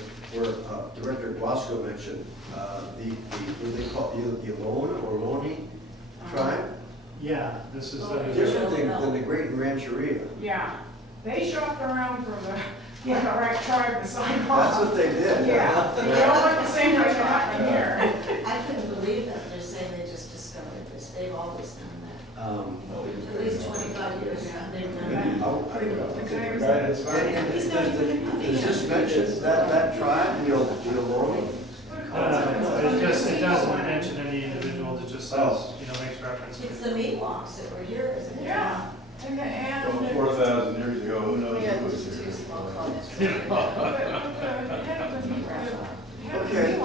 Director Guasco mentioned what they call the Lona or Loni tribe, Yeah, this is. different than the Great Rancheria. Yeah, they shopped around for the right tribe to sign That's off. what they did. Yeah, they all look the same like they happen here. I couldn't believe that they're saying they just discovered this. They've always done that. At least 25 years they've done that. Does this mention that tribe, the Loni? It doesn't mention any individuals, it just says, makes reference. It's the Miwoks that were here, isn't it? Yeah, and 4,000 years ago, who knows? Yeah, who was just here. two small comments. Okay.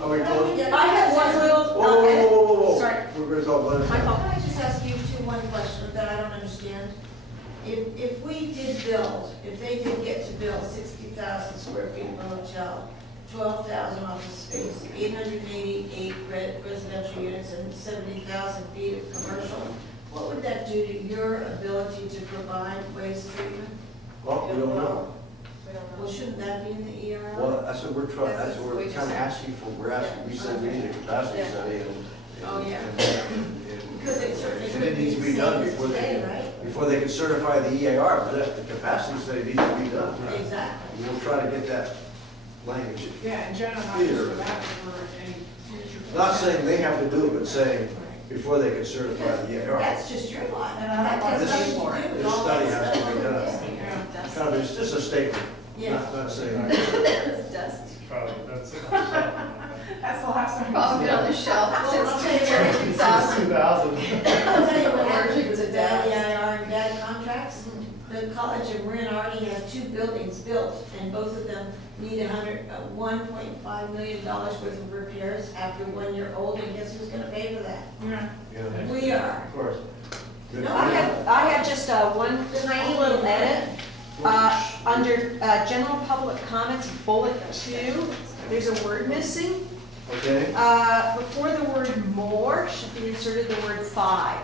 Are we close? I have one little. Whoa. Sorry. We're going to talk about it. My fault. Can I just ask you one question that I don't understand? If we did build, if they did get to build 60,000 square feet of a hotel, 12,000 office space, 888 residential units, and 70,000 feet of commercial, what would that do to your ability to provide waste treatment? Well, we don't know. Well, shouldn't that be in the ERL? Well, that's what we're trying, that's what we're kind of asking for. We said we need a capacity study and. Oh, yeah. Because it certainly And it needs to be done before they can certify the EAR, but the capacity study needs to be done. Exactly. We'll try to get that language. Yeah, and Jen and I Clear. just for that for any future. Not saying they have to do it, but saying before they can certify the EAR. That's just your line, and that This- has nothing to do with this all study that has to stuff be on the done. list. Yeah. Kind of, it's just a statement, Yeah. not saying. It's dusty. Probably, that's. That's the last 2,000. Probably been on the shelf I'll since tell you what, 2000. 2,000. I'll tell you what happened Allergic with to the dads. DIR and DAD contracts. The College of Marin already has 2 buildings built, and both of them need $1.5 million worth of repairs after 1 year old, and guess who's gonna pay for that? Yeah. We are. Of course. No, I have just one tiny little edit. Under general public comments, bullet 2, there's a word missing. Okay. Before the word more should be inserted the word 5.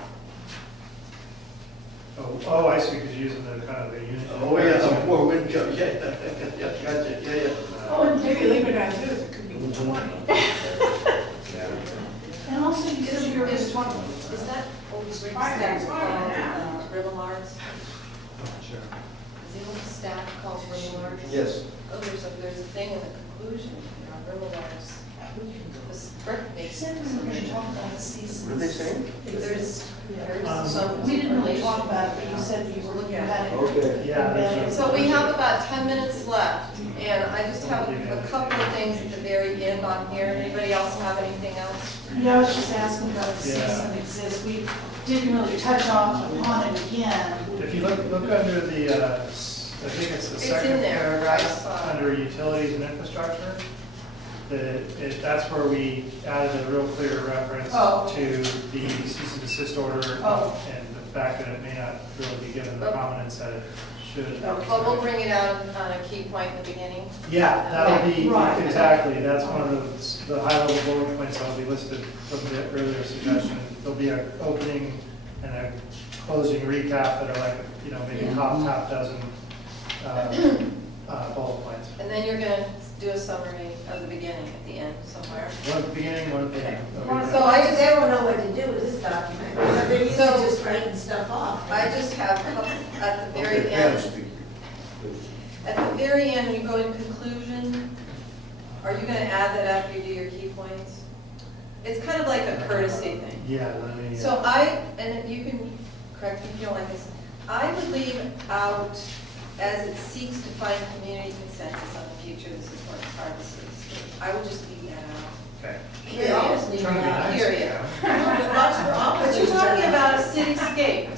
Oh, I see, because you're using the kind of the unit. Oh, yeah, some more wind comes, yeah, gotcha, yeah. Oh, and maybe leave it as is, it could be 20. And also, you said you were just one. Is that old Rick Fine, staff fine, called yeah. Rillamards? Sure. Is the old staff called Rillamards? Yes. Oh, there's a thing in the conclusion, Rillamards. This birthday. Said we were gonna talk about the seasons. What are they saying? There's Um, some. We didn't really talk about it, but you said you were looking at it. Okay. Yeah, there's So we have about 10 minutes left, and I just have a couple of things at the very end on here. Anybody else have anything else? Yeah, I was just asking about the Yeah. season exists. We didn't really touch upon it again. If you look under the, I think it's the It's second in there, paragraph, I saw it. under utilities and infrastructure, that's where we added a real clear reference Oh. to the cease and desist order Oh. and the fact that it may not really be given the Oh. prominence that it should. But we'll bring it out on a key point in the beginning. Yeah, that'll be, Right. exactly, that's one of the high-level bullet points that'll be listed from the earlier suggestion. There'll be an opening and a closing recap that are like, maybe top half dozen bullet points. And then you're gonna do a summary of the beginning at the end somewhere. One at the beginning, one at the end. So I just, They won't know what to do with this document, so they're used to So- just writing stuff off. I just have a couple at the very Okay, Pam, end. speak. At the very end, when you go in conclusion, are you gonna add that after you do your key points? It's kind of like a courtesy thing. Yeah, let me. So and you can correct me if you don't like this, I would leave out as it seeks to find community consensus on the future of this important part of the city. I would just leave that out. Okay. They always need Trying to be that. nice, Period. yeah. But lots for But officers. you're talking about a cityscape.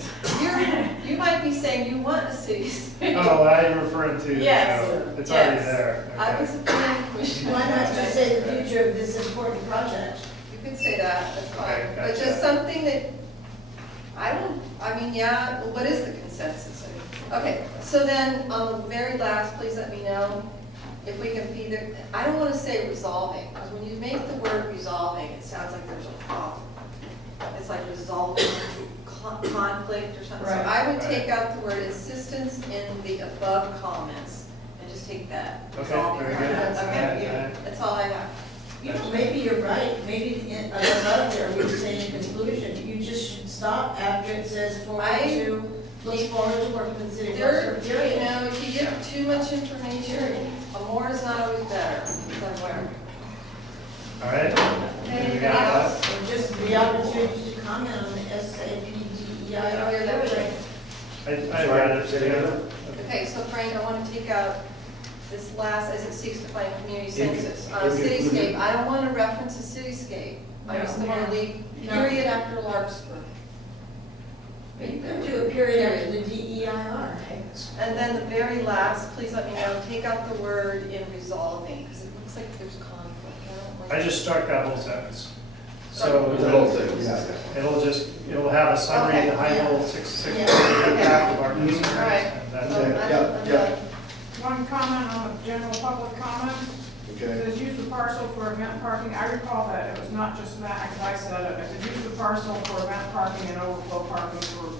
You might be saying you want a cityscape. Oh, I'm referring to, Yes, it's already yes. there. I Okay. was a planning commissioner. Why not just say the future of this important project? You could say that, that's fine, Okay, but gotcha. just something that, yeah, well, what is the consensus? Okay, so then, on the very last, please let me know if we can either, I don't wanna say resolving, because when you make the word resolving, it sounds like there's a problem. It's like resolving conflict or something. So Right. I would take out the word insistence in the above comments, and just take that. Okay, resolving very part good. out. Okay, Alright. that's all I have. You know, maybe you're right, maybe above there, we say in conclusion, you just should stop after it says forward to, looks forward to working with the city. There, council, you period. know, if you give too much information, more is not always better, somewhere. All right. Anything We got that? else? And just the opportunity to comment on the SAPDEIR. I read it together. Okay, so Frank, I want to take out this last, as it seeks to find community census. On in conclusion. cityscape, I don't want to reference a cityscape. I just want to leave period after Larkspur. You could do a period after the DEIR. And then the very last, please let me know, take out the word in resolving, because it looks like there's conflict. I don't like I just struck that whole sentence. So The whole thing, yeah. it'll have a summary, the high level six Yeah. recap of our concerns. All right. And that's So it. I'm yeah. done. One comment on the general public comment. It Okay. says use the parcel for event parking. I recall that it was not just that, because I said it. I said use the parcel for event parking and overflow parking for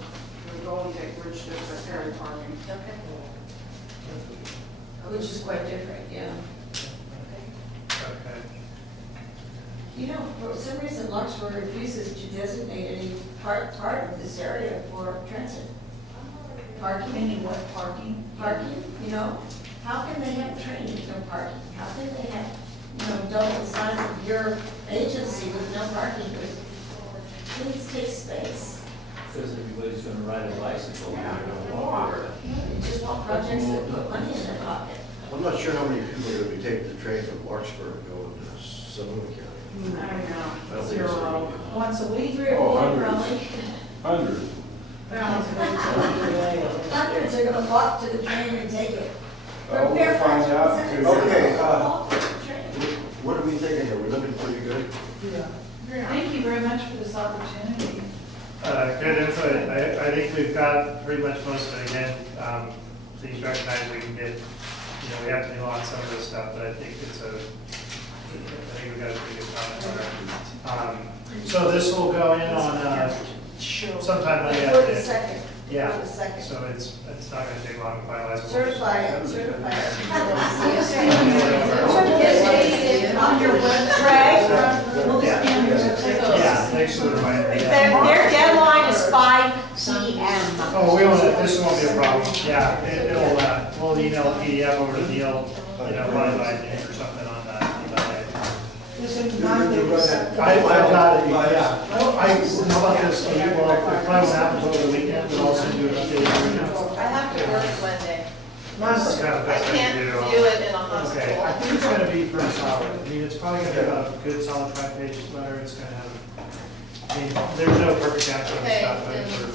the Golden Gate Bridge District area parking. Okay. Which is quite different, yeah. Okay. You know, for some reason, Larkspur refuses to designate any part of this area for transit. Parking, Any what parking? you know, how can they have trains with no parking? How can they have, double the size of your agency with no parking? Please take space. Because everybody's gonna ride a bicycle. Yeah, They're gonna walk there. You just want projects that put money in their pocket. I'm not sure how many people are gonna be taking the train from Larkspur and going to Sonoma County. I know, 0. Once a week? 3 or 4 hundreds. probably. Hundreds. Hundreds are gonna walk to the train and take it. Well, we'll find out. Okay, Walk to the train. What are we thinking here? We're looking pretty good? Thank you very much for this opportunity. Good input. I think we've got pretty much most of it again. Please recognize we can get, we have to do on some of this stuff, but I think I think we've got a pretty good comment on it. So this will go in on, sometime Monday For the afternoon. second. Yeah. For the second. So it's not gonna take long to finalize. Certify it, certify it. On your Craig, Yeah, thanks for the reminder. their deadline is 5 PM. Oh, this won't be a problem. Yeah, we'll email a PDF over to Neil, probably by noon or something on that. This is Monday, the second. I've got it, yeah. How about this, well, it probably won't happen over the weekend, but I'll send you an update. I have to work Monday. That's kind of I best I can't can do do. it in a Okay, hospital. I think it's gonna be pretty solid. I mean, it's probably gonna be about a good solid 5 pages letter. It's gonna have, there's no perfect answer and Okay, stuff, but then we're,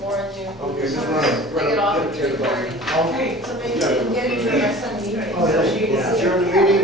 warn you. Okay, just run. Take it off at 3:30. okay. So maybe you can get it to the rest of the meeting. Oh, yeah, yeah. Adjourn the meeting